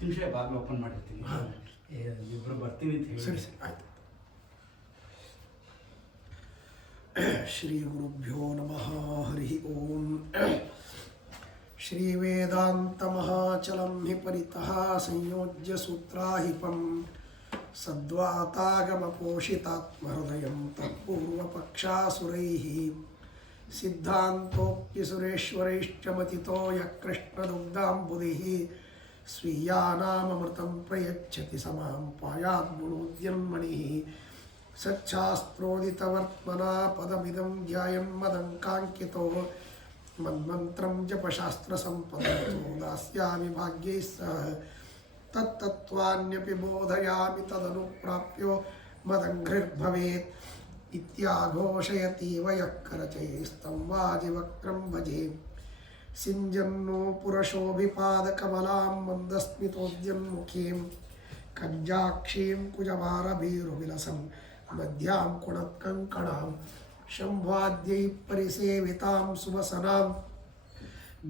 10 ನಿಮಿಷ ಬಾಗಿಲು ಓಪನ್ ಮಾಡಿರ್ತೀನಿ. ಇಬ್ಬರು ಬರ್ತೀನಿ ಅಂತ ಹೇಳಿ. ಸರಿ ಆಯ್ತು. ಶ್ರೀ ಗುರುಭ್ಯೋ ನಮಃ. ಹರಿ ಓಂ. ಶ್ರೀ ವೇದಾಂತ ಮಹಾಚಲಂ ಹಿ ಪರಿತಃ ಸಂಯೋಜ್ಯ ಸೂತ್ರಾಹಿಪಂ ಸದ್ವಾತಾಗಮ ಪೋಷಿತಾತ್ಮಹೃದಯಂ ತತ್ಪೂರ್ವಪಕ್ಷಾಸುರೈಃ ಸಿದ್ಧಾಂತೋಕ್ತಿ ಸುರೇಶ್ವರೈಶ್ಚ ಮತಿತೋ ಯಕೃಷ್ಣದುಗ್ಧಾಂಬುಧಿಃ ಸ್ವೀಯಾನಾಮೃತಂ ಪ್ರಯಚ್ಛತಿ ಸಮಾಂ ಪಾಯಾದ್ಗುಣೋದ್ಯನ್ಮಣಿಃ ಸಚ್ಛಾಸ್ತ್ರೋದಿತವರ್ತ್ಮನಾ ಪದಮಿದಂ ಧ್ಯಾಯನ್ಮದಂಕಾಂಕಿತೋ ಮನ್ಮಂತ್ರಂ ಜಪಶಾಸ್ತ್ರಸಂಪದೋ ದಾಸ್ಯಾಮಿ ಭಾಗ್ಯೈಃ ಸಹ ತತ್ತತ್ವಾನ್ಯಪಿ ಬೋಧಯಾಮಿ ತದನುಪ್ರಾಪ್ಯೋ ಮದಂಘ್ರಿರ್ಭವೇತ್ ಇತ್ಯಾಘೋಷಯತೀವ ಯಃ ಕರಚೈಸ್तं ವಾಜಿವಕ್ರಂ ಭಜೆ ಸಿಂಜನ್ನೋ ಪುರಶೋಭಿಪಾದಕಮಲಾಂ ಮಂದಸ್ಮಿತೋದ್ಯನ್ಮುಖೀಂ ಕಜ್ಜಾಕ್ಷೀಂ ಕುಜವಾರಭೀರುವಿಲಸಂ ಮಧ್ಯಾಂ ಕುಣತ್ಕಂಕಣಾಂ ಶಂಭಾದ್ಯೈಃ ಪರಿಸೇವಿತಾಂ ಸುವಸನಾಂ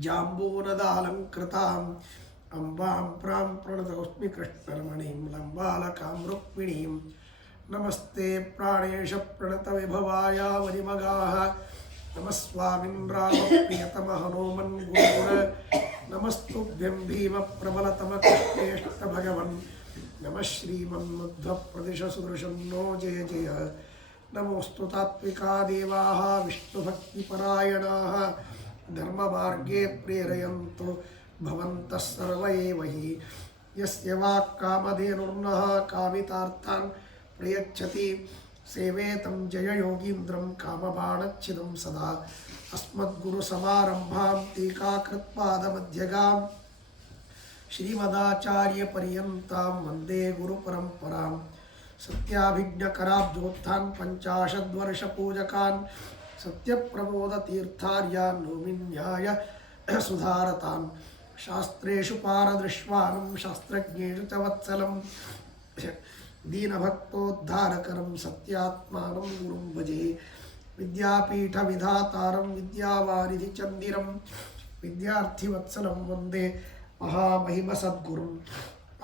ಜಾಂಬೂನದಾಲಂಕೃತಾಂ ಅಂಬಾಂ ಪ್ರಾಂ ಪ್ರಣತೋಸ್ಮಿ ಕೃಷ್ಣರಮಣೀಂ ಲಂಬಾಲಕಾಂ ರುಕ್ಮಿಣೀಂ ನಮಸ್ತೆ ಪ್ರಾಣೇಶ ಪ್ರಣತವಿಭವಾಯ ವರಿಮಗಾಃ ನಮಸ್ವಾಮಿನ್ ರಾಮಪ್ರಿಯತಮಃ ಹನುಮನ್ ಗುರುಗುಣ ನಮಸ್ತುಭ್ಯಂ ಭೀಮ ಪ್ರಬಲತಮ ಕೃಷ್ಣೇಷ್ಟ ಭಗವನ್ ನಮಃ ಶ್ರೀಮನ್ಮಧ್ವ ಪ್ರದಿಶ ಸುದೃಶಂ ನೋ ಜಯ ಜಯ ನಮೋಸ್ತು ತಾತ್ವಿಕಾ ದೇವಾಃ ವಿಷ್ಣುಭಕ್ತಿಪರಾಯಣಾಃ ಧರ್ಮಮಾರ್ಗೇ ಪ್ರೇರಯಂತು ಭವಂತಃ ಸರ್ವ ಏವ ಹಿ ಯಸ್ಯ ವಾಕ್ಕಾಮಧೇನುರ್ನಃ ಕಾಮಿತಾರ್ಥಾನ್ ಪ್ರಯಚ್ಛತಿ ಸೇವೇತಂ ಜಯಯೋಗೀಂದ್ರಂ ಕಾಮಬಾಣಚ್ಛಿದಂ ಸದಾ ಅಸ್ಮದ್ಗುರುಸಮಾರಂಭಾಂ ಟೀಕಾಕೃತ್ಪಾದಮಧ್ಯಗಾಂ ಶ್ರೀಮದಾಚಾರ್ಯಪರ್ಯಂತಾಂ ವಂದೇ ಗುರುಪರಂಪರಾಂ ಸತ್ಯಾಭಿಜ್ಞಕರಾಬ್ಜೋತ್ಥಾನ್ ಪಂಚಾಶದ್ವರ್ಷಪೂಜಕಾನ್ ಸತ್ಯಪ್ರಮೋದತೀರ್ಥಾರ್ಯಾನ್ ನೋಮಿನ್ಯಾಯ ಸುಧಾರತಾನ್ ಶಾಸ್ತ್ರೇಷು ಪಾರದೃಶ್ವಾನಂ ಶಾಸ್ತ್ರಜ್ಞೇಷು ಚ ವತ್ಸಲಂ ದೀನಭಕ್ತೋದ್ಧಾರಕರಂ ಸತ್ಯಾತ್ಮಾನಂ ಗುರುಂ ಭಜೆ ವಿದ್ಯಾಪೀಠವಿಧಾತಾರಂ ವಿದ್ಯಾವಾರಿಧಿಚಂದಿರಂ ವಿದ್ಯಾರ್ಥಿವತ್ಸಲಂ ವಂದೇ ಮಹಾಮಹಿಮ ಸದ್ಗುರುಂ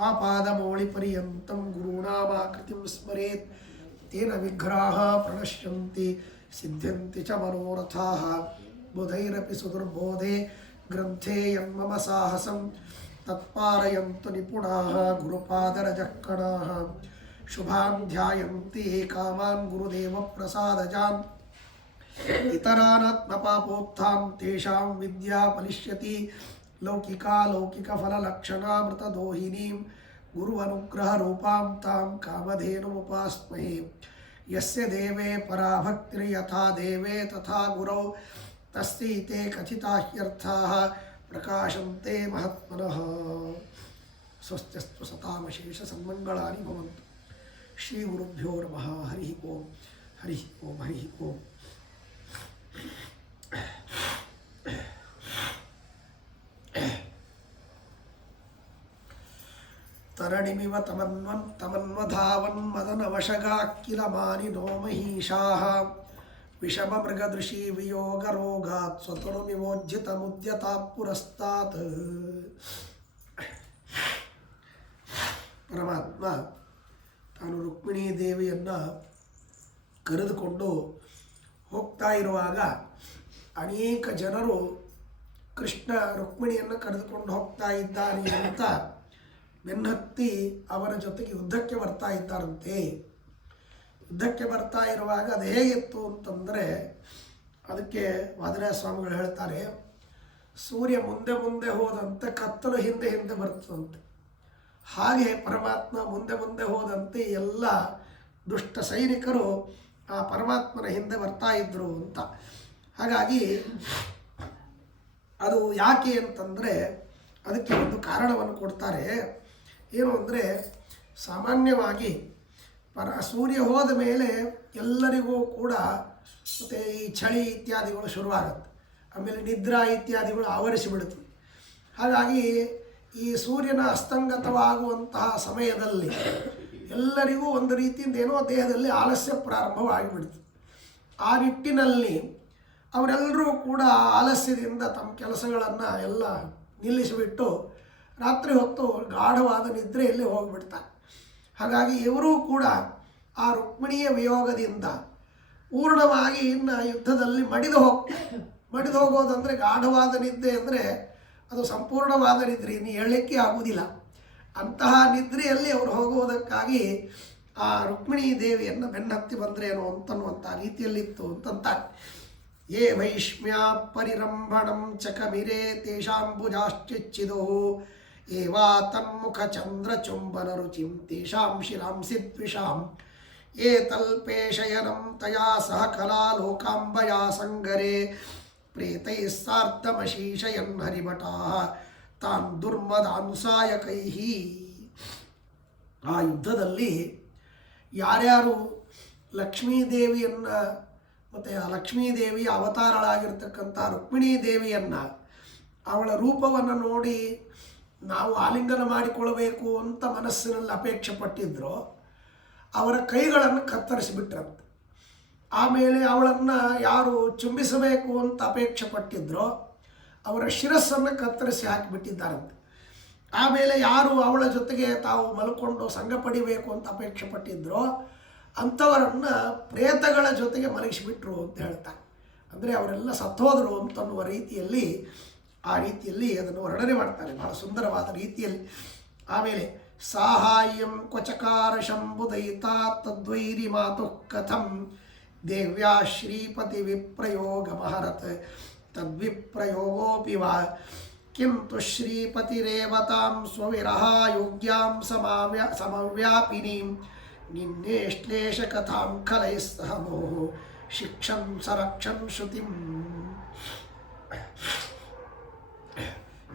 ಆಪಾದಮೌಳಿಪರ್ಯಂತಂ ಗುರುಣಾಮಾಕೃತಿಂ ಸ್ಮರೇತ್ ತೇನ ವಿಘ್ನಾಃ ಪ್ರಣಶ್ಯಂತಿ ಸಿದ್ಧ್ಯಂತಿ ಚ ಮನೋರಥಾಃ ಬುಧೈರಪಿ ಸುದುರ್ಬೋಧೆ ಗ್ರಂಥೇ ಯನ್ಮಮ ಸಾಹಸಂ ತತ್ಪಾರಯಂತು ನಿಪುಣಾಃ ಗುರುಪಾದರಜಕ್ಕಣಾಃ ಶುಭಾನ್ ಧ್ಯಾಯಂತಿ ಕಾಮಾನ್ ಗುರುದೇವ ಪ್ರಸಾದಜಾನ್ ಇತರಾನಾತ್ಮಪಾಪೋತ್ಥಾನ್ ತೇಷಾಂ ವಿದ್ಯಾ ಫಲಿಷ್ಯತಿ ಲೌಕಿಕಫಲಲಕ್ಷಣಾಮೃತದೋಹಿನೀಂ ಗುರುವನುಗ್ರಹರೂಪಾಂ ತಾಂ ಕಾಮಧೇನುಮುಪಾಸ್ಮಹೇ ಯಸ್ಯ ದೇವೇ ಪರಾಭಕ್ತಿರ್ಯಥಾ ದೇವೇ ತಥಾ ಗುರೌ ತಸ್ಯೈತೆ ಕಥಿತಾಹ್ಯರ್ಥಾಃ ಪ್ರಕಾಶಂತೆ ಮಹಾತ್ಮನಃ. ಸ್ವಸ್ತ್ಯಸ್ತು ಸತಾಮಶೇಷ ಸನ್ಮಂಗಳಾನಿ ಭವಂತು. ಶ್ರೀ ಗುರುಭ್ಯೋ ನಮಃ. ಹರಿ ಓಂ. ಹರಿ ಓಂ. ಹರಿ ಓಂ. ತರಣಿಮಿವ ತಮನ್ವಧಾವನ್ ಮದನವಶಗಾಃ ಮಾನಿನೋ ಮಹೀಷಾಃ ವಿಷಮಮೃಗದೃಶೀ ವಿಯೋಗರೋಗಾತ್ ಸ್ವತನುಮಿವೋಜ್ಜಿತಮುದ್ಯತಾ ಪುರಸ್ತಾತ್. ಪರಮಾತ್ಮ ತಾನು ರುಕ್ಮಿಣೀ ದೇವಿಯನ್ನು ಕರೆದುಕೊಂಡು ಹೋಗ್ತಾ ಇರುವಾಗ ಅನೇಕ ಜನರು ಕೃಷ್ಣ ರುಕ್ಮಿಣಿಯನ್ನು ಕರೆದುಕೊಂಡು ಹೋಗ್ತಾ ಇದ್ದಾನೆ ಅಂತ ಬೆನ್ನತ್ತಿ ಅವನ ಜೊತೆಗೆ ಯುದ್ಧಕ್ಕೆ ಬರ್ತಾ ಇದ್ದಾರಂತೆ. ಯುದ್ಧಕ್ಕೆ ಬರ್ತಾ ಇರುವಾಗ ಅದು ಹೇಗಿತ್ತು ಅಂತಂದರೆ ಅದಕ್ಕೆ ವಾದಿರಾಜ ಸ್ವಾಮಿಗಳು ಹೇಳ್ತಾರೆ, ಸೂರ್ಯ ಮುಂದೆ ಮುಂದೆ ಹೋದಂತೆ ಕತ್ತಲು ಹಿಂದೆ ಹಿಂದೆ ಬರ್ತದಂತೆ. ಹಾಗೆ ಪರಮಾತ್ಮ ಮುಂದೆ ಮುಂದೆ ಹೋದಂತೆ ಎಲ್ಲ ದುಷ್ಟ ಸೈನಿಕರು ಆ ಪರಮಾತ್ಮನ ಹಿಂದೆ ಬರ್ತಾ ಇದ್ದರು ಅಂತ. ಹಾಗಾಗಿ ಅದು ಯಾಕೆ ಅಂತಂದರೆ ಅದಕ್ಕೆ ಒಂದು ಕಾರಣವನ್ನು ಕೊಡ್ತಾರೆ. ಏನು ಅಂದರೆ, ಸಾಮಾನ್ಯವಾಗಿ ಸೂರ್ಯ ಹೋದ ಮೇಲೆ ಎಲ್ಲರಿಗೂ ಕೂಡ ಮತ್ತು ಈ ಚಳಿ ಇತ್ಯಾದಿಗಳು ಶುರುವಾಗುತ್ತೆ, ಆಮೇಲೆ ನಿದ್ರಾ ಇತ್ಯಾದಿಗಳು ಆವರಿಸಿಬಿಡುತ್ತೆ. ಹಾಗಾಗಿ ಈ ಸೂರ್ಯನ ಅಸ್ತಂಗತವಾಗುವಂತಹ ಸಮಯದಲ್ಲಿ ಎಲ್ಲರಿಗೂ ಒಂದು ರೀತಿಯಿಂದ ಏನೋ ದೇಹದಲ್ಲಿ ಆಲಸ್ಯ ಪ್ರಾರಂಭವಾಗಿಬಿಡ್ತು. ಆ ನಿಟ್ಟಿನಲ್ಲಿ ಅವರೆಲ್ಲರೂ ಕೂಡ ಆಲಸ್ಯದಿಂದ ತಮ್ಮ ಕೆಲಸಗಳನ್ನು ಎಲ್ಲ ನಿಲ್ಲಿಸಿಬಿಟ್ಟು ರಾತ್ರಿ ಹೊತ್ತು ಗಾಢವಾದ ನಿದ್ರೆಯಲ್ಲಿ ಹೋಗಿಬಿಡ್ತಾರೆ. ಹಾಗಾಗಿ ಇವರೂ ಕೂಡ ಆ ರುಕ್ಮಿಣಿಯ ವಿಯೋಗದಿಂದ ಪೂರ್ಣವಾಗಿ ಇನ್ನು ಯುದ್ಧದಲ್ಲಿ ಮಡಿದು ಹೋಗೋದಂದರೆ ಗಾಢವಾದ ನಿದ್ರೆ ಅಂದರೆ ಅದು ಸಂಪೂರ್ಣವಾದ ನಿದ್ರೆ, ಇನ್ನು ಹೇಳಲಿಕ್ಕೆ ಆಗುವುದಿಲ್ಲ. ಅಂತಹ ನಿದ್ರೆಯಲ್ಲಿ ಅವರು ಹೋಗುವುದಕ್ಕಾಗಿ ಆ ರುಕ್ಮಿಣೀ ದೇವಿಯನ್ನು ಬೆನ್ನತ್ತಿ ಬಂದ್ರೇನು ಅಂತನ್ನುವಂಥ ರೀತಿಯಲ್ಲಿತ್ತು ಅಂತಂತಾರೆ. ಯೇ ವೈಷ್ಮ್ಯಾ ಪರಿರಂಭಣಂ ಚಕಮಿರೇ ತೇಷಾಂಬುಜಾಶ್ಚಿಚ್ಚಿದೋ ಏವಾ ತನ್ಮುಖ ಚಂದ್ರ ಚುಂಬನ ರುಚಿಂ ತೇಷಾಂ ಶಿರಾಂಸಿ ದ್ವಿಷಾಂ ಯೇ ತಲ್ಪೇಶಯನಂ ತಯಾ ಸಹ ಕಲಾ ಲೋಕಾಂಬಯಾ ಸಂಗರೇ ಪ್ರೇತೈ ಸಾರ್ಧಮಶೀಷಯನ್ ಹರಿಭಟಾಃ ತಾನ್ ದುರ್ಮದಾನುಸಾಯಕೈಃ. ಆ ಯುದ್ಧದಲ್ಲಿ ಯಾರ್ಯಾರು ಲಕ್ಷ್ಮೀದೇವಿಯನ್ನು ಮತ್ತು ಆ ಲಕ್ಷ್ಮೀದೇವಿಯ ಅವತಾರಳಾಗಿರ್ತಕ್ಕಂಥ ರುಕ್ಮಿಣೀ ದೇವಿಯನ್ನು ಅವಳ ರೂಪವನ್ನು ನೋಡಿ ನಾವು ಆಲಿಂಗನ ಮಾಡಿಕೊಳ್ಳಬೇಕು ಅಂತ ಮನಸ್ಸಿನಲ್ಲಿ ಅಪೇಕ್ಷೆ ಪಟ್ಟಿದ್ರೋ ಅವರ ಕೈಗಳನ್ನು ಕತ್ತರಿಸಿಬಿಟ್ರಂತೆ. ಆಮೇಲೆ ಅವಳನ್ನು ಯಾರು ಚುಂಬಿಸಬೇಕು ಅಂತ ಅಪೇಕ್ಷೆ ಪಟ್ಟಿದ್ರೋ ಅವರ ಶಿರಸ್ಸನ್ನು ಕತ್ತರಿಸಿ ಹಾಕಿಬಿಟ್ಟಿದ್ದಾರಂತೆ. ಆಮೇಲೆ ಯಾರು ಅವಳ ಜೊತೆಗೆ ತಾವು ಮಲ್ಕೊಂಡು ಸಂಘ ಪಡಿಬೇಕು ಅಂತ ಅಪೇಕ್ಷೆ ಪಟ್ಟಿದ್ರೋ ಅಂಥವರನ್ನು ಪ್ರೇತಗಳ ಜೊತೆಗೆ ಮಲಗಿಸಿಬಿಟ್ರು ಅಂತ ಹೇಳ್ತಾರೆ. ಅಂದರೆ ಅವರೆಲ್ಲ ಸತ್ತೋದರು ಅಂತನ್ನುವ ರೀತಿಯಲ್ಲಿ ಆ ರೀತಿಯಲ್ಲಿ ಅದನ್ನು ವರ್ಣನೆ ಮಾಡ್ತಾರೆ ಬಹಳ ಸುಂದರವಾದ ರೀತಿಯಲ್ಲಿ. ಆಮೇಲೆ ಸಾಹಾಯ್ಯಂ ಕ್ವಚಕಾರ ಶಂಭುದಯಿತಾ ತದ್ವೈರಿ ಮಾತು ಕಥಂ ದೇವ್ಯಾ ಶ್ರೀಪತಿ ವಿಪ್ರಯೋಗ ಮಹರತ್ ತದ್ವಿಪ್ರಯೋಗೋಪಿ ವಾ ಕಿಂತು ಶ್ರೀಪತಿರೇವತಾಂ ಸ್ವವಿರಹ ಯೋಗ್ಯಾಂ ಸಮವ್ಯಾಪಿನೀಂ ನಿನ್ನೇಶ್ಲೇಷ ಕಥಾಂ ಖಲೈಸ್ತಃ ಮೋಹೋ ಶಿಕ್ಷನ್ ಸರಕ್ಷನ್ ಶ್ರುತಿಂ.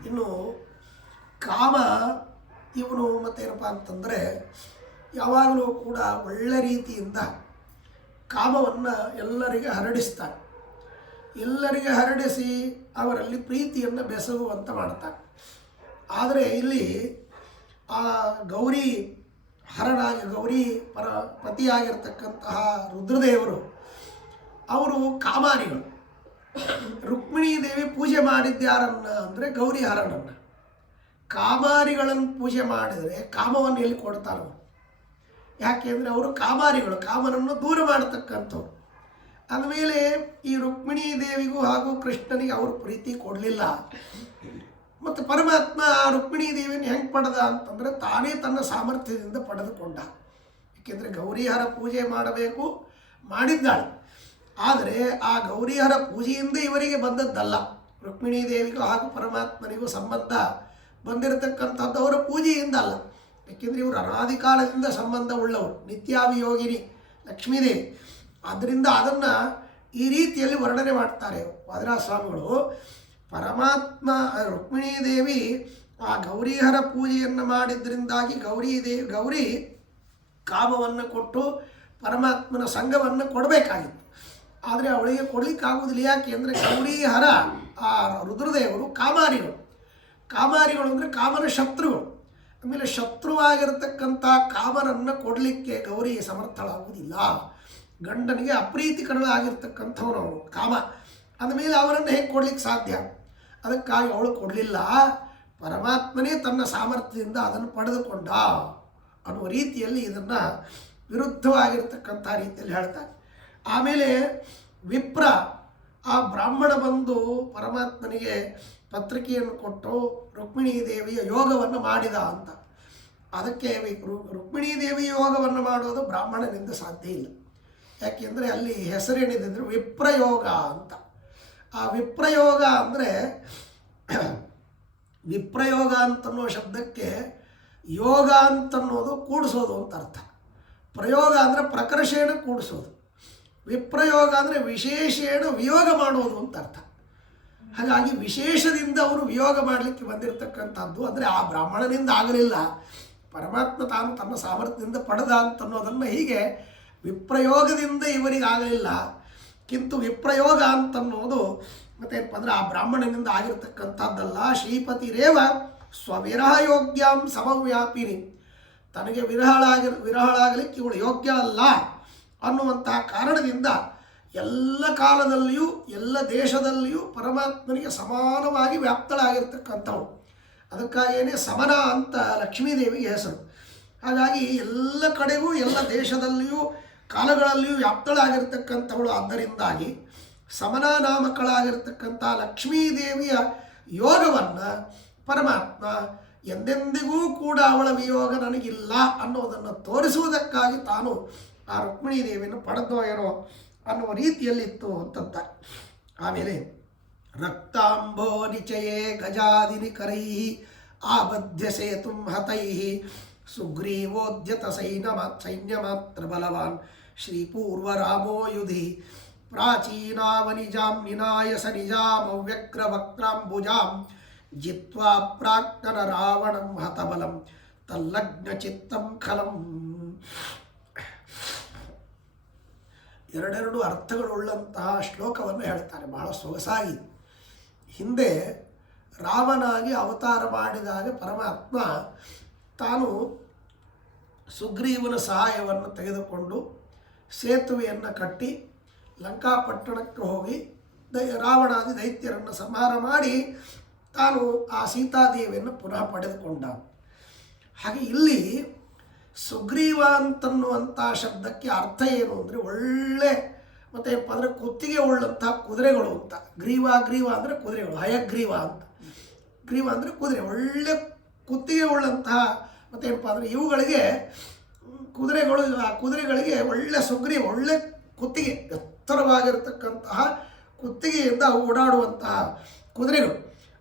ಇನ್ನು ಕಾಮ ಇವನು ಮತ್ತೇನಪ್ಪ ಅಂತಂದರೆ ಯಾವಾಗಲೂ ಕೂಡ ಒಳ್ಳೆ ರೀತಿಯಿಂದ ಕಾಮವನ್ನು ಎಲ್ಲರಿಗೆ ಹರಡಿಸ್ತಾನೆ. ಎಲ್ಲರಿಗೆ ಹರಡಿಸಿ ಅವರಲ್ಲಿ ಪ್ರೀತಿಯನ್ನು ಬೆಸಗುವಂತ ಮಾಡ್ತಾನೆ. ಆದರೆ ಇಲ್ಲಿ ಆ ಗೌರಿ ಪತಿಯಾಗಿರ್ತಕ್ಕಂತಹ ರುದ್ರದೇವರು ಅವರು ಕಾಮಾರಿಗಳು. ರುಕ್ಮಿಣೀ ದೇವಿ ಪೂಜೆ ಮಾಡಿದ್ಯಾರನ್ನ ಅಂದರೆ ಗೌರಿ ಹರನನ್ನು. ಕಾಮಾರಿಗಳನ್ನು ಪೂಜೆ ಮಾಡಿದರೆ ಕಾಮವನ್ನು ಎಲ್ಲಿ ಕೊಡ್ತಾರೆ ಅವರು? ಯಾಕೆಂದರೆ ಅವರು ಕಾಮಾರಿಗಳು, ಕಾಮನನ್ನು ದೂರ ಮಾಡತಕ್ಕಂಥವ್ರು. ಅಂದಮೇಲೆ ಈ ರುಕ್ಮಿಣೀ ದೇವಿಗೂ ಹಾಗೂ ಕೃಷ್ಣನಿಗೆ ಅವರು ಪ್ರೀತಿ ಕೊಡಲಿಲ್ಲ. ಮತ್ತು ಪರಮಾತ್ಮ ಆ ರುಕ್ಮಿಣೀ ದೇವಿಯನ್ನು ಹೆಂಗೆ ಪಡೆದ ಅಂತಂದರೆ ತಾನೇ ತನ್ನ ಸಾಮರ್ಥ್ಯದಿಂದ ಪಡೆದುಕೊಂಡ. ಏಕೆಂದರೆ ಗೌರಿಹರ ಪೂಜೆ ಮಾಡಬೇಕು ಮಾಡಿದ್ದಾಳೆ. ಆದರೆ ಆ ಗೌರಿಹರ ಪೂಜೆಯಿಂದ ಇವರಿಗೆ ಬಂದದ್ದಲ್ಲ. ರುಕ್ಮಿಣೀ ದೇವಿಗೂ ಹಾಗೂ ಪರಮಾತ್ಮನಿಗೂ ಸಂಬಂಧ ಬಂದಿರತಕ್ಕಂಥದ್ದು ಅವರ ಪೂಜೆಯಿಂದ ಅಲ್ಲ. ಏಕೆಂದರೆ ಇವರು ಅನಾದಿ ಕಾಲದಿಂದ ಸಂಬಂಧ ಉಳ್ಳವರು, ನಿತ್ಯಾಭಿಯೋಗಿನಿ ಲಕ್ಷ್ಮೀದೇವಿ. ಆದ್ದರಿಂದ ಅದನ್ನು ಈ ರೀತಿಯಲ್ಲಿ ವರ್ಣನೆ ಮಾಡ್ತಾರೆ ವಾದಿರಾಜ ಸ್ವಾಮಿಗಳು. ಪರಮಾತ್ಮ ರುಕ್ಮಿಣೀ ದೇವಿ ಆ ಗೌರಿಹರ ಪೂಜೆಯನ್ನು ಮಾಡಿದ್ರಿಂದಾಗಿ ಗೌರಿ ಕಾಮವನ್ನು ಕೊಟ್ಟು ಪರಮಾತ್ಮನ ಸಂಘವನ್ನು ಕೊಡಬೇಕಾಗಿತ್ತು. ಆದರೆ ಅವಳಿಗೆ ಕೊಡಲಿಕ್ಕಾಗುವುದಿಲ್ಲ. ಯಾಕೆ ಅಂದರೆ ಗೌರಿಹರ ಆ ರುದ್ರದೇವರು ಕಾಮಾರಿಗಳು ಅಂದರೆ ಕಾಮನ ಶತ್ರುಗಳು. ಆಮೇಲೆ ಶತ್ರುವಾಗಿರತಕ್ಕಂಥ ಕಾಮನನ್ನು ಕೊಡಲಿಕ್ಕೆ ಗೌರಿ ಸಮರ್ಥಳಾಗುವುದಿಲ್ಲ. ಗಂಡನಿಗೆ ಅಪ್ರೀತಿಕರಳಾಗಿರ್ತಕ್ಕಂಥವನು ಅವನು ಕಾಮ. ಅಂದಮೇಲೆ ಅವರನ್ನು ಹೇಗೆ ಕೊಡ್ಲಿಕ್ಕೆ ಸಾಧ್ಯ? ಅದಕ್ಕಾಗಿ ಅವಳು ಕೊಡಲಿಲ್ಲ. ಪರಮಾತ್ಮನೇ ತನ್ನ ಸಾಮರ್ಥ್ಯದಿಂದ ಅದನ್ನು ಪಡೆದುಕೊಂಡ ಅನ್ನುವ ರೀತಿಯಲ್ಲಿ ಇದನ್ನು ವಿರುದ್ಧವಾಗಿರ್ತಕ್ಕಂಥ ರೀತಿಯಲ್ಲಿ ಹೇಳ್ತಾರೆ. ಆಮೇಲೆ ವಿಪ್ರ ಆ ಬ್ರಾಹ್ಮಣ ಬಂದು ಪರಮಾತ್ಮನಿಗೆ ಪತ್ರಿಕೆಯನ್ನು ಕೊಟ್ಟು ರುಕ್ಮಿಣೀ ದೇವಿಯ ಯೋಗವನ್ನು ಮಾಡಿದ ಅಂತ. ಅದಕ್ಕೆ ರುಕ್ಮಿಣೀ ದೇವಿಯ ಯೋಗವನ್ನು ಮಾಡೋದು ಬ್ರಾಹ್ಮಣನಿಂದ ಸಾಧ್ಯ ಇಲ್ಲ. ಯಾಕೆಂದರೆ ಅಲ್ಲಿ ಹೆಸರೇನಿದೆ ವಿಪ್ರಯೋಗ ಅಂತ. ಆ ವಿಪ್ರಯೋಗ ಅಂದರೆ ವಿಪ್ರಯೋಗ ಅಂತನ್ನೋ ಶಬ್ದಕ್ಕೆ ಯೋಗ ಅಂತನ್ನೋದು ಕೂಡಿಸೋದು ಅಂತ ಅರ್ಥ. ಪ್ರಯೋಗ ಅಂದರೆ ಪ್ರಕರ್ಷೇಣ ಕೂಡಿಸೋದು. ವಿಪ್ರಯೋಗ ಅಂದರೆ ವಿಶೇಷೇಣ ವಿಯೋಗ ಮಾಡೋದು ಅಂತ ಅರ್ಥ. ಹಾಗಾಗಿ ವಿಶೇಷದಿಂದ ಅವರು ವಿಯೋಗ ಮಾಡಲಿಕ್ಕೆ ಬಂದಿರತಕ್ಕಂಥದ್ದು. ಅಂದರೆ ಆ ಬ್ರಾಹ್ಮಣನಿಂದ ಆಗಲಿಲ್ಲ, ಪರಮಾತ್ಮ ತಾನು ತನ್ನ ಸಾಮರ್ಥ್ಯದಿಂದ ಪಡೆದ ಅಂತನ್ನೋದನ್ನು ಹೀಗೆ ವಿಪ್ರಯೋಗದಿಂದ ಇವರಿಗಾಗಲಿಲ್ಲ. ಕಿಂತು ವಿಪ್ರಯೋಗ ಅಂತನ್ನೋದು ಮತ್ತೇನಪ್ಪ ಅಂದರೆ ಆ ಬ್ರಾಹ್ಮಣನಿಂದ ಆಗಿರ್ತಕ್ಕಂಥದ್ದಲ್ಲ. ಶ್ರೀಪತಿರೇವ ಸ್ವವಿರಹ ಯೋಗ್ಯಾಂ ಸಮವ್ಯಾಪಿನಿ, ತನಗೆ ವಿರಹಳಾಗಲಿಕ್ಕೆ ಇವಳು ಯೋಗ್ಯ ಅಲ್ಲ ಅನ್ನುವಂತಹ ಕಾರಣದಿಂದ ಎಲ್ಲ ಕಾಲದಲ್ಲಿಯೂ ಎಲ್ಲ ದೇಶದಲ್ಲಿಯೂ ಪರಮಾತ್ಮನಿಗೆ ಸಮಾನವಾಗಿ ವ್ಯಾಪ್ತಳಾಗಿರ್ತಕ್ಕಂಥವಳು. ಅದಕ್ಕಾಗಿಯೇ ಸಮನ ಅಂತ ಲಕ್ಷ್ಮೀದೇವಿಗೆ ಹೆಸರು. ಹಾಗಾಗಿ ಎಲ್ಲ ಕಡೆಗೂ ಎಲ್ಲ ದೇಶದಲ್ಲಿಯೂ ಕಾಲಗಳಲ್ಲಿಯೂ ವ್ಯಾಪ್ತಳಾಗಿರ್ತಕ್ಕಂಥವಳು. ಆದ್ದರಿಂದಾಗಿ ಸಮನ ನಾಮಕಳಾಗಿರ್ತಕ್ಕಂಥ ಲಕ್ಷ್ಮೀದೇವಿಯ ಯೋಗವನ್ನು ಪರಮಾತ್ಮ ಎಂದೆಂದಿಗೂ ಕೂಡ ಅವಳ ವಿಯೋಗ ನನಗಿಲ್ಲ ಅನ್ನೋದನ್ನು ತೋರಿಸುವುದಕ್ಕಾಗಿ ತಾನು ಆ ರುಕ್ಮಿಣೀ ದೇವಿಯನ್ನು ಪಡೆದೋ ಏನೋ ಅನ್ನುವ ರೀತಿಯಲ್ಲಿತ್ತು ಅಂತಂತ. ಆಮೇಲೆ ರಕ್ತಾಂಬೋ ನಿಚಯೇ ಗಜಾದಿನಿಕರೈ ಆಬಧ್ಯ ಸೇತುಂ ಹತೈ ಸುಗ್ರೀವೋದ್ಯತ ಸೈನ್ಯಮಾತ್ರ ಬಲವಾನ್ ಶ್ರೀಪೂರ್ವರಾಮೋ ಯುಧಿ ಪ್ರಾಚೀನಾವನಿಜಾಂ ನಿನಾಯಸ ನಿಜಾಮವ್ಯಕ್ರವಕ್ತ್ರಾಂಬುಜಾಂ ಜಿತ್ವಾ ಪ್ರಾಕ್ತನ ರಾವಣಂ ಹತಬಲಂ ತಲ್ಲಗ್ನ ಚಿತ್ತಂ ಖಲಂ. ಎರಡೆರಡು ಅರ್ಥಗಳುಳ್ಳಂತಹ ಶ್ಲೋಕವನ್ನು ಹೇಳ್ತಾರೆ, ಬಹಳ ಸೊಗಸಾಗಿ. ಹಿಂದೆ ರಾಮನಾಗಿ ಅವತಾರ ಮಾಡಿದಾಗ ಪರಮಾತ್ಮ ತಾನು ಸುಗ್ರೀವನ ಸಹಾಯವನ್ನು ತೆಗೆದುಕೊಂಡು ಸೇತುವೆಯನ್ನು ಕಟ್ಟಿ ಲಂಕಾಪಟ್ಟಣಕ್ಕೆ ಹೋಗಿ ರಾವಣಾದಿ ದೈತ್ಯರನ್ನು ಸಂಹಾರ ಮಾಡಿ ತಾನು ಆ ಸೀತಾದೇವಿಯನ್ನು ಪುನಃ ಪಡೆದುಕೊಂಡ. ಹಾಗೆ ಇಲ್ಲಿ ಸುಗ್ರೀವ ಅಂತನ್ನುವಂಥ ಶಬ್ದಕ್ಕೆ ಅರ್ಥ ಏನು ಅಂದರೆ ಒಳ್ಳೆ ಮತ್ತು ಏನಪ್ಪ ಅಂದರೆ ಕುತ್ತಿಗೆ ಉಳ್ಳಂತಹ ಕುದುರೆಗಳು ಅಂತ. ಗ್ರೀವ ಅಂದರೆ ಕುದುರೆಗಳು, ಹಯಗ್ರೀವ ಅಂತ. ಗ್ರೀವ ಅಂದರೆ ಕುದುರೆ, ಒಳ್ಳೆ ಕುತ್ತಿಗೆ ಉಳ್ಳಂತಹ ಮತ್ತು ಏನಪ್ಪ ಅಂದರೆ ಇವುಗಳಿಗೆ ಕುದುರೆಗಳು, ಆ ಕುದುರೆಗಳಿಗೆ ಒಳ್ಳೆ ಸುಗ್ರೀವ, ಒಳ್ಳೆ ಕುತ್ತಿಗೆ, ಎತ್ತರವಾಗಿರತಕ್ಕಂತಹ ಕುತ್ತಿಗೆಯಿಂದ ಓಡಾಡುವಂತಹ ಕುದುರೆಗಳು.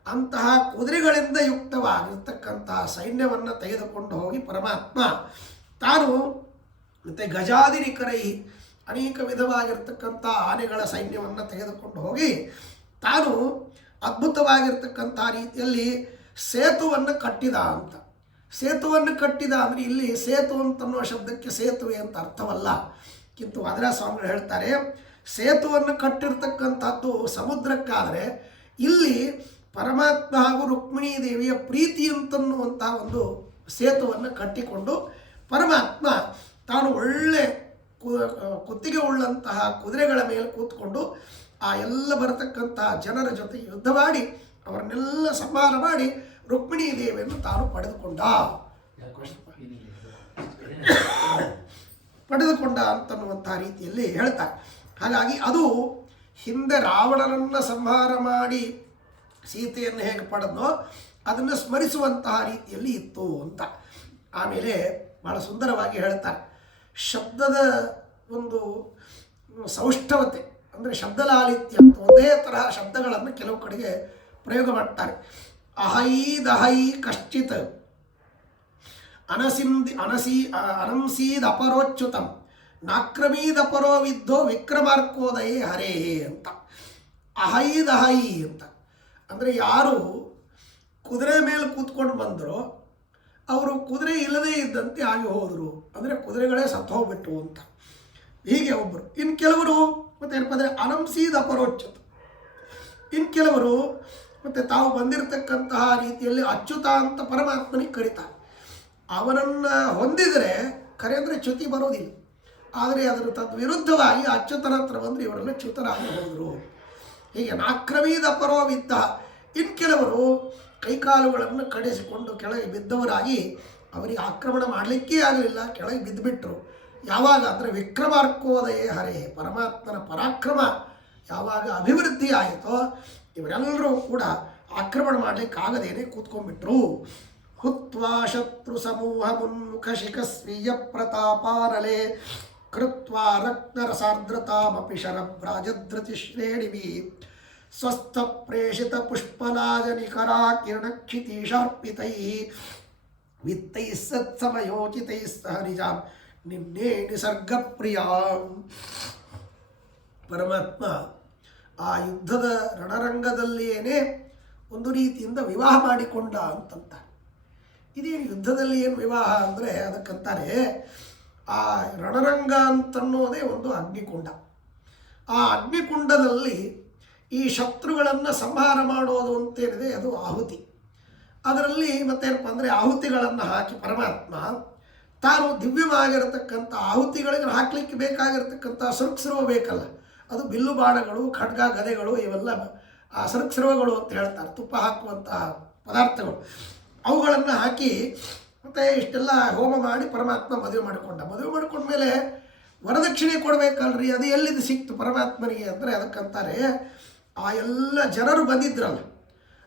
ಅಂತಹ ಕುದುರೆಗಳಿಂದ ಯುಕ್ತವಾಗಿರ್ತಕ್ಕಂತಹ ಸೈನ್ಯವನ್ನು ತೆಗೆದುಕೊಂಡು ಹೋಗಿ ಪರಮಾತ್ಮ ತಾನು ಮತ್ತು ಗಜಾದಿನಿಕರೈ ಅನೇಕ ವಿಧವಾಗಿರ್ತಕ್ಕಂಥ ಆನೆಗಳ ಸೈನ್ಯವನ್ನು ತೆಗೆದುಕೊಂಡು ಹೋಗಿ ತಾನು ಅದ್ಭುತವಾಗಿರ್ತಕ್ಕಂಥ ರೀತಿಯಲ್ಲಿ ಸೇತುವನ್ನು ಕಟ್ಟಿದ ಅಂತ. ಸೇತುವನ್ನು ಕಟ್ಟಿದ ಅಂದರೆ ಇಲ್ಲಿ ಸೇತು ಅಂತನ್ನುವ ಶಬ್ದಕ್ಕೆ ಸೇತುವೆ ಅಂತ ಅರ್ಥವಲ್ಲ. ಕಿಂತು ಅದರ ಸ್ವಾಮಿಗಳು ಹೇಳ್ತಾರೆ, ಸೇತುವನ್ನು ಕಟ್ಟಿರ್ತಕ್ಕಂಥದ್ದು ಸಮುದ್ರಕ್ಕಾದರೆ ಇಲ್ಲಿ ಪರಮಾತ್ಮ ಹಾಗೂ ರುಕ್ಮಿಣೀ ದೇವಿಯ ಪ್ರೀತಿ ಅಂತನ್ನುವಂಥ ಒಂದು ಸೇತುವನ್ನು ಕಟ್ಟಿಕೊಂಡು ಪರಮಾತ್ಮ ತಾನು ಒಳ್ಳೆ ಕುತ್ತಿಗೆ ಉಳ್ಳಂತಹ ಕುದುರೆಗಳ ಮೇಲೆ ಕೂತ್ಕೊಂಡು ಆ ಎಲ್ಲ ಬರತಕ್ಕಂತಹ ಜನರ ಜೊತೆ ಯುದ್ಧ ಮಾಡಿ ಅವರನ್ನೆಲ್ಲ ಸಂಹಾರ ಮಾಡಿ ರುಕ್ಮಿಣೀ ದೇವಿಯನ್ನು ತಾನು ಪಡೆದುಕೊಂಡ ಅಂತನ್ನುವಂತಹ ರೀತಿಯಲ್ಲಿ ಹೇಳ್ತಾರೆ. ಹಾಗಾಗಿ ಅದು ಹಿಂದೆ ರಾವಣನನ್ನು ಸಂಹಾರ ಮಾಡಿ ಸೀತೆಯನ್ನು ಹೇಗೆ ಪಡೆದೋ ಅದನ್ನು ಸ್ಮರಿಸುವಂತಹ ರೀತಿಯಲ್ಲಿ ಇತ್ತು ಅಂತ. ಆಮೇಲೆ ಬಹಳ ಸುಂದರವಾಗಿ ಹೇಳ್ತಾರೆ, ಶಬ್ದದ ಒಂದು ಸೌಷ್ಠವತೆ ಅಂದರೆ ಶಬ್ದಲಾಲಿತ್ಯ ಅಂತ ಒಂದೇ ತರಹ ಶಬ್ದಗಳನ್ನು ಕೆಲವು ಕಡೆಗೆ ಪ್ರಯೋಗ ಮಾಡ್ತಾರೆ. ಅಹೈ ದಹೈ ಕಶ್ಚಿತ್ ಅನಂಸೀದ್ ಅಪರೋಚ್ಯುತಂ ನಾಕ್ರಮೀದ್ ಅಪರೋ ವಿದ್ದೋ ವಿಕ್ರಮಾರ್ಕೋದಯೇ ಹರೇ ಅಂತ. ಅಹೈ ದಹೈ ಅಂತ ಅಂದರೆ ಯಾರು ಕುದುರೆ ಮೇಲೆ ಕೂತ್ಕೊಂಡು ಬಂದರೋ ಅವರು ಕುದುರೆ ಇಲ್ಲದೇ ಇದ್ದಂತೆ ಆಗಿ ಹೋದರು, ಅಂದರೆ ಕುದುರೆಗಳೇ ಸತ್ತು ಹೋಗ್ಬಿಟ್ಟು ಅಂತ. ಹೀಗೆ ಒಬ್ಬರು. ಇನ್ನು ಕೆಲವರು ಮತ್ತು ಏನಪ್ಪ ಅಂದರೆ ಅನಂಸೀದ್ ಅಪರೋಚ್ಯುತ, ಇನ್ನು ಕೆಲವರು ಮತ್ತು ತಾವು ಬಂದಿರತಕ್ಕಂತಹ ರೀತಿಯಲ್ಲಿ ಅಚ್ಯುತ ಅಂತ ಪರಮಾತ್ಮನಿಗೆ ಕರೀತಾರೆ. ಅವನನ್ನು ಹೊಂದಿದರೆ ಖರೆ ಅಂದರೆ ಚ್ಯುತಿ ಬರೋದಿಲ್ಲ. ಆದರೆ ಅದರ ತದ್ವಿರುದ್ಧವಾಗಿ ಅಚ್ಯುತನ ಹತ್ರ ಬಂದರೆ ಇವರೆಲ್ಲ ಚ್ಯುತರಾಗಿ ಹೋದರು. ಹೀಗೆ ನಾಕ್ರಮೀದ ಅಪರೋವಿದ್ದ. ಇನ್ನು ಕೆಲವರು ಕೈಕಾಲುಗಳನ್ನು ಕಡಿಸಿಕೊಂಡು ಕೆಳಗೆ ಬಿದ್ದವರಾಗಿ ಅವರಿಗೆ ಆಕ್ರಮಣ ಮಾಡಲಿಕ್ಕೇ ಆಗಲಿಲ್ಲ, ಕೆಳಗೆ ಬಿದ್ದುಬಿಟ್ರು. ಯಾವಾಗ ಅಂದರೆ ವಿಕ್ರಮಾರ್ಕೋದಯೇ ಹರೇ, ಪರಮಾತ್ಮನ ಪರಾಕ್ರಮ ಯಾವಾಗ ಅಭಿವೃದ್ಧಿ ಆಯಿತೋ ಇವರೆಲ್ಲರೂ ಕೂಡ ಆಕ್ರಮಣ ಮಾಡಲಿಕ್ಕಾಗದೇನೆ ಕೂತ್ಕೊಂಡ್ಬಿಟ್ರು. ಹುತ್ವಾ ಶತ್ರು ಸಮೂಹ ಮುನ್ಮುಖ ಶಿಖಸ್ವೀಯ ಪ್ರತಾಪಾನಲೆ ಕೃತ್ವಾ ರಕ್ತರಸಾರ್ದ್ರತಾಮಪಿ ಶರಭ್ರಾಜಧೃತಿ ಶ್ರೇಣಿಭಿ ಸ್ವಸ್ಥ ಪ್ರೇಷಿತ ಪುಷ್ಪಲಾಜನಿಕರಾ ಕಿರಣಕ್ಷಿತೀಶಾರ್ಪಿತೈ ವಿತ್ತೈ ಸತ್ಸಮಯೋಚಿತೈ ಸಹ ನಿಜಾಂ ನಿನ್ನೆ ನಿಸರ್ಗಪ್ರಿಯಾಂ. ಪರಮಾತ್ಮ ಆ ಯುದ್ಧದ ರಣರಂಗದಲ್ಲಿಯೇ ಒಂದು ರೀತಿಯಿಂದ ವಿವಾಹ ಮಾಡಿಕೊಂಡ ಅಂತಂತ. ಇದೇನು ಯುದ್ಧದಲ್ಲಿ ಏನು ವಿವಾಹ ಅಂದರೆ ಅದಕ್ಕಂತಾರೆ ಆ ರಣರಂಗ ಅಂತನ್ನೋದೇ ಒಂದು ಅಗ್ನಿಕುಂಡ. ಆ ಅಗ್ನಿಕುಂಡದಲ್ಲಿ ಈ ಶತ್ರುಗಳನ್ನು ಸಂಹಾರ ಮಾಡೋದು ಅಂತೇನಿದೆ ಅದು ಆಹುತಿ. ಅದರಲ್ಲಿ ಮತ್ತೇನಪ್ಪ ಅಂದರೆ ಆಹುತಿಗಳನ್ನು ಹಾಕಿ ಪರಮಾತ್ಮ ತಾನು ದಿವ್ಯವಾಗಿರತಕ್ಕಂಥ ಆಹುತಿಗಳಿಗೆ ಹಾಕಲಿಕ್ಕೆ ಬೇಕಾಗಿರ್ತಕ್ಕಂಥ ಸೃಕ್ಸ್ರವ ಬೇಕಲ್ಲ, ಅದು ಬಿಲ್ಲು ಬಾಣಗಳು, ಖಡ್ಗ, ಗದೆಗಳು, ಇವೆಲ್ಲ ಆ ಸೃಕ್ಸ್ರವಗಳು ಅಂತ ಹೇಳ್ತಾರೆ, ತುಪ್ಪ ಹಾಕುವಂತಹ ಪದಾರ್ಥಗಳು. ಅವುಗಳನ್ನು ಹಾಕಿ ಮತ್ತು ಇಷ್ಟೆಲ್ಲ ಹೋಮ ಮಾಡಿ ಪರಮಾತ್ಮ ಮದುವೆ ಮಾಡಿಕೊಂಡ್ಮೇಲೆ ವರದಕ್ಷಿಣೆ ಕೊಡಬೇಕಲ್ರಿ, ಅದು ಎಲ್ಲಿದ್ದು ಸಿಕ್ತು ಪರಮಾತ್ಮನಿಗೆ ಅಂದರೆ ಅದಕ್ಕಂತಾರೆ ಆ ಎಲ್ಲ ಜನರು ಬಂದಿದ್ರಲ್ಲ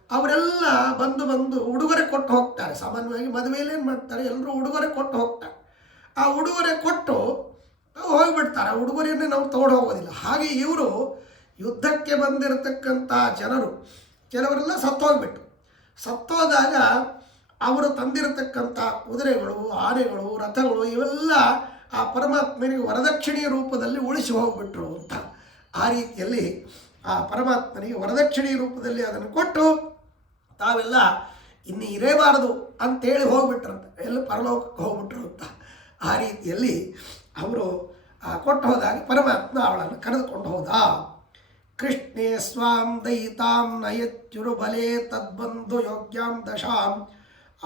ಅವರೆಲ್ಲ ಬಂದು ಉಡುಗೊರೆ ಕೊಟ್ಟು ಹೋಗ್ತಾರೆ. ಸಾಮಾನ್ಯವಾಗಿ ಮದುವೆಯಲ್ಲಿ ಏನು ಮಾಡ್ತಾರೆ, ಎಲ್ಲರೂ ಉಡುಗೊರೆ ಕೊಟ್ಟು ಹೋಗ್ತಾರೆ. ಆ ಉಡುಗೊರೆ ಕೊಟ್ಟು ಹೋಗಿಬಿಡ್ತಾರೆ. ಆ ಉಡುಗೊರೆಯನ್ನೇ ನಾವು ತಗೊಂಡು ಹೋಗೋದಿಲ್ಲ. ಹಾಗೆ ಇವರು ಯುದ್ಧಕ್ಕೆ ಬಂದಿರತಕ್ಕಂಥ ಜನರು ಕೆಲವರೆಲ್ಲ ಸತ್ತೋದಾಗ ಅವರು ತಂದಿರತಕ್ಕಂಥ ಕುದುರೆಗಳು, ಆನೆಗಳು, ರಥಗಳು ಇವೆಲ್ಲ ಆ ಪರಮಾತ್ಮನಿಗೆ ವರದಕ್ಷಿಣೆಯ ರೂಪದಲ್ಲಿ ಉಳಿಸಿ ಹೋಗ್ಬಿಟ್ರು ಅಂತ. ಆ ರೀತಿಯಲ್ಲಿ ಆ ಪರಮಾತ್ಮನಿಗೆ ವರದಕ್ಷಿಣೆಯ ರೂಪದಲ್ಲಿ ಅದನ್ನು ಕೊಟ್ಟು ತಾವೆಲ್ಲ ಇನ್ನು ಇರೇಬಾರದು ಅಂತೇಳಿ ಹೋಗ್ಬಿಟ್ರಂತೆ, ಎಲ್ಲ ಪರಲೋಕಕ್ಕೆ ಹೋಗ್ಬಿಟ್ರು ಅಂತ. ಆ ರೀತಿಯಲ್ಲಿ ಅವರು ಕೊಟ್ಟು ಹೋದಾಗ ಪರಮಾತ್ಮ ಅವಳನ್ನು ಕರೆದುಕೊಂಡು ಹೋದ. ಕೃಷ್ಣೇ ಸ್ವಾಂ ದಯಿತಾಂ ನಯತ್ಯುರುಬಲೆ ತದ್ಬಂಧು ಯೋಗ್ಯಾಂ ದಶಾಂ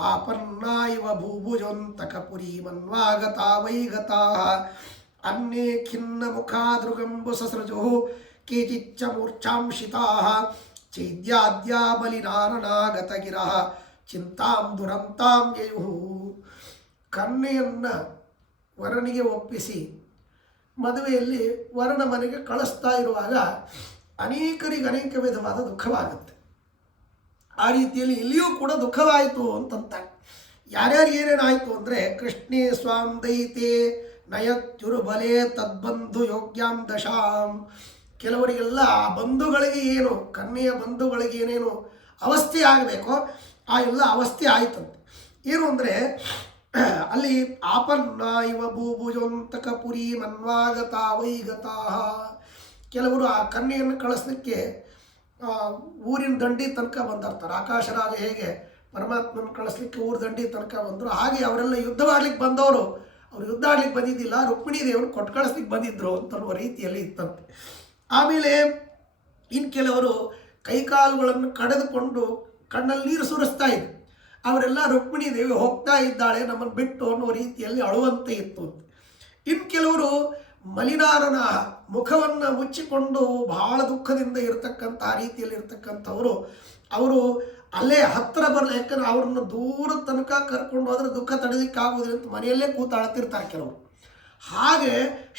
ಆಪನ್ನ ಇವ ಭೂಭುಜೋಂತಕಪುರಿ ಮನ್ವಾಗತಾ ವೈಗತಾ ಅನ್ನೇ ಖಿನ್ನ ಮುಖಾದೃಗಂಬು ಸಸೃಜು ಕೇಚಿಚ್ಚ ಮೂರ್ಛಾಂಶಿತಾ ಚೈದ್ಯಾದ್ಯಾ ಬಲಿನಾನನಾಗತಗಿರಃ ಚಿಂತಾಂ ದುರಂತಾಂ ಯಯುಃ. ಕನ್ಯೆಯನ್ನು ವರನಿಗೆ ಒಪ್ಪಿಸಿ ಮದುವೆಯಲ್ಲಿ ವರನ ಮನೆಗೆ ಕಳಿಸ್ತಾ ಇರುವಾಗ ಅನೇಕರಿಗೆ ಅನೇಕ ವಿಧವಾದ ದುಃಖವಾಗುತ್ತೆ. ಆ ರೀತಿಯಲ್ಲಿ ಇಲ್ಲಿಯೂ ಕೂಡ ದುಃಖವಾಯಿತು ಅಂತಂತ. ಯಾರ್ಯಾರಿಗೆ ಏನೇನಾಯಿತು ಅಂದರೆ ಕೃಷ್ಣೇ ಸ್ವಾಂ ದಯಿತೆ ನಯತ್ಯುರುಬಲೆ ತದ್ಬಂಧು ಯೋಗ್ಯಾಂ ದಶಾಂ. ಕೆಲವರಿಗೆಲ್ಲ ಆ ಬಂಧುಗಳಿಗೆ ಏನು ಕನ್ಯೆಯ ಬಂಧುಗಳಿಗೆ ಏನೇನು ಅವಸ್ಥೆ ಆಗಬೇಕೋ ಆ ಎಲ್ಲ ಅವಸ್ಥೆ ಆಯ್ತಂತೆ. ಏನು ಅಂದರೆ ಅಲ್ಲಿ ಆಪನ್ನ ಇವ ಭೂಭುಜೋಂತಕ ಪುರಿ ಮನ್ವಾಗತಾ ವೈಗತಾ. ಕೆಲವರು ಆ ಕನ್ಯೆಯನ್ನು ಕಳಿಸ್ಲಿಕ್ಕೆ ಊರಿನ ದಂಡಿ ತನಕ ಬಂದಿರ್ತಾರೆ. ಆಕಾಶರಾಜ ಹೇಗೆ ಪರಮಾತ್ಮನ ಕಳಿಸ್ಲಿಕ್ಕೆ ಊರ ದಂಡಿ ತನಕ ಬಂದರು, ಹಾಗೆ ಅವರೆಲ್ಲ ಯುದ್ಧವಾಡ್ಲಿಕ್ಕೆ ಬಂದವರು ಅವರು ಯುದ್ಧ ಆಡ್ಲಿಕ್ಕೆ ಬಂದಿದ್ದಿಲ್ಲ, ರುಕ್ಮಿಣಿ ದೇವರು ಕೊಟ್ಟು ಕಳಿಸ್ಲಿಕ್ಕೆ ಬಂದಿದ್ರು ಅಂತನ್ನುವ ರೀತಿಯಲ್ಲಿ ಇತ್ತಂತೆ. ಆಮೇಲೆ ಇನ್ನು ಕೆಲವರು ಕೈಕಾಲುಗಳನ್ನು ಕಡಿದುಕೊಂಡು ಕಣ್ಣಲ್ಲಿ ನೀರು ಸುರಿಸ್ತಾ ಇದ್ರು. ಅವರೆಲ್ಲ ರುಕ್ಮಿಣಿ ದೇವಿ ಹೋಗ್ತಾ ಇದ್ದಾಳೆ ನಮ್ಮನ್ನು ಬಿಟ್ಟು ಅನ್ನೋ ರೀತಿಯಲ್ಲಿ ಅಳುವಂತೆ ಇತ್ತು. ಇನ್ನು ಕೆಲವರು ಮಲಿನಾರನ ಮುಖವನ್ನು ಮುಚ್ಚಿಕೊಂಡು ಬಹಳ ದುಃಖದಿಂದ ಇರತಕ್ಕಂಥ ರೀತಿಯಲ್ಲಿ ಇರ್ತಕ್ಕಂಥವರು ಅವರು ಅಲ್ಲೇ ಹತ್ತಿರ ಬರಲಿ, ಯಾಕಂದ್ರೆ ಅವ್ರನ್ನ ದೂರದ ತನಕ ಕರ್ಕೊಂಡು ಹೋದರೆ ದುಃಖ ತಡೆಯೋದಕ್ಕಾಗೋದಿಲ್ಲ ಅಂತ ಮನೆಯಲ್ಲೇ ಕೂತು ಅಳ್ತಿರ್ತಾರೆ ಕೆಲವರು. ಹಾಗೆ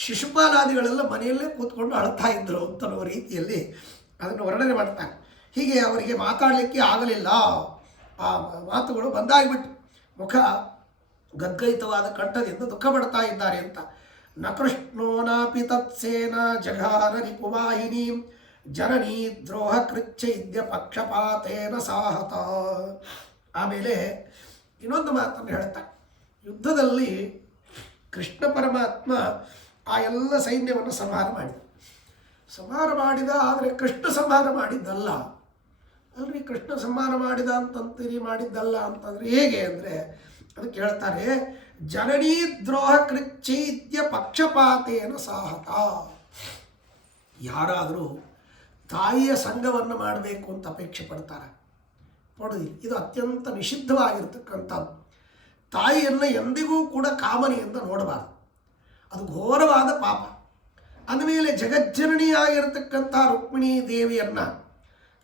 ಶಿಶುಪಾಲಾದಿಗಳೆಲ್ಲ ಮನೆಯಲ್ಲೇ ಕೂತ್ಕೊಂಡು ಅಳ್ತಾ ಇದ್ರು ಅಂತನ್ನುವ ರೀತಿಯಲ್ಲಿ ಅದನ್ನು ವರ್ಣನೆ ಮಾಡ್ತಾರೆ. ಹೀಗೆ ಅವರಿಗೆ ಮಾತಾಡಲಿಕ್ಕೆ ಆಗಲಿಲ್ಲ, ಆ ಮಾತುಗಳು ಬಂದಾಗಿಬಿಟ್ಟು ಮುಖ ಗದ್ಗಯಿತವಾದ ಕಂಠದಿಂದ ದುಃಖ ಪಡ್ತಾ ಇದ್ದಾರೆ ಅಂತ. ನ ಕೃಷ್ಣೋ ನಾಪಿ ತತ್ಸೇನ ಜಘಾನ ರಿಪುವಾಹಿನಿ ಜನನೀ ದ್ರೋಹ ಕೃಚ್ಛೈದ್ಯ ಪಕ್ಷಪಾತೇನ ಸಾಹತ. ಆಮೇಲೆ ಇನ್ನೊಂದು ಮಾತನ್ನು ಹೇಳ್ತಾರೆ. ಯುದ್ಧದಲ್ಲಿ ಕೃಷ್ಣ ಪರಮಾತ್ಮ ಆ ಎಲ್ಲ ಸೈನ್ಯವನ್ನು ಸಂಹಾರ ಮಾಡಿದ. ಆದರೆ ಕೃಷ್ಣ ಸಂಹಾರ ಮಾಡಿದ್ದಲ್ಲ ಅಲ್ರಿ. ಕೃಷ್ಣ ಸಂಹಾರ ಮಾಡಿದ ಅಂತಂತೀರಿ, ಮಾಡಿದ್ದಲ್ಲ ಅಂತಂದರೆ ಹೇಗೆ ಅಂದರೆ ಅದಕ್ಕೆ ಹೇಳ್ತಾರೆ ಜನನೀ ದ್ರೋಹ ಕೃಚ್ಛೈದ್ಯ ಪಕ್ಷಪಾತೇನ ಸಾಹತ. ಯಾರಾದರೂ ತಾಯಿಯ ಸಂಘವನ್ನು ಮಾಡಬೇಕು ಅಂತ ಅಪೇಕ್ಷೆ ಪಡ್ತಾರೆ ನೋಡಿ, ಇದು ಅತ್ಯಂತ ನಿಷಿದ್ಧವಾಗಿರ್ತಕ್ಕಂಥದ್ದು. ತಾಯಿಯನ್ನು ಎಂದಿಗೂ ಕೂಡ ಕಾಮನೆಯಿಂದ ನೋಡಬಾರದು, ಅದು ಘೋರವಾದ ಪಾಪ. ಅಂದಮೇಲೆ ಜಗಜ್ಜನನಿಯಾಗಿರ್ತಕ್ಕಂಥ ರುಕ್ಮಿಣೀ ದೇವಿಯನ್ನು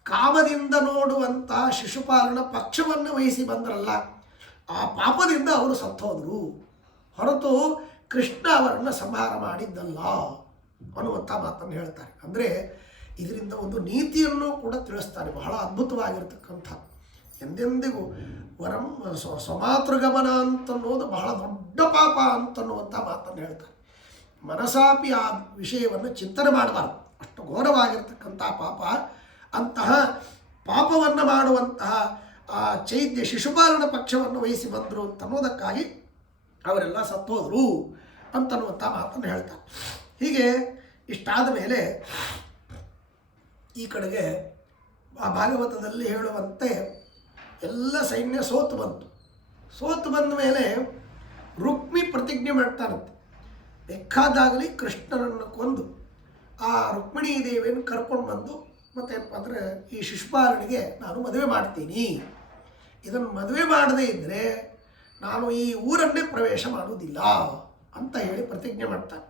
ಕಾಮದಿಂದ ನೋಡುವಂಥ ಶಿಶುಪಾಲನ ಪಕ್ಷವನ್ನು ವಹಿಸಿ ಬಂದ್ರಲ್ಲ, ಆ ಪಾಪದಿಂದ ಅವರು ಸತ್ತೋದ್ರು ಹೊರತು ಕೃಷ್ಣ ಅವರನ್ನು ಸಂಹಾರ ಮಾಡಿದ್ದಲ್ಲ ಅನ್ನುವಂಥ ಮಾತನ್ನು ಹೇಳ್ತಾರೆ. ಅಂದರೆ ಇದರಿಂದ ಒಂದು ನೀತಿಯನ್ನು ಕೂಡ ತಿಳಿಸ್ತಾರೆ, ಬಹಳ ಅದ್ಭುತವಾಗಿರ್ತಕ್ಕಂಥ. ಎಂದೆಂದಿಗೂ ವರಂ ಸ್ವಮಾತೃಗಮನ ಅಂತನ್ನೋದು ಬಹಳ ದೊಡ್ಡ ಪಾಪ ಅಂತನ್ನುವಂಥ ಮಾತನ್ನು ಹೇಳ್ತಾರೆ. ಮನಸಾಪಿ ಆ ವಿಷಯವನ್ನು ಚಿಂತನೆ ಮಾಡಬಾರ್ದು, ಅಷ್ಟು ಘೋರವಾಗಿರ್ತಕ್ಕಂಥ ಪಾಪ. ಅಂತಹ ಪಾಪವನ್ನು ಮಾಡುವಂತಹ ಆ ಚೈದ್ಯ ಶಿಶುಪಾಲನ ಪಕ್ಷವನ್ನು ವಹಿಸಿ ಬಂದರು ಅಂತನ್ನೋದಕ್ಕಾಗಿ ಅವರೆಲ್ಲ ಸತ್ತೋದ್ರು ಅಂತನ್ನುವಂಥ ಮಾತನ್ನು ಹೇಳ್ತಾರೆ. ಹೀಗೆ ಇಷ್ಟಾದ ಮೇಲೆ ಈ ಕಡೆಗೆ ಆ ಭಾಗವತದಲ್ಲಿ ಹೇಳುವಂತೆ ಎಲ್ಲ ಸೈನ್ಯ ಸೋತು ಬಂದ ಮೇಲೆ ರುಕ್ಮಿ ಪ್ರತಿಜ್ಞೆ ಮಾಡ್ತಾನಂತೆ, ಬೇಕಾದಾಗಲಿ ಕೃಷ್ಣನನ್ನು ಕೊಂದು ಆ ರುಕ್ಮಿಣೀ ದೇವಿಯನ್ನು ಕರ್ಕೊಂಡು ಬಂದು ಮತ್ತೇನಪ್ಪ ಅಂದರೆ ಈ ಶಿಶುಪಾಲನಿಗೆ ನಾನು ಮದುವೆ ಮಾಡ್ತೀನಿ, ಇದನ್ನು ಮದುವೆ ಮಾಡದೇ ಇದ್ದರೆ ನಾನು ಈ ಊರನ್ನೇ ಪ್ರವೇಶ ಮಾಡುವುದಿಲ್ಲ ಅಂತ ಹೇಳಿ ಪ್ರತಿಜ್ಞೆ ಮಾಡ್ತಾನೆ.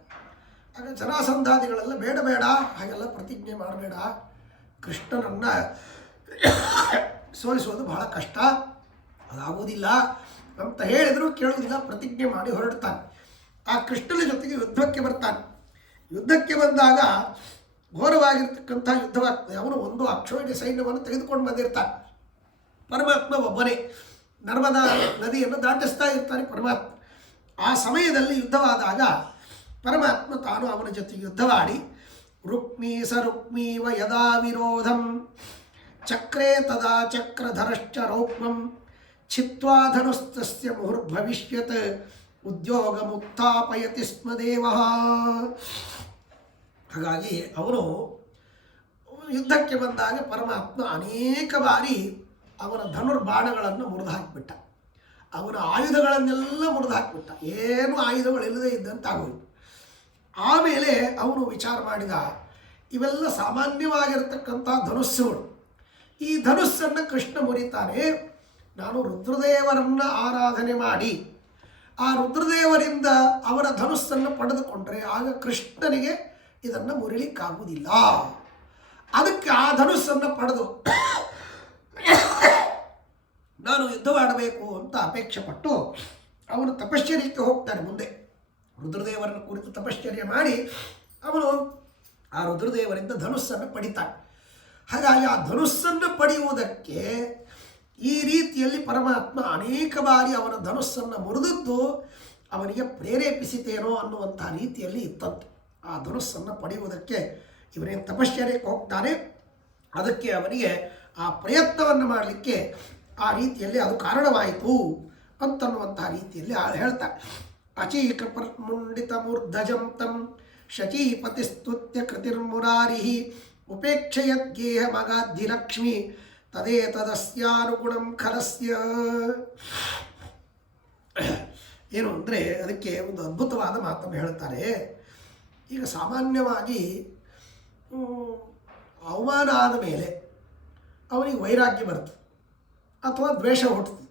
ಆಗ ಜರಾಸಂಧಾದಿಗಳೆಲ್ಲ ಬೇಡ ಹಾಗೆಲ್ಲ ಪ್ರತಿಜ್ಞೆ ಮಾಡಬೇಡ, ಕೃಷ್ಣನನ್ನು ಸೋಲಿಸೋದು ಬಹಳ ಕಷ್ಟ, ಅದಾಗುವುದಿಲ್ಲ ಅಂತ ಹೇಳಿದರೂ ಕೇಳುವುದಿಲ್ಲ, ಪ್ರತಿಜ್ಞೆ ಮಾಡಿ ಹೊರಡ್ತಾನೆ. ಆ ಕೃಷ್ಣನ ಜೊತೆಗೆ ಯುದ್ಧಕ್ಕೆ ಬರ್ತಾನೆ. ಯುದ್ಧಕ್ಕೆ ಬಂದಾಗ ಘೋರವಾಗಿರ್ತಕ್ಕಂಥ ಯುದ್ಧವಾಗ್ತದೆ. ಅವನು ಒಂದು ಅಕ್ಷೋಹಿಣಿ ಸೈನ್ಯವನ್ನು ತೆಗೆದುಕೊಂಡು ಬಂದಿರ್ತಾನೆ. ಪರಮಾತ್ಮ ಒಬ್ಬನೇ ನರ್ಮದಾ ನದಿಯನ್ನು ದಾಟಿಸ್ತಾ ಇರ್ತಾನೆ ಪರಮಾತ್ಮ. ಆ ಸಮಯದಲ್ಲಿ ಯುದ್ಧವಾದಾಗ ಪರಮಾತ್ಮ ತಾನು ಅವನ ಜೊತೆಗೆ ಯುದ್ಧವಾಡಿ ರುಕ್ಮೀ ಸ ರುಕ್ಮೀವ ಯದಾ ವಿರೋಧಂ ಚಕ್ರೇ ತದಾ ಚಕ್ರಧರಶ್ಚ ರೌಕ್ಮಂ ಚಿತ್ವಾ ಧನುಸ್ತಸ್ಯ ಮುಹುರ್ಭವಿಷ್ಯತ್ ಉದ್ಯೋಗ ಮುಕ್ತಾಪಯತಿ ಸ್ಮ ದೇವಃ. ಹಾಗಾಗಿ ಅವನು ಯುದ್ಧಕ್ಕೆ ಬಂದಾಗ ಪರಮಾತ್ಮ ಅನೇಕ ಬಾರಿ ಅವನ ಧನುರ್ಬಾಣಗಳನ್ನು ಮುರಿದು ಹಾಕಿಬಿಟ್ಟ. ಅವನ ಆಯುಧಗಳನ್ನೆಲ್ಲ ಮುರಿದು ಹಾಕಿಬಿಟ್ಟ. ಏನು ಆಯುಧಗಳಿಲ್ಲದೆ ಇದ್ದಂತಾಗೋಯಿತು. ಆಮೇಲೆ ಅವನು ವಿಚಾರ ಮಾಡಿದ, ಇವೆಲ್ಲ ಸಾಮಾನ್ಯವಾಗಿರತಕ್ಕಂಥ ಧನುಸ್ಸುಗಳು. ಈ ಧನುಸ್ಸನ್ನು ಕೃಷ್ಣ ಮುರಿತಾನೆ. ನಾನು ರುದ್ರದೇವರನ್ನು ಆರಾಧನೆ ಮಾಡಿ ಆ ರುದ್ರದೇವರಿಂದ ಅವರ ಧನುಸ್ಸನ್ನು ಪಡೆದುಕೊಂಡ್ರೆ ಆಗ ಕೃಷ್ಣನಿಗೆ ಇದನ್ನು ಮುರಿಲಿಕ್ಕಾಗುವುದಿಲ್ಲ. ಅದಕ್ಕೆ ಆ ಧನುಸ್ಸನ್ನು ಪಡೆದು ನಾನು ಯುದ್ಧವಾಡಬೇಕು ಅಂತ ಅಪೇಕ್ಷೆ ಪಟ್ಟು ಅವನು ತಪಶ್ಚರ್ಯಕ್ಕೆ ಹೋಗ್ತಾನೆ. ಮುಂದೆ ರುದ್ರದೇವರನ್ನು ಕುರಿತು ತಪಶ್ಚರ್ಯ ಮಾಡಿ ಅವನು ಆ ರುದ್ರದೇವರಿಂದ ಧನುಸ್ಸನ್ನು ಪಡಿತಾನೆ. ಹಾಗಾಗಿ ಆ ಧನುಸ್ಸನ್ನು ಪಡೆಯುವುದಕ್ಕೆ ಈ ರೀತಿಯಲ್ಲಿ ಪರಮಾತ್ಮ ಅನೇಕ ಬಾರಿ ಅವನ ಧನುಸ್ಸನ್ನು ಮುರಿದದ್ದು ಅವನಿಗೆ ಪ್ರೇರೇಪಿಸಿತೇನೋ ಅನ್ನುವಂಥ ರೀತಿಯಲ್ಲಿ ಇತ್ತಂತೆ. ಆ ಧನುಸ್ಸನ್ನು ಪಡೆಯುವುದಕ್ಕೆ ಇವನೇ ತಪಶ್ಚರ್ಯಕ್ಕೆ ಹೋಗ್ತಾನೆ. ಅದಕ್ಕೆ ಅವನಿಗೆ ಆ ಪ್ರಯತ್ನವನ್ನು ಮಾಡಲಿಕ್ಕೆ ಆ ರೀತಿಯಲ್ಲಿ ಅದು ಕಾರಣವಾಯಿತು ಅಂತನ್ನುವಂಥ ರೀತಿಯಲ್ಲಿ ಹೇಳ್ತಾರೆ. ಅಚೀಕೃಪರ್ಮುಂಡಿತ ಮೂರ್ಧಜಂ ತಂ ಶಚೀಪತಿ ಸ್ತುತ್ಯ ಕೃತಿರ್ಮುರಾರಿ ಉಪೇಕ್ಷಯದ್ಗೇಹ ಮಗಾಧಿಲಕ್ಷ್ಮಿ ತದೇತದಸ್ಯಾನುಗುಣಂ ಖಲಸ್ಯ. ಏನು ಅಂದರೆ ಅದಕ್ಕೆ ಒಂದು ಅದ್ಭುತವಾದ ಮಾತನ್ನು ಹೇಳ್ತಾರೆ. ಈಗ ಸಾಮಾನ್ಯವಾಗಿ ಅವಮಾನ ಆದ ಮೇಲೆ ಅವನಿಗೆ ವೈರಾಗ್ಯ ಬರ್ತದೆ ಅಥವಾ ದ್ವೇಷ ಹುಟ್ಟುತ್ತದೆ.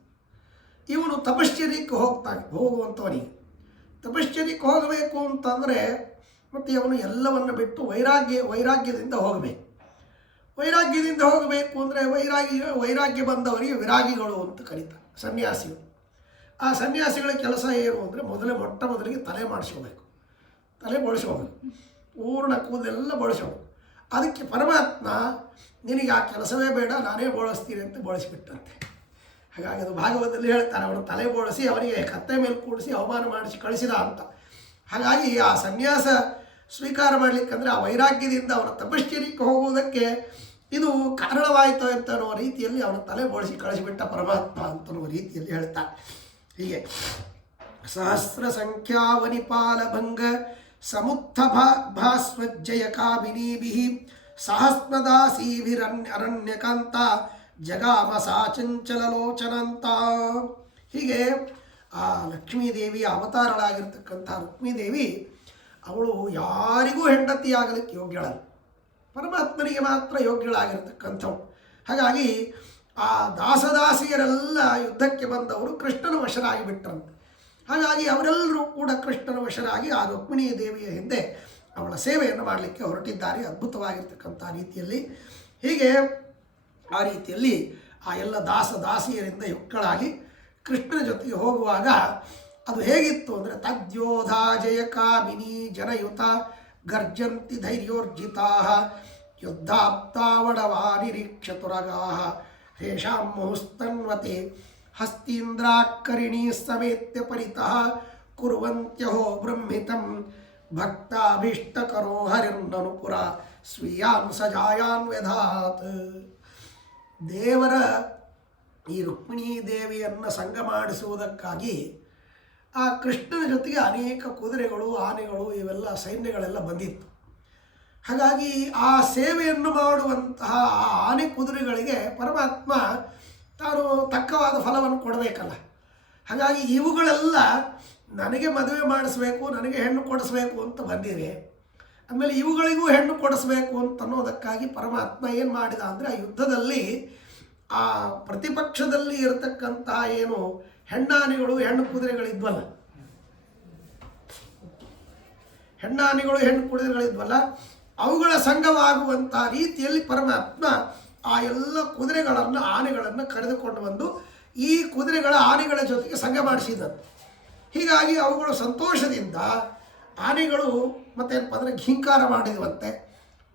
ಇವನು ತಪಶ್ಚರ್ಯಕ್ಕೆ ಹೋಗುವಂಥವನಿಗೆ ತಪಶ್ಚರ್ಯಕ್ಕೆ ಹೋಗಬೇಕು ಅಂತಂದರೆ ಮತ್ತು ಅವನು ಎಲ್ಲವನ್ನು ಬಿಟ್ಟು ವೈರಾಗ್ಯದಿಂದ ಹೋಗಬೇಕು. ವೈರಾಗ್ಯದಿಂದ ಹೋಗಬೇಕು ಅಂದರೆ ವೈರಾಗ್ಯ ಬಂದವರಿಗೆ ವಿರಾಗಿಗಳು ಅಂತ ಕರೀತಾರೆ, ಸನ್ಯಾಸಿಗಳು. ಆ ಸನ್ಯಾಸಿಗಳ ಕೆಲಸ ಏನು ಅಂದರೆ ಮೊಟ್ಟ ಮೊದಲಿಗೆ ತಲೆ ಮಾಡಿಸ್ಕೋಬೇಕು, ತಲೆ ಬಳಸ್ಕೋಬೇಕು, ಪೂರ್ಣ ಕೂದಲೆಲ್ಲ ಬಳಸೋದು. ಅದಕ್ಕೆ ಪರಮಾತ್ಮ ನಿನಗೆ ಆ ಕೆಲಸವೇ ಬೇಡ, ನಾನೇ ಬೋಳಿಸ್ತೀನಿ ಅಂತ ಬೋಳಿಸಿಬಿಟ್ಟಂತೆ. ಹಾಗಾಗಿ ಅದು ಭಾಗವತದಲ್ಲಿ ಹೇಳ್ತಾರೆ, ಅವನು ತಲೆ ಬೋಳಿಸಿ ಅವನಿಗೆ ಕತ್ತೆ ಮೇಲೆ ಕೂಡಿಸಿ ಅವಮಾನ ಮಾಡಿಸಿ ಕಳಿಸಿದ ಅಂತ. ಹಾಗಾಗಿ ಆ ಸನ್ಯಾಸ ಸ್ವೀಕಾರ ಮಾಡಲಿಕ್ಕಂದರೆ ಆ ವೈರಾಗ್ಯದಿಂದ ಅವನ ತಪಶ್ಚರ್ಯಕ್ಕೆ ಹೋಗುವುದಕ್ಕೆ ಇದು ಕಾರಣವಾಯಿತು ಅಂತ ಅನ್ನುವ ರೀತಿಯಲ್ಲಿ ಅವನ ತಲೆ ಬೋಳಿಸಿ ಕಳಿಸಿಬಿಟ್ಟ ಪರಮಾತ್ಮ ಅಂತನ್ನುವ ರೀತಿಯಲ್ಲಿ ಹೇಳ್ತಾರೆ. ಹೀಗೆ ಸಹಸ್ರ ಸಂಖ್ಯಾವನಿಪಾಲಭಂಗ ಸಮುತ್ಥ ಭಾಸ್ವಜ್ಜಯ ಕಾಮಿನೀಭಿ ಸಹಸ್ಮದಾಸೀಭಿರಣ್ಯಕಾಂತ ಜಗಾಮ ಸಾ ಚಂಚಲಲೋಚನಂತ. ಹೀಗೆ ಆ ಲಕ್ಷ್ಮೀದೇವಿಯ ಅವತಾರಳಾಗಿರ್ತಕ್ಕಂಥ ರುಕ್ಮಿದೇವಿ ಅವಳು ಯಾರಿಗೂ ಹೆಂಡತಿಯಾಗಲಿಕ್ಕೆ ಯೋಗ್ಯಳಲ್ಲ, ಪರಮಾತ್ಮನಿಗೆ ಮಾತ್ರ ಯೋಗ್ಯಳಾಗಿರ್ತಕ್ಕಂಥವು. ಹಾಗಾಗಿ ಆ ದಾಸದಾಸಿಯರೆಲ್ಲ ಯುದ್ಧಕ್ಕೆ ಬಂದವರು ಕೃಷ್ಣನ ವಶರಾಗಿ ಬಿಟ್ಟರಂತೆ. ಹಾಗಾಗಿ ಅವರೆಲ್ಲರೂ ಕೂಡ ಕೃಷ್ಣನ ವಶರಾಗಿ ಆ ರುಕ್ಮಿಣೀ ದೇವಿಯ ಹಿಂದೆ ಅವಳ ಸೇವೆಯನ್ನು ಮಾಡಲಿಕ್ಕೆ ಹೊರಟಿದ್ದಾರೆ ಅದ್ಭುತವಾಗಿರ್ತಕ್ಕಂಥ ರೀತಿಯಲ್ಲಿ. ಹೀಗೆ ಆ ರೀತಿಯಲ್ಲಿ ಆ ಎಲ್ಲ ದಾಸದಾಸಿಯರಿಂದ ಯುಕ್ತಳಾಗಿ ಕೃಷ್ಣನ ಜೊತೆಗೆ ಹೋಗುವಾಗ ಅದು ಹೇಗಿತ್ತು ಅಂದರೆ ತದ್ಯೋಧಾ ಜಯ ಕಾಮಿನಿ ಜನಯುತ ಗರ್ಜಂತಿ ಧೈರ್ಯೋರ್ಜಿತಾ ಯುದ್ಧಾಪ್ತಾವಡವಾ ನಿರೀಕ್ಷತುರಗಾ ಹೇಷಾಂ ಮುಹುಸ್ತನ್ವತೆ ಹಸ್ತೀಂದ್ರಾಕರಿಣೀ ಸಮೇತ್ಯ ಪರಿತಃ ಕುರ್ವಂತ್ಯಹೋ ಬ್ರಹ್ಮಿತಂ ಭಕ್ತಾಭೀಷ್ಟಕರೋ ಹರಿರ್ನನುಪುರ ಸ್ವೀಯಾನ್ ಸಜಾಯಾನ್ ವ್ಯಧಾತ್. ದೇವರ ಈ ರುಕ್ಮಿಣೀ ದೇವಿಯನ್ನು ಸಂಗ ಮಾಡಿಸುವುದಕ್ಕಾಗಿ ಆ ಕೃಷ್ಣನ ಜೊತೆಗೆ ಅನೇಕ ಕುದುರೆಗಳು, ಆನೆಗಳು, ಇವೆಲ್ಲ ಸೈನ್ಯಗಳೆಲ್ಲ ಬಂದಿತ್ತು. ಹಾಗಾಗಿ ಆ ಸೇವೆಯನ್ನು ಮಾಡುವಂತಹ ಆ ಆನೆ ಕುದುರೆಗಳಿಗೆ ಪರಮಾತ್ಮ ತಾನು ತಕ್ಕವಾದ ಫಲವನ್ನು ಕೊಡಬೇಕಲ್ಲ. ಹಾಗಾಗಿ ಇವುಗಳೆಲ್ಲ ನನಗೆ ಮದುವೆ ಮಾಡಿಸ್ಬೇಕು, ನನಗೆ ಹೆಣ್ಣು ಕೊಡಿಸ್ಬೇಕು ಅಂತ ಬಂದಿವೆ. ಆಮೇಲೆ ಇವುಗಳಿಗೂ ಹೆಣ್ಣು ಕೊಡಿಸ್ಬೇಕು ಅಂತ ಅನ್ನೋದಕ್ಕಾಗಿ ಪರಮಾತ್ಮ ಏನು ಮಾಡಿದ ಅಂದರೆ ಆ ಯುದ್ಧದಲ್ಲಿ ಆ ಪ್ರತಿಪಕ್ಷದಲ್ಲಿ ಇರತಕ್ಕಂತಹ ಏನು ಹೆಣ್ಣಾನೆಗಳು, ಹೆಣ್ಣು ಕುದುರೆಗಳಿದ್ವಲ್ಲ, ಹೆಣ್ಣಾನೆಗಳು, ಹೆಣ್ಣು ಕುದುರೆಗಳಿದ್ವಲ್ಲ, ಅವುಗಳ ಸಂಘವಾಗುವಂತಹ ರೀತಿಯಲ್ಲಿ ಪರಮಾತ್ಮ ಆ ಎಲ್ಲ ಕುದುರೆಗಳನ್ನು, ಆನೆಗಳನ್ನು ಕರೆದುಕೊಂಡು ಬಂದು ಈ ಕುದುರೆಗಳ ಆನೆಗಳ ಜೊತೆಗೆ ಸಂಘ ಮಾಡಿಸಿದಂತೆ. ಹೀಗಾಗಿ ಅವುಗಳು ಸಂತೋಷದಿಂದ ಆನೆಗಳು ಮತ್ತೇನಪ್ಪ ಅಂದರೆ ಘೀಂಕಾರ ಮಾಡಿರುವಂತೆ,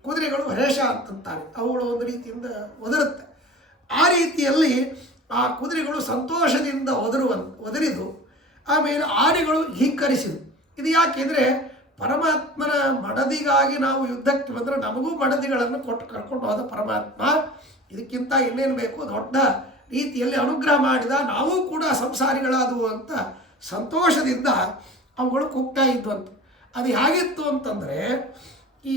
ಕುದುರೆಗಳು ಹರೇಶ ಅಂತಂತಾರೆ, ಅವುಗಳು ಒಂದು ರೀತಿಯಿಂದ ಒದರುತ್ತೆ. ಆ ರೀತಿಯಲ್ಲಿ ಆ ಕುದುರೆಗಳು ಸಂತೋಷದಿಂದ ಒದರಿದು ಆಮೇಲೆ ಆನೆಗಳು ಘೀಂಕರಿಸಿದವು. ಇದು ಯಾಕೆಂದರೆ ಪರಮಾತ್ಮನ ಮಡದಿಗಾಗಿ ನಾವು ಯುದ್ಧಕ್ಕೆ ಬಂದರೆ ನಮಗೂ ಮಡದಿಗಳನ್ನು ಕೊಟ್ಟು ಕರ್ಕೊಂಡು ಹೋದ ಪರಮಾತ್ಮ, ಇದಕ್ಕಿಂತ ಇನ್ನೇನು ಬೇಕು, ದೊಡ್ಡ ರೀತಿಯಲ್ಲಿ ಅನುಗ್ರಹ ಮಾಡಿದ, ನಾವು ಕೂಡ ಸಂಸಾರಿಗಳಾದವು ಅಂತ ಸಂತೋಷದಿಂದ ಅವುಗಳು ಕೂಗ್ತಾ ಇದ್ವಂತೆ. ಅದು ಹೇಗಿತ್ತು ಅಂತಂದರೆ, ಈ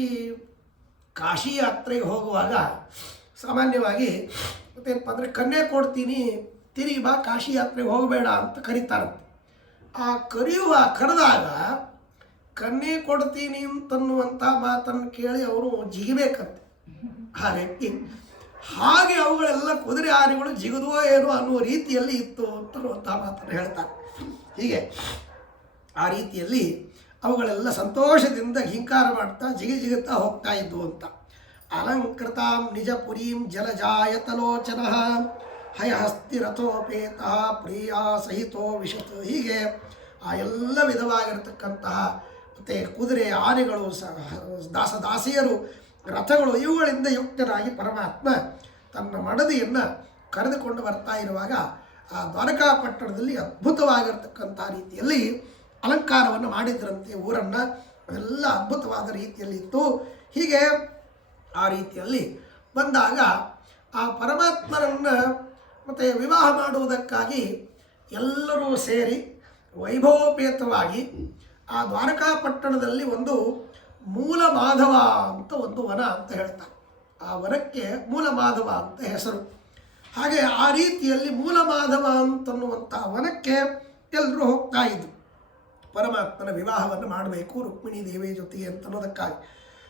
ಕಾಶಿ ಯಾತ್ರೆಗೆ ಹೋಗುವಾಗ ಸಾಮಾನ್ಯವಾಗಿ ಮತ್ತೇನಪ್ಪ ಅಂದರೆ ಕನ್ಯೆ ಕೊಡ್ತೀನಿ ತಿರುಗಿ ಬಾ, ಕಾಶಿ ಯಾತ್ರೆಗೆ ಹೋಗಬೇಡ ಅಂತ ಕರೀತಾರಂತೆ. ಆ ಕರೆದಾಗ ಕನ್ಯೆ ಕೊಡ್ತೀನಿ ಅಂತನ್ನುವಂಥ ಮಾತನ್ನು ಕೇಳಿ ಅವರು ಜಿಗಬೇಕಂತೆ ಆ ವ್ಯಕ್ತಿ. ಹಾಗೆ ಅವುಗಳೆಲ್ಲ ಕುದುರೆ ಆನೆಗಳು ಜಿಗಿದುವೋ ಏನೋ ಅನ್ನುವ ರೀತಿಯಲ್ಲಿ ಇತ್ತು ಅಂತನ್ನುವಂಥ ಮಾತನ್ನು ಹೇಳ್ತಾರೆ. ಹೀಗೆ ಆ ರೀತಿಯಲ್ಲಿ ಅವುಗಳೆಲ್ಲ ಸಂತೋಷದಿಂದ ಹಿಂಕಾರ ಮಾಡ್ತಾ ಜಿಗುತ್ತಾ ಹೋಗ್ತಾ ಇದ್ವು ಅಂತ. ಅಲಂಕೃತಾಂ ನಿಜ ಪುರೀಂ ಜಲಜಾಯತಲೋಚನ ಹಯಹಸ್ತಿ ರಥೋಪೇತ ಪ್ರಿಯ ಸಹಿತೋ ವಿಶತ್. ಹೀಗೆ ಆ ಎಲ್ಲ ವಿಧವಾಗಿರತಕ್ಕಂತಹ ಮತ್ತು ಕುದುರೆ ಆನೆಗಳು ದಾಸದಾಸಿಯರು ರಥಗಳು ಇವುಗಳಿಂದ ಯುಕ್ತರಾಗಿ ಪರಮಾತ್ಮ ತನ್ನ ಮಡದಿಯನ್ನು ಕರೆದುಕೊಂಡು ಬರ್ತಾ ಇರುವಾಗ ಆ ದ್ವಾರಕಾಪಟ್ಟಣದಲ್ಲಿ ಅದ್ಭುತವಾಗಿರ್ತಕ್ಕಂಥ ರೀತಿಯಲ್ಲಿ ಅಲಂಕಾರವನ್ನು ಮಾಡಿದ್ರಂತೆ ಊರನ್ನು. ಅದೆಲ್ಲ ಅದ್ಭುತವಾದ ರೀತಿಯಲ್ಲಿ ಇತ್ತು. ಹೀಗೆ ಆ ರೀತಿಯಲ್ಲಿ ಬಂದಾಗ ಆ ಪರಮಾತ್ಮನನ್ನು ಮತ್ತು ವಿವಾಹ ಮಾಡುವುದಕ್ಕಾಗಿ ಎಲ್ಲರೂ ಸೇರಿ ವೈಭವೋಪೇತವಾಗಿ ಆ ದ್ವಾರಕಾಪಟ್ಟಣದಲ್ಲಿ ಒಂದು ಮೂಲ ಮಾಧವ ಅಂತ ಒಂದು ವನ ಅಂತ ಹೇಳ್ತಾರೆ. ಆ ವನಕ್ಕೆ ಮೂಲ ಮಾಧವ ಅಂತ ಹೆಸರು. ಹಾಗೆ ಆ ರೀತಿಯಲ್ಲಿ ಮೂಲ ಮಾಧವ ಅಂತನ್ನುವಂಥ ವನಕ್ಕೆ ಎಲ್ಲರೂ ಹೋಗ್ತಾ ಇದ್ರು ಪರಮಾತ್ಮನ ವಿವಾಹವನ್ನು ಮಾಡಬೇಕು ರುಕ್ಮಿಣೀ ದೇವಿ ಜೊತೆಗೆ ಅಂತನ್ನೋದಕ್ಕಾಗಿ.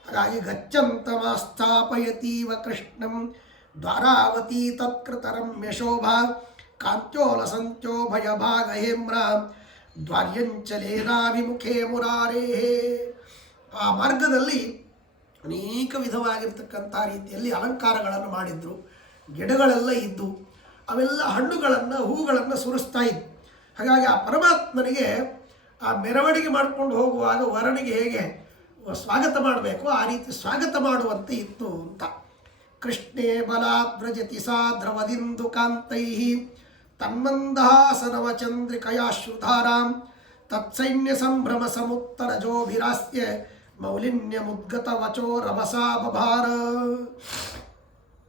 ಹಾಗಾಗಿ ಗಚ್ಚಂತಮಾಸ್ಥಾಪಯತೀವ ಕೃಷ್ಣಂ ದ್ವಾರಾವತಿ ತತ್ಕೃತರಂ ಯಶೋಭಾ ಕಾಂತ್ಯೋಲಸಂತ್ಯೋ ಭಯಭಾಗ ಹೇಮ್ರ ದ್ವಾರ್ಯಂಚಲೇನಾಭಿಮುಖೇ ಮುರಾರೇ. ಆ ಮಾರ್ಗದಲ್ಲಿ ಅನೇಕ ವಿಧವಾಗಿರ್ತಕ್ಕಂಥ ರೀತಿಯಲ್ಲಿ ಅಲಂಕಾರಗಳನ್ನು ಮಾಡಿದ್ರು. ಗಿಡಗಳೆಲ್ಲ ಇದ್ದು ಅವೆಲ್ಲ ಹಣ್ಣುಗಳನ್ನು ಹೂಗಳನ್ನು ಸುರಿಸ್ತಾ ಇದ್ವು. ಹಾಗಾಗಿ ಆ ಪರಮಾತ್ಮನಿಗೆ ಆ ಮೆರವಣಿಗೆ ಮಾಡ್ಕೊಂಡು ಹೋಗುವಾಗ ವರನಿಗೆ ಹೇಗೆ ಸ್ವಾಗತ ಮಾಡಬೇಕು ಆ ರೀತಿ ಸ್ವಾಗತ ಮಾಡುವಂತೆ ಇತ್ತು ಅಂತ. ಕೃಷ್ಣೇ ಬಲಾದ್ರಜತಿ ಸಾ ದ್ರವದಿಂದು ಕಾಂತೈ ತನ್ಮಂದಹಾಸನವ ಚಂದ್ರಿಕಯಾಶ್ರುಧಾರಾಂ ತತ್ಸೈನ್ಯ ಸಂಭ್ರಮ ಸಮುತ್ತರಜೋಭಿರಾಸ್ಯ ಮೌಲಿನ್ಯ ಮುದ್ಗತ ವಚೋ ರಭಸಾ ಬಭಾರ.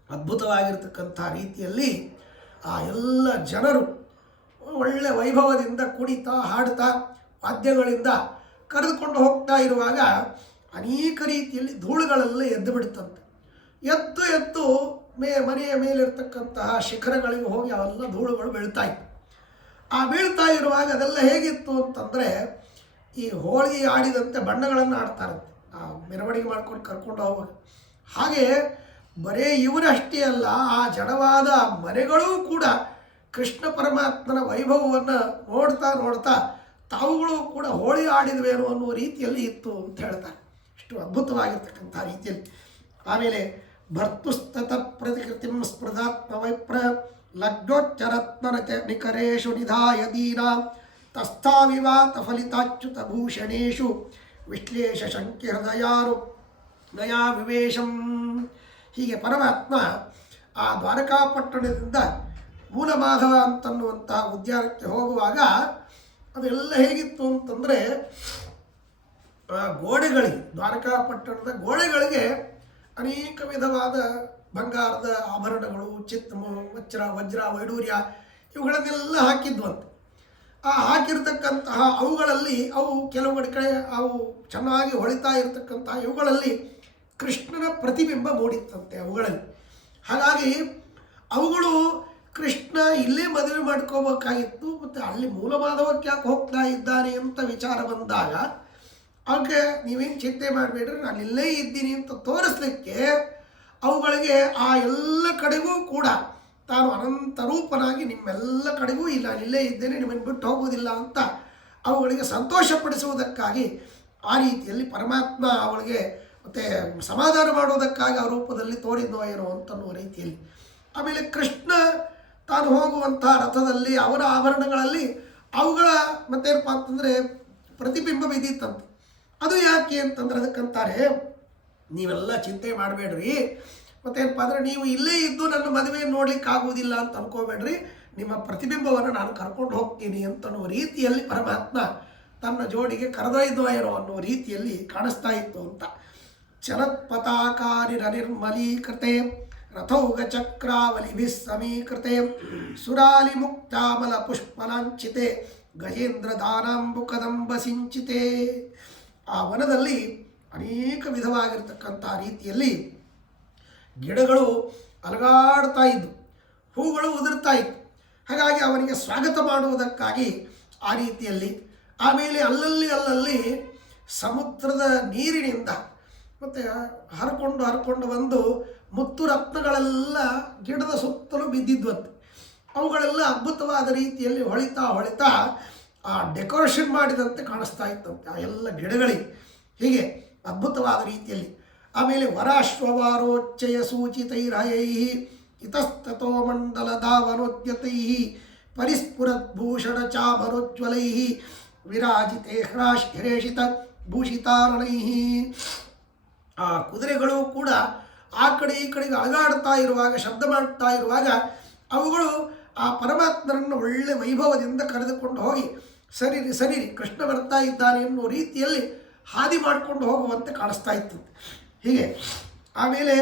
ಅದ್ಭುತವಾಗಿರ್ತಕ್ಕಂಥ ರೀತಿಯಲ್ಲಿ ಆ ಎಲ್ಲ ಜನರು ಒಳ್ಳೆ ವೈಭವದಿಂದ ಕುಣಿತಾ ಹಾಡ್ತಾ ವಾದ್ಯಗಳಿಂದ ಕರೆದುಕೊಂಡು ಹೋಗ್ತಾ ಇರುವಾಗ ಅನೇಕ ರೀತಿಯಲ್ಲಿ ಧೂಳುಗಳೆಲ್ಲ ಎದ್ದು ಬಿಡುತ್ತಂತೆ. ಎದ್ದು ಮನೆಯ ಮೇಲಿರ್ತಕ್ಕಂತಹ ಶಿಖರಗಳಿಗೆ ಹೋಗಿ ಅವೆಲ್ಲ ಧೂಳುಗಳು ಬೀಳ್ತಾ ಇತ್ತು. ಆ ಬೀಳ್ತಾ ಇರುವಾಗ ಅದೆಲ್ಲ ಹೇಗಿತ್ತು ಅಂತಂದರೆ ಈ ಹೋಳಿಗೆ ಆಡಿದಂತೆ ಬಣ್ಣಗಳನ್ನು ಆಡ್ತಾರಂತೆ ಆ ಮೆರವಣಿಗೆ ಮಾಡ್ಕೊಂಡು ಕರ್ಕೊಂಡು ಹೋಗುವಾಗ. ಹಾಗೆ ಬರೇ ಇವರಷ್ಟೇ ಅಲ್ಲ, ಆ ಜಡವಾದ ಮನೆಗಳೂ ಕೂಡ ಕೃಷ್ಣ ಪರಮಾತ್ಮನ ವೈಭವವನ್ನು ನೋಡ್ತಾ ತಾವುಗಳು ಕೂಡ ಹೋಳಿ ಆಡಿದ್ವೇನೋ ಅನ್ನುವ ರೀತಿಯಲ್ಲಿ ಇತ್ತು ಅಂತ ಹೇಳ್ತಾರೆ. ಇಷ್ಟು ಅದ್ಭುತವಾಗಿರ್ತಕ್ಕಂಥ ರೀತಿಯಲ್ಲಿ. ಆಮೇಲೆ ಭರ್ತುಸ್ತತ ಪ್ರತಿಕೃತಿಂ ಸ್ಪೃಧಾತ್ಮ ವೈಪ್ರ ಲಗ್ನೋಚ್ಚರತ್ನರಚ ನಿಕರೇಶು ನಿಧಾಯ ದೀನಾ ತಸ್ಥಾವಿವಾತ ಫಲಿತಾಚ್ಯುತ ಭೂಷಣೇಶು ವಿಶ್ಲೇಷ ಶಂಕ್ಯ ಹೃದಯಾರು ನಯಾ ವಿವೇಶಂ. ಹೀಗೆ ಪರಮಾತ್ಮ ಆ ದ್ವಾರಕಾಪಟ್ಟಣದಿಂದ ಮೂಲಮಾಧವ ಅಂತನ್ನುವಂಥ ಉದ್ಯಾನಕ್ಕೆ ಹೋಗುವಾಗ ಅದೆಲ್ಲ ಹೇಗಿತ್ತು ಅಂತಂದರೆ ಗೋಡೆಗಳಿಗೆ ದ್ವಾರಕಾಪಟ್ಟಣದ ಗೋಡೆಗಳಿಗೆ ಅನೇಕ ವಿಧವಾದ ಬಂಗಾರದ ಆಭರಣಗಳು ವಜ್ರ ವೈಡೂರ್ಯ ಇವುಗಳನ್ನೆಲ್ಲ ಹಾಕಿದ್ವಂತೆ. ಆ ಹಾಕಿರ್ತಕ್ಕಂತಹ ಅವುಗಳಲ್ಲಿ ಅವು ಕೆಲವು ಕಡೆ ಅವು ಚೆನ್ನಾಗಿ ಹೊಳಿತಾ ಇರತಕ್ಕಂತಹ ಇವುಗಳಲ್ಲಿ ಕೃಷ್ಣನ ಪ್ರತಿಬಿಂಬ ಮೂಡಿತ್ತಂತೆ ಅವುಗಳಲ್ಲಿ. ಹಾಗಾಗಿ ಅವುಗಳು ಕೃಷ್ಣ ಇಲ್ಲೇ ಮದುವೆ ಮಾಡ್ಕೋಬೇಕಾಗಿತ್ತು, ಮತ್ತು ಅಲ್ಲಿ ಮೂಲಮಾಧವಕ್ಕೆ ಯಾಕೆ ಹೋಗ್ತಾ ಇದ್ದಾನೆ ಅಂತ ವಿಚಾರ ಬಂದಾಗ ಅವಕ್ಕೆ ನೀವೇನು ಚಿಂತೆ ಮಾಡಬೇಡ್ರಿ, ನಾನು ಇಲ್ಲೇ ಇದ್ದೀನಿ ಅಂತ ತೋರಿಸ್ಲಿಕ್ಕೆ ಅವುಗಳಿಗೆ ಆ ಎಲ್ಲ ಕಡೆಗೂ ಕೂಡ ತಾನು ಅನಂತ ರೂಪನಾಗಿ ನಿಮ್ಮೆಲ್ಲ ಕಡೆಗೂ ಇಲ್ಲ ಇಲ್ಲೇ ಇದ್ದೇನೆ, ನಿಮ್ಮನ್ನು ಬಿಟ್ಟು ಹೋಗುವುದಿಲ್ಲ ಅಂತ ಅವುಗಳಿಗೆ ಸಂತೋಷಪಡಿಸುವುದಕ್ಕಾಗಿ ಆ ರೀತಿಯಲ್ಲಿ ಪರಮಾತ್ಮ ಅವಳಿಗೆ ಮತ್ತು ಸಮಾಧಾನ ಮಾಡುವುದಕ್ಕಾಗಿ ಆ ರೂಪದಲ್ಲಿ ತೋರಿದ್ನೋ ಏನೋ ಅಂತನ್ನುವ ರೀತಿಯಲ್ಲಿ. ಆಮೇಲೆ ಕೃಷ್ಣ ತಾನು ಹೋಗುವಂಥ ರಥದಲ್ಲಿ ಅವರ ಆಭರಣಗಳಲ್ಲಿ ಅವುಗಳ ಮತ್ತೇನಪ್ಪ ಅಂತಂದರೆ ಪ್ರತಿಬಿಂಬ ಬಿದ್ದಿತ್ತಂತೆ. ಅದು ಯಾಕೆ ಅಂತಂದ್ರೆ ಅದಕ್ಕಂತಾರೆ, ನೀವೆಲ್ಲ ಚಿಂತೆ ಮಾಡಬೇಡ್ರಿ, ಮತ್ತೇನಪ್ಪ ಅಂದರೆ ನೀವು ಇಲ್ಲೇ ಇದ್ದು ನನ್ನ ಮದುವೆ ನೋಡ್ಲಿಕ್ಕೆ ಆಗುವುದಿಲ್ಲ ಅಂತ ಅನ್ಕೋಬೇಡ್ರಿ, ನಿಮ್ಮ ಪ್ರತಿಬಿಂಬವನ್ನು ನಾನು ಕರ್ಕೊಂಡು ಹೋಗ್ತೀನಿ ಅಂತನ್ನುವ ರೀತಿಯಲ್ಲಿ ಪರಮಾತ್ಮ ತನ್ನ ಜೋಡಿಗೆ ಕರೆದೊಯ್ದು ಏನೋ ಅನ್ನುವ ರೀತಿಯಲ್ಲಿ ಕಾಣಿಸ್ತಾ ಇತ್ತು ಅಂತ. ಚಲತ್ಪತಾಕಾರಿ ನಿರ್ಮಲೀಕೃತೆ ರಥೌಗ ಚಕ್ರಾವಲಿಭಿ ಸಮೀಕೃತೆ ಸುರಾಲಿ ಮುಕ್ತಾಮಲ ಪುಷ್ಪಲಾಂಚಿತೆ ಗಜೇಂದ್ರ ದಾನಾಂಬು ಕದಂಬ ಸಿಂಚಿತೆ. ಆ ವನದಲ್ಲಿ ಅನೇಕ ವಿಧವಾಗಿರ್ತಕ್ಕಂಥ ರೀತಿಯಲ್ಲಿ ಗಿಡಗಳು ಅಲಗಾಡ್ತಾ ಇದ್ದು, ಹೂಗಳು ಉದುರ್ತಾ ಇತ್ತು. ಹಾಗಾಗಿ ಅವನಿಗೆ ಸ್ವಾಗತ ಮಾಡುವುದಕ್ಕಾಗಿ ಆ ರೀತಿಯಲ್ಲಿ, ಆಮೇಲೆ ಅಲ್ಲಲ್ಲಿ ಸಮುದ್ರದ ನೀರಿನಿಂದ ಮತ್ತು ಹರ್ಕೊಂಡು ಬಂದು ಮುತ್ತು ರತ್ನಗಳೆಲ್ಲ ಗಿಡದ ಸುತ್ತಲೂ ಬಿದ್ದಿದ್ವಂತೆ. ಅವುಗಳೆಲ್ಲ ಅದ್ಭುತವಾದ ರೀತಿಯಲ್ಲಿ ಹೊಳಿತಾ ಆ ಡೆಕೋರೇಷನ್ ಮಾಡಿದಂತೆ ಕಾಣಿಸ್ತಾ ಇತ್ತಂತೆ ಆ ಎಲ್ಲ ಗಿಡಗಳಿಗೆ, ಹೀಗೆ ಅದ್ಭುತವಾದ ರೀತಿಯಲ್ಲಿ. ಆಮೇಲೆ ವರಾಶ್ವವಾರೋಚ್ಚಯ ಸೂಚಿತೈರಹಯೈ ಇತಸ್ತತೋ ಮಂಡಲ ಧಾವನೋದ್ಯತೈ ಪರಿಸ್ಫುರದ್ಭೂಷಣ ಚಾಮರೋಜ್ವಲೈ ವಿರಾಜಿತೆ ಹ್ರಾಶಿತ ಭೂಷಿತಾರಣೈ. ಆ ಕುದುರೆಗಳು ಕೂಡ ಆ ಕಡೆ ಈ ಕಡೆಗೆ ಅಲಗಾಡ್ತಾ ಇರುವಾಗ, ಶಬ್ದ ಮಾಡ್ತಾ ಇರುವಾಗ ಅವುಗಳು ಆ ಪರಮಾತ್ಮನನ್ನು ಒಳ್ಳೆ ವೈಭವದಿಂದ ಕರೆದುಕೊಂಡು ಹೋಗಿ ಸರಿ ಕೃಷ್ಣ ಬರ್ತಾ ಇದ್ದಾನೆ ಎನ್ನುವ ರೀತಿಯಲ್ಲಿ ಹಾದಿ ಮಾಡಿಕೊಂಡು ಹೋಗುವಂತೆ ಕಾಣಿಸ್ತಾ ಇತ್ತು ಹೀಗೆ. ಆಮೇಲೆ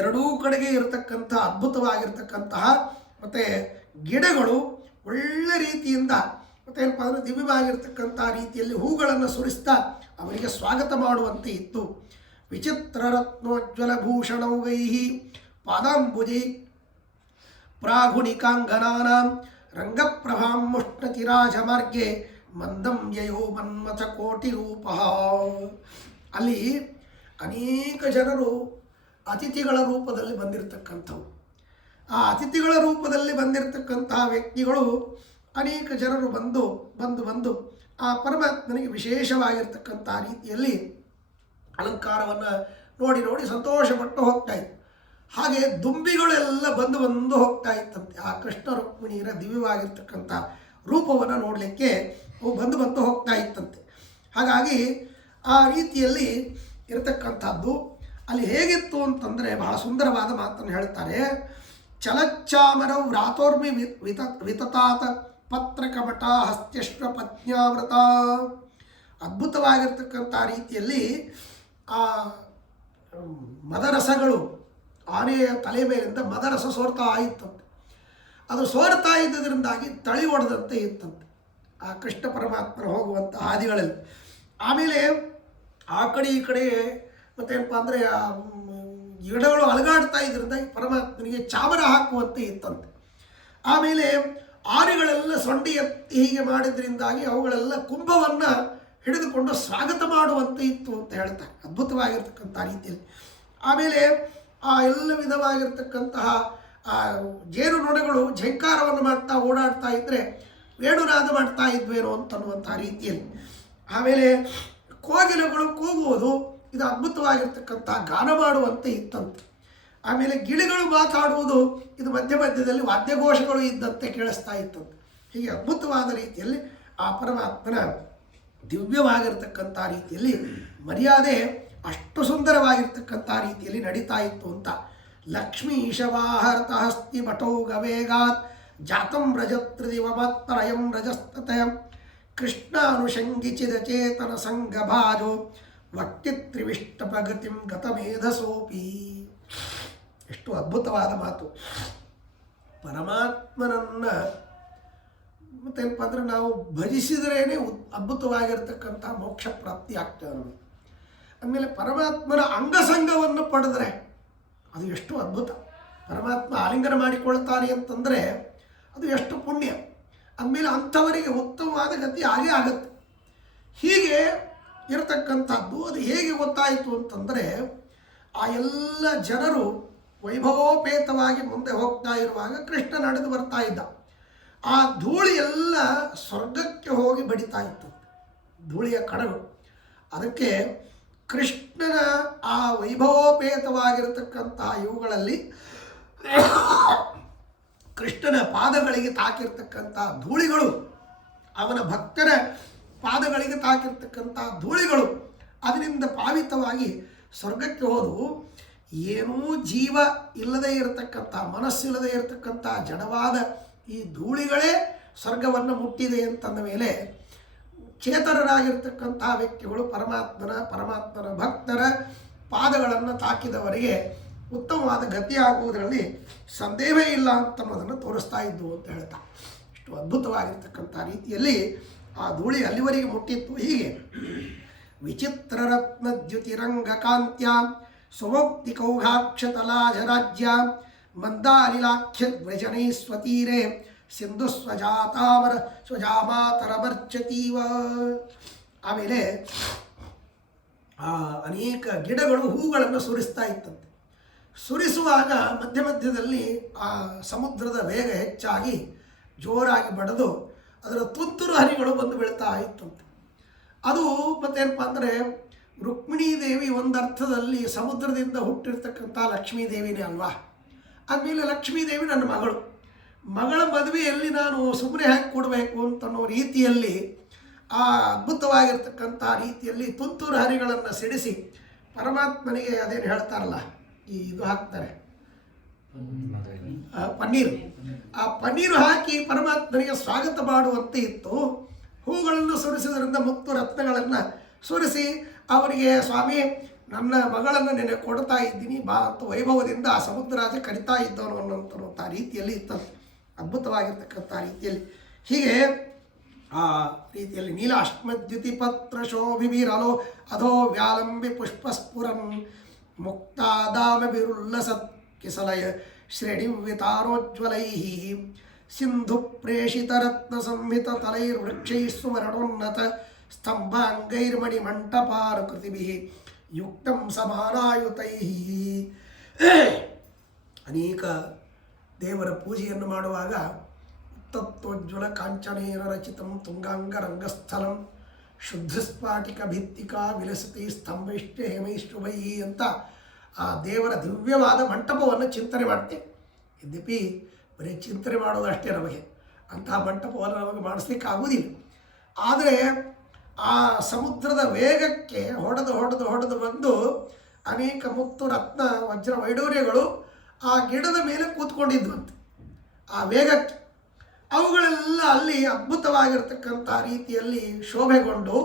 ಎರಡೂ ಕಡೆಗೆ ಇರತಕ್ಕಂಥ ಅದ್ಭುತವಾಗಿರ್ತಕ್ಕಂತಹ ಮತ್ತು ಗಿಡಗಳು ಒಳ್ಳೆ ರೀತಿಯಿಂದ ಮತ್ತೇನಪ್ಪ ಅಂದರೆ ದಿವ್ಯವಾಗಿರ್ತಕ್ಕಂಥ ರೀತಿಯಲ್ಲಿ ಹೂಗಳನ್ನು ಸುರಿಸ್ತಾ ಅವರಿಗೆ ಸ್ವಾಗತ ಮಾಡುವಂತೆ ಇತ್ತು. ವಿಚಿತ್ರ ರತ್ನೋಜ್ವಲ ಭೂಷಣೌಗೈ ಪಾದಾಂಬುಜಿ ಪ್ರಾಗುಣಿಕಾಂಗನಾನಾಂ ರಂಗಪ್ರಭಾಂ ಮುಷ್ಣತಿರಾಜಮಾರ್ಗೆ ಮಂದಂ ಯಯೋ ಮನ್ಮಥ ಕೋಟಿ ರೂಪ. ಅಲ್ಲಿ ಅನೇಕ ಜನರು ಅತಿಥಿಗಳ ರೂಪದಲ್ಲಿ ಬಂದಿರತಕ್ಕಂಥವು. ಆ ಅತಿಥಿಗಳ ರೂಪದಲ್ಲಿ ಬಂದಿರತಕ್ಕಂತಹ ವ್ಯಕ್ತಿಗಳು ಅನೇಕ ಜನರು ಬಂದು ಆ ಪರಮಾತ್ಮನಿಗೆ ವಿಶೇಷವಾಗಿರ್ತಕ್ಕಂಥ ರೀತಿಯಲ್ಲಿ ಅಲಂಕಾರವನ್ನು ನೋಡಿ ಸಂತೋಷಪಟ್ಟು ಹೋಗ್ತಾ ಇತ್ತು. ಹಾಗೆ ದುಂಬಿಗಳೆಲ್ಲ ಬಂದು ಹೋಗ್ತಾ ಇತ್ತಂತೆ ಆ ಕೃಷ್ಣ ರುಕ್ಮಿಣಿಯರ ದಿವ್ಯವಾಗಿರ್ತಕ್ಕಂಥ ರೂಪವನ್ನು ನೋಡಲಿಕ್ಕೆ ಅವು ಬಂದು ಹೋಗ್ತಾ ಇತ್ತಂತೆ. ಹಾಗಾಗಿ ಆ ರೀತಿಯಲ್ಲಿ ಇರತಕ್ಕಂಥದ್ದು ಅಲ್ಲಿ ಹೇಗಿತ್ತು ಅಂತಂದರೆ ಬಹಳ ಸುಂದರವಾದ ಮಾತನ್ನು ಹೇಳ್ತಾರೆ. ಚಲಚ್ಚಾಮರೌ ವ್ರಾತೋರ್ಮಿ ವಿತತಾತ ಪತ್ರಕಪಟ ಹಸ್ತ್ಯಶ್ವ ಪತ್ನ್ಯಾವೃತ. ಅದ್ಭುತವಾಗಿರ್ತಕ್ಕಂಥ ರೀತಿಯಲ್ಲಿ ಆ ಮದರಸಗಳು ಆನೆಯ ತಲೆ ಮೇಲಿಂದ ಮದರಸ ಸೋರ್ತಾ ಇತ್ತಂತೆ. ಅದು ಸೋರ್ತಾ ಇದ್ದದರಿಂದಾಗಿ ತಳಿ ಒಡೆದಂತೆ ಇತ್ತಂತೆ ಆ ಕೃಷ್ಣ ಪರಮಾತ್ಮನ ಹೋಗುವಂಥ ಹಾದಿಗಳಲ್ಲಿ. ಆಮೇಲೆ ಆ ಕಡೆ ಈ ಕಡೆ ಮತ್ತೇನಪ್ಪ ಅಂದರೆ ಗಿಡಗಳು ಅಲಗಾಡ್ತಾ ಇದ್ದರಿಂದಾಗಿ ಪರಮಾತ್ಮನಿಗೆ ಚಾಮರ ಹಾಕುವಂತೆ ಇತ್ತಂತೆ. ಆಮೇಲೆ ಆನೆಗಳೆಲ್ಲ ಸೊಂಡಿ ಎತ್ತಿ ಹೀಗೆ ಮಾಡಿದ್ರಿಂದಾಗಿ ಅವುಗಳೆಲ್ಲ ಕುಂಭವನ್ನು ಹಿಡಿದುಕೊಂಡು ಸ್ವಾಗತ ಮಾಡುವಂತೆ ಇತ್ತು ಅಂತ ಹೇಳ್ತಾರೆ ಅದ್ಭುತವಾಗಿರ್ತಕ್ಕಂಥ ರೀತಿಯಲ್ಲಿ. ಆಮೇಲೆ ಆ ಎಲ್ಲ ವಿಧವಾಗಿರ್ತಕ್ಕಂತಹ ಆ ಜೇನು ನೊಣಗಳು ಝಂಕಾರವನ್ನು ಮಾಡ್ತಾ ಓಡಾಡ್ತಾ ಇದ್ದರೆ ವೇಣುನಾದ ಮಾಡ್ತಾ ಇದ್ವೇನೋ ಅಂತನ್ನುವಂಥ ರೀತಿಯಲ್ಲಿ. ಆಮೇಲೆ ಕೋಗಿಲೆಗಳು ಕೂಗುವುದು ಇದು ಅದ್ಭುತವಾಗಿರ್ತಕ್ಕಂಥ ಗಾನ ಮಾಡುವಂತೆ ಇತ್ತಂತೆ. ಆಮೇಲೆ ಗಿಳಿಗಳು ಮಾತಾಡುವುದು ಇದು ಮಧ್ಯದಲ್ಲಿ ವಾದ್ಯಘೋಷಗಳು ಇದ್ದಂತೆ ಕೇಳಿಸ್ತಾ ಇತ್ತಂತೆ. ಹೀಗೆ ಅದ್ಭುತವಾದ ರೀತಿಯಲ್ಲಿ ಆ ಪರಮಾತ್ಮನ ದಿವ್ಯವಾಗಿರ್ತಕ್ಕಂಥ ರೀತಿಯಲ್ಲಿ ಮರ್ಯಾದೆ ಅಷ್ಟು ಸುಂದರವಾಗಿರ್ತಕ್ಕಂಥ ರೀತಿಯಲ್ಲಿ ನಡೀತಾ ಇತ್ತು ಅಂತ. ಲಕ್ಷ್ಮೀಶವಾಹರ್ತ ಹಸ್ತಿ ಭಟೌ ಗವೇಗಾತ್ ಜಾತಂ ರಜತ್ರಿದಿವ ಮಾತ್ರಯಂ ರಜಸ್ತತಯಂ ಕೃಷ್ಣಾನುಷಂಗಿಚಿದ ಚೇತನ ಸಂಗಭಾಜೋ ವಟ್ಟಿತ್ರಿವಿಷ್ಟ ಪ್ರಗತಿಂ ಗತಮೇಧಸೋಪಿ. ಎಷ್ಟು ಅದ್ಭುತವಾದ ಮಾತು. ಪರಮಾತ್ಮನನ್ನು ಮತ್ತೇನಪ್ಪ ಅಂದರೆ ನಾವು ಭಜಿಸಿದ್ರೇ ಅದ್ಭುತವಾಗಿರ್ತಕ್ಕಂಥ ಮೋಕ್ಷ ಪ್ರಾಪ್ತಿ ಆಗ್ತದೆ ನಮಗೆ. ಆಮೇಲೆ ಪರಮಾತ್ಮನ ಅಂಗಸಂಗವನ್ನು ಪಡೆದರೆ ಅದು ಎಷ್ಟು ಅದ್ಭುತ. ಪರಮಾತ್ಮ ಆಲಿಂಗನ ಮಾಡಿಕೊಳ್ತಾನೆ ಅಂತಂದರೆ ಅದು ಎಷ್ಟು ಪುಣ್ಯ. ಆಮೇಲೆ ಅಂಥವರಿಗೆ ಉತ್ತಮವಾದ ಗತಿ ಆಗೇ ಆಗುತ್ತೆ. ಹೀಗೆ ಇರತಕ್ಕಂಥದ್ದು ಅದು ಹೇಗೆ ಗೊತ್ತಾಯಿತು ಅಂತಂದರೆ ಆ ಎಲ್ಲ ಜನರು ವೈಭವೋಪೇತವಾಗಿ ಮುಂದೆ ಹೋಗ್ತಾ ಇರುವಾಗ ಕೃಷ್ಣ ನಡೆದು ಬರ್ತಾ ಇದ್ದ. ಆ ಧೂಳಿ ಎಲ್ಲ ಸ್ವರ್ಗಕ್ಕೆ ಹೋಗಿ ಬಡಿತಾ ಇತ್ತು, ಧೂಳಿಯ ಕಣಗಳು. ಅದಕ್ಕೆ ಕೃಷ್ಣನ ಆ ವೈಭವೋಪೇತವಾಗಿರತಕ್ಕಂತಹ ಇವುಗಳಲ್ಲಿ ಕೃಷ್ಣನ ಪಾದಗಳಿಗೆ ತಾಕಿರ್ತಕ್ಕಂಥ ಧೂಳಿಗಳು, ಅವನ ಭಕ್ತರ ಪಾದಗಳಿಗೆ ತಾಕಿರ್ತಕ್ಕಂಥ ಧೂಳಿಗಳು ಅದರಿಂದ ಪಾವಿತವಾಗಿ ಸ್ವರ್ಗಕ್ಕೆ ಹೋದವು. ಏನೂ ಜೀವ ಇಲ್ಲದೇ ಇರತಕ್ಕಂಥ, ಮನಸ್ಸಿಲ್ಲದೆ ಇರತಕ್ಕಂಥ ಜಡವಾದ ಈ ಧೂಳಿಗಳೇ ಸ್ವರ್ಗವನ್ನು ಮುಟ್ಟಿದೆ ಅಂತಂದ ಮೇಲೆ ಚೇತನರಾಗಿರ್ತಕ್ಕಂಥ ವ್ಯಕ್ತಿಗಳು ಪರಮಾತ್ಮನ ಭಕ್ತರ ಪಾದಗಳನ್ನು ತಾಕಿದವರಿಗೆ ಉತ್ತಮವಾದ ಗತಿಯಾಗುವುದರಲ್ಲಿ ಸಂದೇಹವೇ ಇಲ್ಲ ಅಂತನ್ನೋದನ್ನು ತೋರಿಸ್ತಾ ಇದ್ದು ಅಂತ ಹೇಳ್ತಾ, ಇಷ್ಟು ಅದ್ಭುತವಾಗಿರ್ತಕ್ಕಂಥ ರೀತಿಯಲ್ಲಿ ಆ ಧೂಳಿ ಅಲ್ಲಿವರೆಗೆ ಮುಟ್ಟಿತ್ತು. ಹೀಗೆ ವಿಚಿತ್ರ ರತ್ನ ದ್ಯುತಿರಂಗಕಾಂತ್ಯ ಸ್ವಮೋಕ್ತಿಕೌಘಾಕ್ಷತಲಾಜರಾಜ್ಯ ಮಂದಾಲಿಲಾಖ್ಯ ವ್ರಜನೈ ಸ್ವತೀರೆ ಸಿಂಧು ಸ್ವಜಾಮಾತರಮರ್ಚತೀವ. ಆಮೇಲೆ ಅನೇಕ ಗಿಡಗಳು ಹೂಗಳನ್ನು ಸುರಿಸ್ತಾ ಇತ್ತಂತೆ. ಸುರಿಸುವಾಗ ಮಧ್ಯ ಮಧ್ಯದಲ್ಲಿ ಆ ಸಮುದ್ರದ ವೇಗ ಹೆಚ್ಚಾಗಿ ಜೋರಾಗಿ ಬಡಿದು ಅದರ ತುಂತುರು ಹನಿಗಳು ಬಂದು ಬೀಳ್ತಾ ಇತ್ತಂತೆ. ಅದು ಮತ್ತೇನಪ್ಪ ಅಂದರೆ ರುಕ್ಮಿಣೀ ದೇವಿ ಒಂದರ್ಥದಲ್ಲಿ ಸಮುದ್ರದಿಂದ ಹುಟ್ಟಿರ್ತಕ್ಕಂಥ ಲಕ್ಷ್ಮೀ ದೇವಿನೇ ಅಲ್ವಾ. ಆದಮೇಲೆ ಲಕ್ಷ್ಮೀ ದೇವಿ ನನ್ನ ಮಗಳ ಮದುವೆಯಲ್ಲಿ ನಾನು ಸುಮ್ಮನೆ ಹಾಕಿ ಕೊಡಬೇಕು ಅಂತನ್ನೋ ರೀತಿಯಲ್ಲಿ ಆ ಅದ್ಭುತವಾಗಿರ್ತಕ್ಕಂಥ ರೀತಿಯಲ್ಲಿ ತುಂತುರು ಹರಿಗಳನ್ನು ಸಿಡಿಸಿ ಪರಮಾತ್ಮನಿಗೆ ಅದೇನು ಹೇಳ್ತಾರಲ್ಲ, ಇದು ಹಾಕ್ತಾರೆ ಪನ್ನೀರು, ಆ ಪನ್ನೀರು ಹಾಕಿ ಪರಮಾತ್ಮನಿಗೆ ಸ್ವಾಗತ ಮಾಡುವಂತೆ ಇತ್ತು. ಹೂಗಳನ್ನು ಸುರಿಸಿದ್ರಿಂದ ಮುತ್ತು ರತ್ನಗಳನ್ನು ಸುರಿಸಿ ಅವರಿಗೆ ಸ್ವಾಮಿ ನನ್ನ ಮಗಳನ್ನು ನೆನೆ ಕೊಡ್ತಾ ಇದ್ದೀನಿ ಬಾ ಅಂತ ವೈಭವದಿಂದ ಆ ಸಮುದ್ರರಾಜ ಕರಿತಾ ಇದ್ದವನು ಅನ್ನೋಂಥ ರೀತಿಯಲ್ಲಿ ಇತ್ತಂತೆ. ಅದ್ಭುತವಾಗಿರ್ತಕ್ಕಂಥ ರೀತಿಯಲ್ಲಿ ಹೀಗೆ ಆ ರೀತಿಯಲ್ಲಿ ನೀಲ ಅಶ್ಮದ್ಯುತಿ ಪತ್ರ ಶೋಭಿರಲೋ ಅಧೋ ವ್ಯಾಲಂಬಿ ಪುಷ್ಪಸ್ಫುರಂ ಮುಕ್ತಾದಾಮ ಬಿರುಲ್ಲಸತ್ ಕಿಸಲಯ ಶ್ರೇಣಿವಿತಾರೋಜ್ವಲೈ ಸಿಂಧು ಪ್ರೇಷಿತ ರತ್ನ ಸಂಹಿತ ತಲೈರ್ವೃಕ್ಷೈ ಸುವರ್ಣೋನ್ನತ ಸ್ತಂಭಾಂಗೈರ್ಮಣಿ ಮಂಟಪಾರ ಕೃತಿಭಿ ಯುಕ್ತಂ ಸಮಾನಾಯುತೈ. ಅನೇಕ ದೇವರ ಪೂಜೆಯನ್ನು ಮಾಡುವಾಗ ತತ್ವೋಜ್ವಲ ಕಾಂಚನೇನ ರಚಿತಂ ತುಂಗಾಂಗ ರಂಗಸ್ಥಲಂ ಶುದ್ಧಸ್ಫಾಟಿಕ ಭಿತ್ತಿಕಾ ವಿಲಸತಿ ಸ್ತಂಭೈಷ್ಟ್ಯ ಹೇಮೈಷ್ಠುಭೈ ಅಂತ ಆ ದೇವರ ದಿವ್ಯವಾದ ಮಂಟಪವನ್ನು ಚಿಂತನೆ ಮಾಡ್ತೇವೆ. ಯದ್ಯಪಿ ಬರೀ ಚಿಂತನೆ ಮಾಡೋದಷ್ಟೇ ನಮಗೆ, ಅಂತಹ ಮಂಟಪವನ್ನು ನಮಗೆ ಮಾಡಿಸ್ಲಿಕ್ಕಾಗುವುದಿಲ್ಲ. ಆದರೆ ಆ ಸಮುದ್ರದ ವೇಗಕ್ಕೆ ಹೊಡೆದು ಬಂದು ಅನೇಕ ಮುತ್ತು ರತ್ನ ವಜ್ರ ವೈಡೂರ್ಯಗಳು ಆ ಗಿಡದ ಮೇಲೆ ಕೂತ್ಕೊಂಡಿದ್ವಂತೆ. ಆ ವೇಗಕ್ಕೆ ಅವುಗಳೆಲ್ಲ ಅಲ್ಲಿ ಅದ್ಭುತವಾಗಿರ್ತಕ್ಕಂಥ ರೀತಿಯಲ್ಲಿ ಶೋಭೆಗೊಂಡು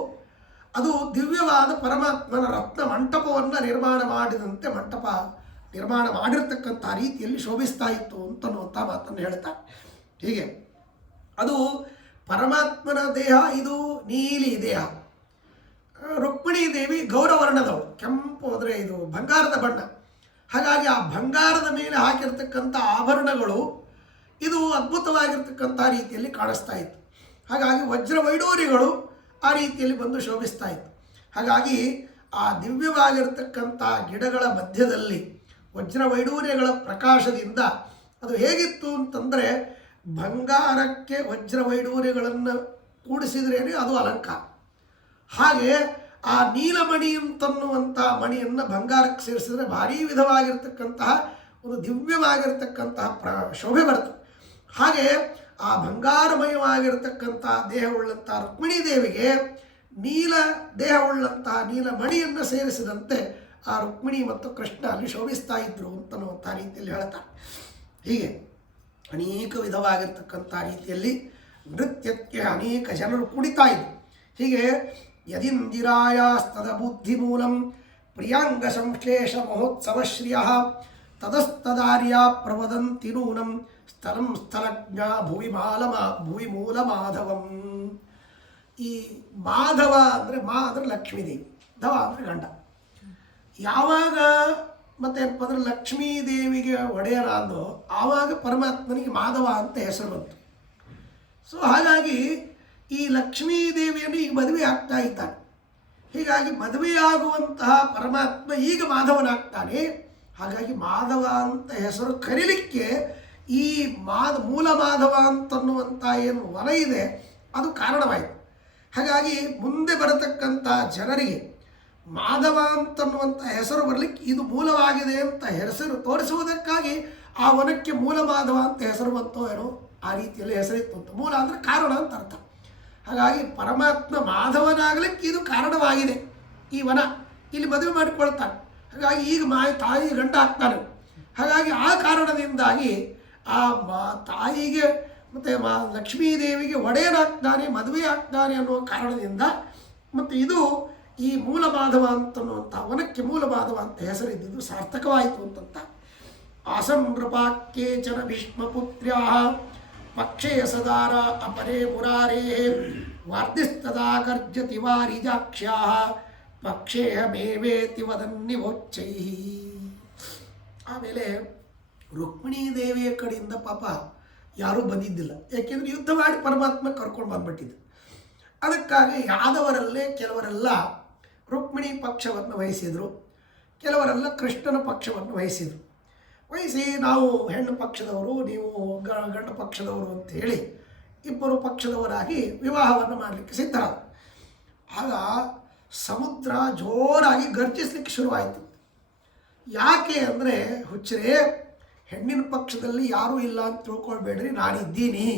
ಅದು ದಿವ್ಯವಾದ ಪರಮಾತ್ಮನ ರತ್ನ ಮಂಟಪವನ್ನು ನಿರ್ಮಾಣ ಮಾಡಿದಂತೆ ಮಂಟಪ ನಿರ್ಮಾಣ ಮಾಡಿರ್ತಕ್ಕಂಥ ರೀತಿಯಲ್ಲಿ ಶೋಭಿಸ್ತಾ ಇತ್ತು ಅಂತನ್ನುವಂಥ ಮಾತನ್ನು ಹೇಳ್ತಾ, ಹೀಗೆ ಅದು ಪರಮಾತ್ಮನ ದೇಹ, ಇದು ನೀಲಿ ದೇಹ. ರುಕ್ಮಿಣೀ ದೇವಿ ಗೌರವರ್ಣದವಳು, ಕೆಂಪು ಅಂದರೆ ಇದು ಬಂಗಾರದ ಬಣ್ಣ. ಹಾಗಾಗಿ ಆ ಬಂಗಾರದ ಮೇಲೆ ಹಾಕಿರ್ತಕ್ಕಂಥ ಆಭರಣಗಳು ಇದು ಅದ್ಭುತವಾಗಿರ್ತಕ್ಕಂಥ ರೀತಿಯಲ್ಲಿ ಕಾಣಿಸ್ತಾ ಇತ್ತು. ಹಾಗಾಗಿ ವಜ್ರ ವೈಡೂರ್ಯಗಳು ಆ ರೀತಿಯಲ್ಲಿ ಬಂದು ಶೋಭಿಸ್ತಾ ಇತ್ತು. ಹಾಗಾಗಿ ಆ ದಿವ್ಯವಾಗಿರ್ತಕ್ಕಂಥ ಗಿಡಗಳ ಮಧ್ಯದಲ್ಲಿ ವಜ್ರ ವೈಡೂರ್ಯಗಳ ಪ್ರಕಾಶದಿಂದ ಅದು ಹೇಗಿತ್ತು ಅಂತಂದರೆ, ಬಂಗಾರಕ್ಕೆ ವಜ್ರ ವೈಡೂರ್ಯಗಳನ್ನು ಕೂಡಿಸಿದ್ರೇನೆ ಅದು ಅಲಂಕಾರ. ಹಾಗೆ ಆ ನೀಲಮಣಿ ಅಂತನ್ನುವಂಥ ಮಣಿಯನ್ನು ಬಂಗಾರಕ್ಕೆ ಸೇರಿಸಿದ್ರೆ ಭಾರೀ ವಿಧವಾಗಿರ್ತಕ್ಕಂತಹ ಒಂದು ದಿವ್ಯವಾಗಿರ್ತಕ್ಕಂತಹ ಶೋಭೆ ಬರ್ತದೆ. ಹಾಗೆ ಆ ಬಂಗಾರಮಯವಾಗಿರ್ತಕ್ಕಂಥ ದೇಹವುಳ್ಳಂಥ ರುಕ್ಮಿಣೀ ದೇವಿಗೆ ನೀಲ ದೇಹವುಳ್ಳಂತಹ ನೀಲಮಣಿಯನ್ನು ಸೇರಿಸಿದಂತೆ ಆ ರುಕ್ಮಿಣಿ ಮತ್ತು ಕೃಷ್ಣ ಅಲ್ಲಿ ಶೋಭಿಸ್ತಾ ಇದ್ರು ಅಂತನ್ನುವಂಥ ರೀತಿಯಲ್ಲಿ ಹೇಳ್ತಾರೆ. ಹೀಗೆ ಅನೇಕ ವಿಧವಾಗಿರ್ತಕ್ಕಂಥ ರೀತಿಯಲ್ಲಿ ನೃತ್ಯಕ್ಕೆ ಅನೇಕ ಜನರು ಕುಣಿತಾ ಇದ್ರು. ಹೀಗೆ ಯದಿಂದಿರಾಯಾಸ್ತದ ಬುದ್ಧಿಮೂಲಂ ಪ್ರಿಯಾಂಗ ಸಂಶ್ಲೇಷ ಮಹೋತ್ಸವಶ್ರಿಯ ತದಸ್ತದಾರ್ಯ ಪ್ರವದಂತಿ ನೂನಂ ಸ್ಥಳಂ ಸ್ಥಳಜ್ಞ ಭುವಿ ಮೂಲ ಮಾಧವಂ. ಈ ಮಾಧವ ಅಂದರೆ ಅಂದರೆ ಲಕ್ಷ್ಮೀದೇವಿ, ಧವ ಅಂದರೆ ಗಂಡ. ಯಾವಾಗ ಮತ್ತೇನಪ್ಪ ಅಂದರೆ ಲಕ್ಷ್ಮೀ ದೇವಿಗೆ ಒಡೆಯರಾದೋ ಆವಾಗ ಪರಮಾತ್ಮನಿಗೆ ಮಾಧವ ಅಂತ ಹೆಸರು ಬಂತು. ಸೊ ಹಾಗಾಗಿ ಈ ಲಕ್ಷ್ಮೀ ದೇವಿಯನ್ನು ಈಗ ಮದುವೆ ಆಗ್ತಾ ಇದ್ದಾನೆ. ಹೀಗಾಗಿ ಮದುವೆಯಾಗುವಂತಹ ಪರಮಾತ್ಮ ಈಗ ಮಾಧವನಾಗ್ತಾನೆ. ಹಾಗಾಗಿ ಮಾಧವ ಅಂತ ಹೆಸರು ಕರೀಲಿಕ್ಕೆ ಈ ಮೂಲ ಮಾಧವ ಅಂತನ್ನುವಂಥ ಏನು ವನ ಇದೆ ಅದು ಕಾರಣವಾಯಿತು. ಹಾಗಾಗಿ ಮುಂದೆ ಬರತಕ್ಕಂಥ ಜನರಿಗೆ ಮಾಧವ ಅಂತನ್ನುವಂಥ ಹೆಸರು ಬರಲಿಕ್ಕೆ ಇದು ಮೂಲವಾಗಿದೆ ಅಂತ ಹೆಸರು ತೋರಿಸುವುದಕ್ಕಾಗಿ ಆ ವನಕ್ಕೆ ಮೂಲ ಮಾಧವ ಅಂತ ಹೆಸರು ಬಂತೋ ಏನೋ, ಆ ರೀತಿಯಲ್ಲಿ ಹೆಸರಿತ್ತು ಅಂತ. ಮೂಲ ಅಂದರೆ ಕಾರಣ ಅಂತ ಅರ್ಥ. ಹಾಗಾಗಿ ಪರಮಾತ್ಮ ಮಾಧವನಾಗಲಿಕ್ಕೆ ಇದು ಕಾರಣವಾಗಿದೆ. ಈ ವನ ಇಲ್ಲಿ ಮದುವೆ ಮಾಡಿಕೊಳ್ತಾನೆ. ಹಾಗಾಗಿ ಈಗ ತಾಯಿ ಗಂಡ ಆಗ್ತಾನೆ. ಹಾಗಾಗಿ ಆ ಕಾರಣದಿಂದಾಗಿ ಆ ತಾಯಿಗೆ ಮತ್ತು ಲಕ್ಷ್ಮೀದೇವಿಗೆ ಒಡೆಯನಾಗ್ತಾನೆ, ಮದುವೆ ಆಗ್ತಾನೆ ಅನ್ನುವ ಕಾರಣದಿಂದ, ಮತ್ತು ಇದು ಈ ಮೂಲ ಮಾಧವ ಅಂತನ್ನುವಂಥ ವನಕ್ಕೆ ಮೂಲ ಮಾಧವ ಅಂತ ಹೆಸರಿದ್ದು ಸಾರ್ಥಕವಾಯಿತು ಅಂತಂತ. ಆಸಂ ನೃಪಾಕ್ಯೇಚನ ಭೀಷ್ಮಪುತ್ರ್ಯಾ ಪಕ್ಷೇ ಸದಾರ ಅಪರೇ ಮುರಾರೇ ವಾರ್ಧಿಸ್ತದಾ ಗರ್ಜತಿ ವಾರಿಜಾಕ್ಷ್ಯಾ ಪಕ್ಷೇಹ ಮೇವೇತಿ ವದನ್ನಿವೋಚ್ಚೈ. ಆಮೇಲೆ ರುಕ್ಮಿಣೀ ದೇವಿಯ ಕಡೆಯಿಂದ ಪಾಪ ಯಾರೂ ಬಂದಿದ್ದಿಲ್ಲ. ಯಾಕೆಂದರೆ ಯುದ್ಧ ಮಾಡಿ ಪರಮಾತ್ಮ ಕರ್ಕೊಂಡು ಬಂದ್ಬಿಟ್ಟಿದ್ದು. ಅದಕ್ಕಾಗಿ ಯಾದವರಲ್ಲೇ ಕೆಲವರೆಲ್ಲ ರುಕ್ಮಿಣಿ ಪಕ್ಷವನ್ನು ವಹಿಸಿದರು, ಕೆಲವರೆಲ್ಲ ಕೃಷ್ಣನ ಪಕ್ಷವನ್ನು ವಹಿಸಿ ನಾವು ಹೆಣ್ಣು ಪಕ್ಷದವರು, ನೀವು ಗಂಡು ಪಕ್ಷದವರು ಅಂತ ಹೇಳಿ ಇಬ್ಬರು ಪಕ್ಷದವರಾಗಿ ವಿವಾಹವನ್ನು ಮಾಡಲಿಕ್ಕೆ ಸಿದ್ಧರಾದ. ಆಗ ಸಮುದ್ರ ಜೋರಾಗಿ ಗರ್ಜಿಸ್ಲಿಕ್ಕೆ ಶುರುವಾಯಿತು. ಯಾಕೆ ಅಂದರೆ, ಹುಚ್ಚರೇ, ಹೆಣ್ಣಿನ ಪಕ್ಷದಲ್ಲಿ ಯಾರೂ ಇಲ್ಲ ಅಂತ ತಿಳ್ಕೊಳ್ಬೇಡ್ರಿ, ನಾನಿದ್ದೀನಿ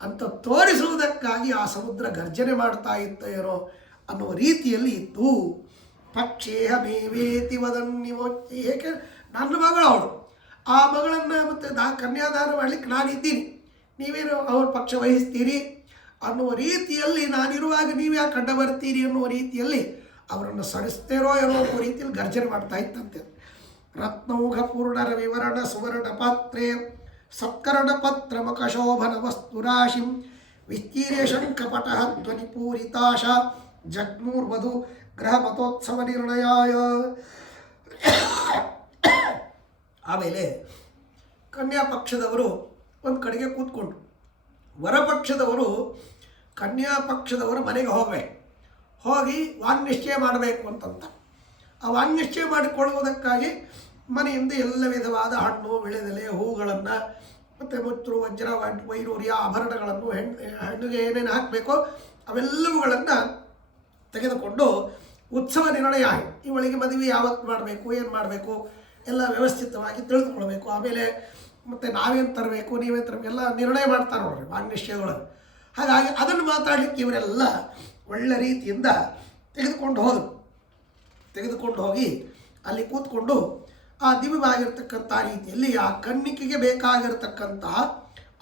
ಅಂತ ತೋರಿಸುವುದಕ್ಕಾಗಿ ಆ ಸಮುದ್ರ ಗರ್ಜನೆ ಮಾಡ್ತಾ ಇತ್ತು ಏನೋ ಅನ್ನುವ ರೀತಿಯಲ್ಲಿ ಇತ್ತು. ಪಕ್ಷೇಹ ಮೇವೇತಿ ವದನ್ನಿವೋಚ್ಚಿ. ಏಕೆ, ನನ್ನ ಮಗಳು ಅವಳು, ಆ ಮಗಳನ್ನು ಮತ್ತು ಕನ್ಯಾದಾನ ಮಾಡಲಿಕ್ಕೆ ನಾನಿದ್ದೀನಿ, ನೀವೇನು ಅವ್ರ ಪಕ್ಷ ವಹಿಸ್ತೀರಿ ಅನ್ನುವ ರೀತಿಯಲ್ಲಿ, ನಾನಿರುವಾಗ ನೀವು ಯಾಕೆ ಅಡ್ಡ ಬರ್ತೀರಿ ಅನ್ನುವ ರೀತಿಯಲ್ಲಿ ಅವರನ್ನು ಸರಿಸ್ತೇರೋ ಏನೋ ಅನ್ನೋ ರೀತಿಯಲ್ಲಿ ಗರ್ಜನೆ ಮಾಡ್ತಾ ಇತ್ತಂತೆ. ರತ್ನೌಘ ಪೂರ್ಣರ ವಿವರಣ ಸುವರ್ಣ ಪಾತ್ರೆ ಸತ್ಕರ್ಣ ಪತ್ರ ಮುಖಶೋಭನ ವಸ್ತುರಾಶಿಂ ವಿಸ್ತೀರ್ಯ ಶಂಖಪಟ ಧ್ವನಿ ಪೂರಿತಾಶ ಜಗ್ಮೂರ್ವಧು ಗ್ರಹ ಮತೋತ್ಸವ ನಿರ್ಣಯಾಯ. ಆಮೇಲೆ ಕನ್ಯಾ ಪಕ್ಷದವರು ಒಂದು ಕಡೆಗೆ ಕೂತ್ಕೊಂಡ್ರು. ವರಪಕ್ಷದವರು ಕನ್ಯಾ ಪಕ್ಷದವರ ಮನೆಗೆ ಹೋಗಿ ವಾನ್ನಿಶ್ಚಯ ಮಾಡಬೇಕು ಅಂತಂತ. ಆ ವಾನ್ನಿಶ್ಚಯ ಮಾಡಿಕೊಳ್ಳುವುದಕ್ಕಾಗಿ ಮನೆಯಿಂದ ಎಲ್ಲ ವಿಧವಾದ ಹಣ್ಣು, ವಿಳೆದೆಲೆ, ಹೂಗಳನ್ನು ಮತ್ತು ಮುತ್ತು, ವಜ್ರ, ವೈಡೂರ್ಯ, ಆಭರಣಗಳನ್ನು, ಹೆಣ್ಣಿಗೆ ಏನೇನು ಹಾಕಬೇಕೋ ಅವೆಲ್ಲವುಗಳನ್ನು ತೆಗೆದುಕೊಂಡು ಉತ್ಸವ ನಿರ್ಣಯ ಆಗಿ ಇವಳಿಗೆ ಮದುವೆ ಯಾವತ್ತು ಮಾಡಬೇಕು, ಏನು ಮಾಡಬೇಕು ಎಲ್ಲ ವ್ಯವಸ್ಥಿತವಾಗಿ ತಿಳಿದುಕೊಳ್ಬೇಕು. ಆಮೇಲೆ ಮತ್ತು ನಾವೇನು ತರಬೇಕು, ನೀವೇನು ತರಬೇಕು ಎಲ್ಲ ನಿರ್ಣಯ ಮಾಡ್ತಾರೆ ನೋಡ್ರಿ ವಾಗ್ನಿಶ್ಚಯದೊಳಗೆ. ಹಾಗಾಗಿ ಅದನ್ನು ಮಾತಾಡಲಿಕ್ಕೆ ಇವರೆಲ್ಲ ಒಳ್ಳೆ ರೀತಿಯಿಂದ ತೆಗೆದುಕೊಂಡು ಹೋಗಿ ಅಲ್ಲಿ ಕೂತ್ಕೊಂಡು ಆ ದಿವ್ಯವಾಗಿರ್ತಕ್ಕಂಥ ರೀತಿಯಲ್ಲಿ ಆ ಕನ್ನಿಕೆಗೆ ಬೇಕಾಗಿರ್ತಕ್ಕಂತಹ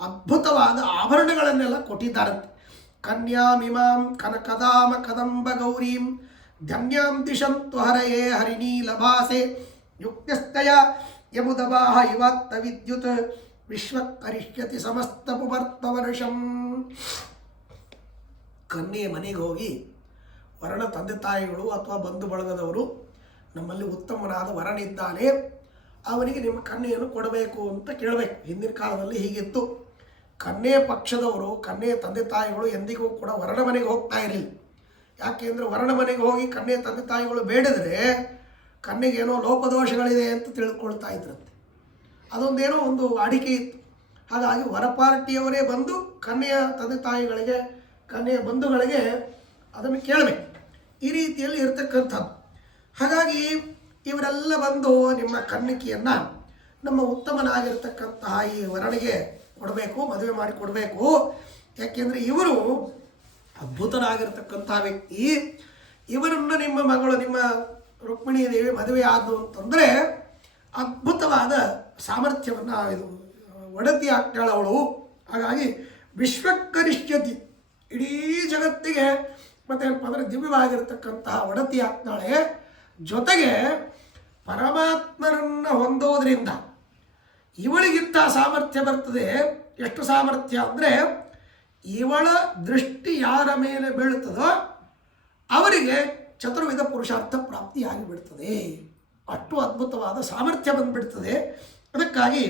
ಅದ್ಭುತವಾದ ಆಭರಣಗಳನ್ನೆಲ್ಲ ಕೊಟ್ಟಿದ್ದಾರಂತೆ. ಕನ್ಯಾಮಿಮಾಂ ಕನಕದಾಮ ಕದಂಬ ಗೌರೀಂ ಧನ್ಯಾಂ ದಿಶಂತು ಹರಯೇ ಹರಿನೀಲಭಾಸೆ ಯುಕ್ತಸ್ಥಯ ಯಮುದವಾಹ ಇವಾತ್ತ ವಿದ್ಯುತ್ ವಿಶ್ವಕರಿಷ್ಯತಿ ಸಮಸ್ತ ಪುವರ್ತವರ್ಷಂ. ಕನ್ಯೆ ಮನೆಗೆ ಹೋಗಿ ವರನ ತಂದೆ ತಾಯಿಗಳು ಅಥವಾ ಬಂಧು ಬಳಗದವರು, ನಮ್ಮಲ್ಲಿ ಉತ್ತಮನಾದ ವರನಿದ್ದಾನೆ, ಅವನಿಗೆ ನಿಮ್ಮ ಕನ್ಯೆಯನ್ನು ಕೊಡಬೇಕು ಅಂತ ಕೇಳಬೇಕು. ಹಿಂದಿನ ಕಾಲದಲ್ಲಿ ಹೀಗಿತ್ತು. ಕನ್ಯೆ ಪಕ್ಷದವರು, ಕನ್ಯೆ ತಂದೆ ತಾಯಿಗಳು ಎಂದಿಗೂ ಕೂಡ ವರನ ಮನೆಗೆ ಹೋಗ್ತಾ ಇರಲಿಲ್ಲ. ಯಾಕೆಂದರೆ ವರನ ಮನೆಗೆ ಹೋಗಿ ಕನ್ಯೆ ತಂದೆ ತಾಯಿಗಳು ಬೇಡಿದರೆ ಕನ್ಯೆಗೇನೋ ಲೋಪದೋಷಗಳಿದೆ ಅಂತ ತಿಳ್ಕೊಳ್ತಾ ಇದ್ರಂತೆ. ಅದೊಂದೇನೋ ಒಂದು ವಾಡಿಕೆ ಇತ್ತು. ಹಾಗಾಗಿ ವರ ಪಾರ್ಟಿಯವರೇ ಬಂದು ಕನ್ಯೆಯ ತಂದೆ ತಾಯಿಗಳಿಗೆ, ಕನ್ಯೆಯ ಬಂಧುಗಳಿಗೆ ಅದನ್ನು ಕೇಳಬೇಕು. ಈ ರೀತಿಯಲ್ಲಿ ಇರತಕ್ಕಂಥದ್ದು. ಹಾಗಾಗಿ ಇವರೆಲ್ಲ ಬಂದು ನಿಮ್ಮ ಕನ್ನಿಕೆಯನ್ನು ನಮ್ಮ ಉತ್ತಮನಾಗಿರ್ತಕ್ಕಂತಹ ಈ ವರನಿಗೆ ಕೊಡಬೇಕು, ಮದುವೆ ಮಾಡಿ ಕೊಡಬೇಕು. ಯಾಕೆಂದರೆ ಇವರು ಅದ್ಭುತನಾಗಿರ್ತಕ್ಕಂಥ ವ್ಯಕ್ತಿ, ಇವರನ್ನು ನಿಮ್ಮ ಮಗಳು, ನಿಮ್ಮ ರುಕ್ಮಿಣೀ ದೇವಿ ಮದುವೆ ಆದವು ಅಂತಂದರೆ ಅದ್ಭುತವಾದ ಸಾಮರ್ಥ್ಯವನ್ನು ಇದು ಒಡತಿ ಆಗ್ತಾಳವಳು. ಹಾಗಾಗಿ ವಿಶ್ವಕರಿಷ್ಯತಿ, ಇಡೀ ಜಗತ್ತಿಗೆ ಮತ್ತು ಅದರ ದಿವ್ಯವಾಗಿರ್ತಕ್ಕಂತಹ ಒಡತಿ ಆಗ್ತಾಳೆ. ಜೊತೆಗೆ ಪರಮಾತ್ಮನನ್ನು ಹೊಂದೋದ್ರಿಂದ ಇವಳಿಗಿಂತ ಸಾಮರ್ಥ್ಯ ಬರ್ತದೆ. ಎಷ್ಟು ಸಾಮರ್ಥ್ಯ ಅಂದರೆ, ಇವಳ ದೃಷ್ಟಿ ಯಾರ ಮೇಲೆ ಬೀಳ್ತದೋ ಅವರಿಗೆ ಚತುರ್ವಿಧ ಪುರುಷಾರ್ಥ ಪ್ರಾಪ್ತಿಯಾಗಿ ಬಿಡ್ತದೆ. ಅಷ್ಟು ಅದ್ಭುತವಾದ ಸಾಮರ್ಥ್ಯ ಬಂದುಬಿಡ್ತದೆ. ಅದಕ್ಕಾಗಿ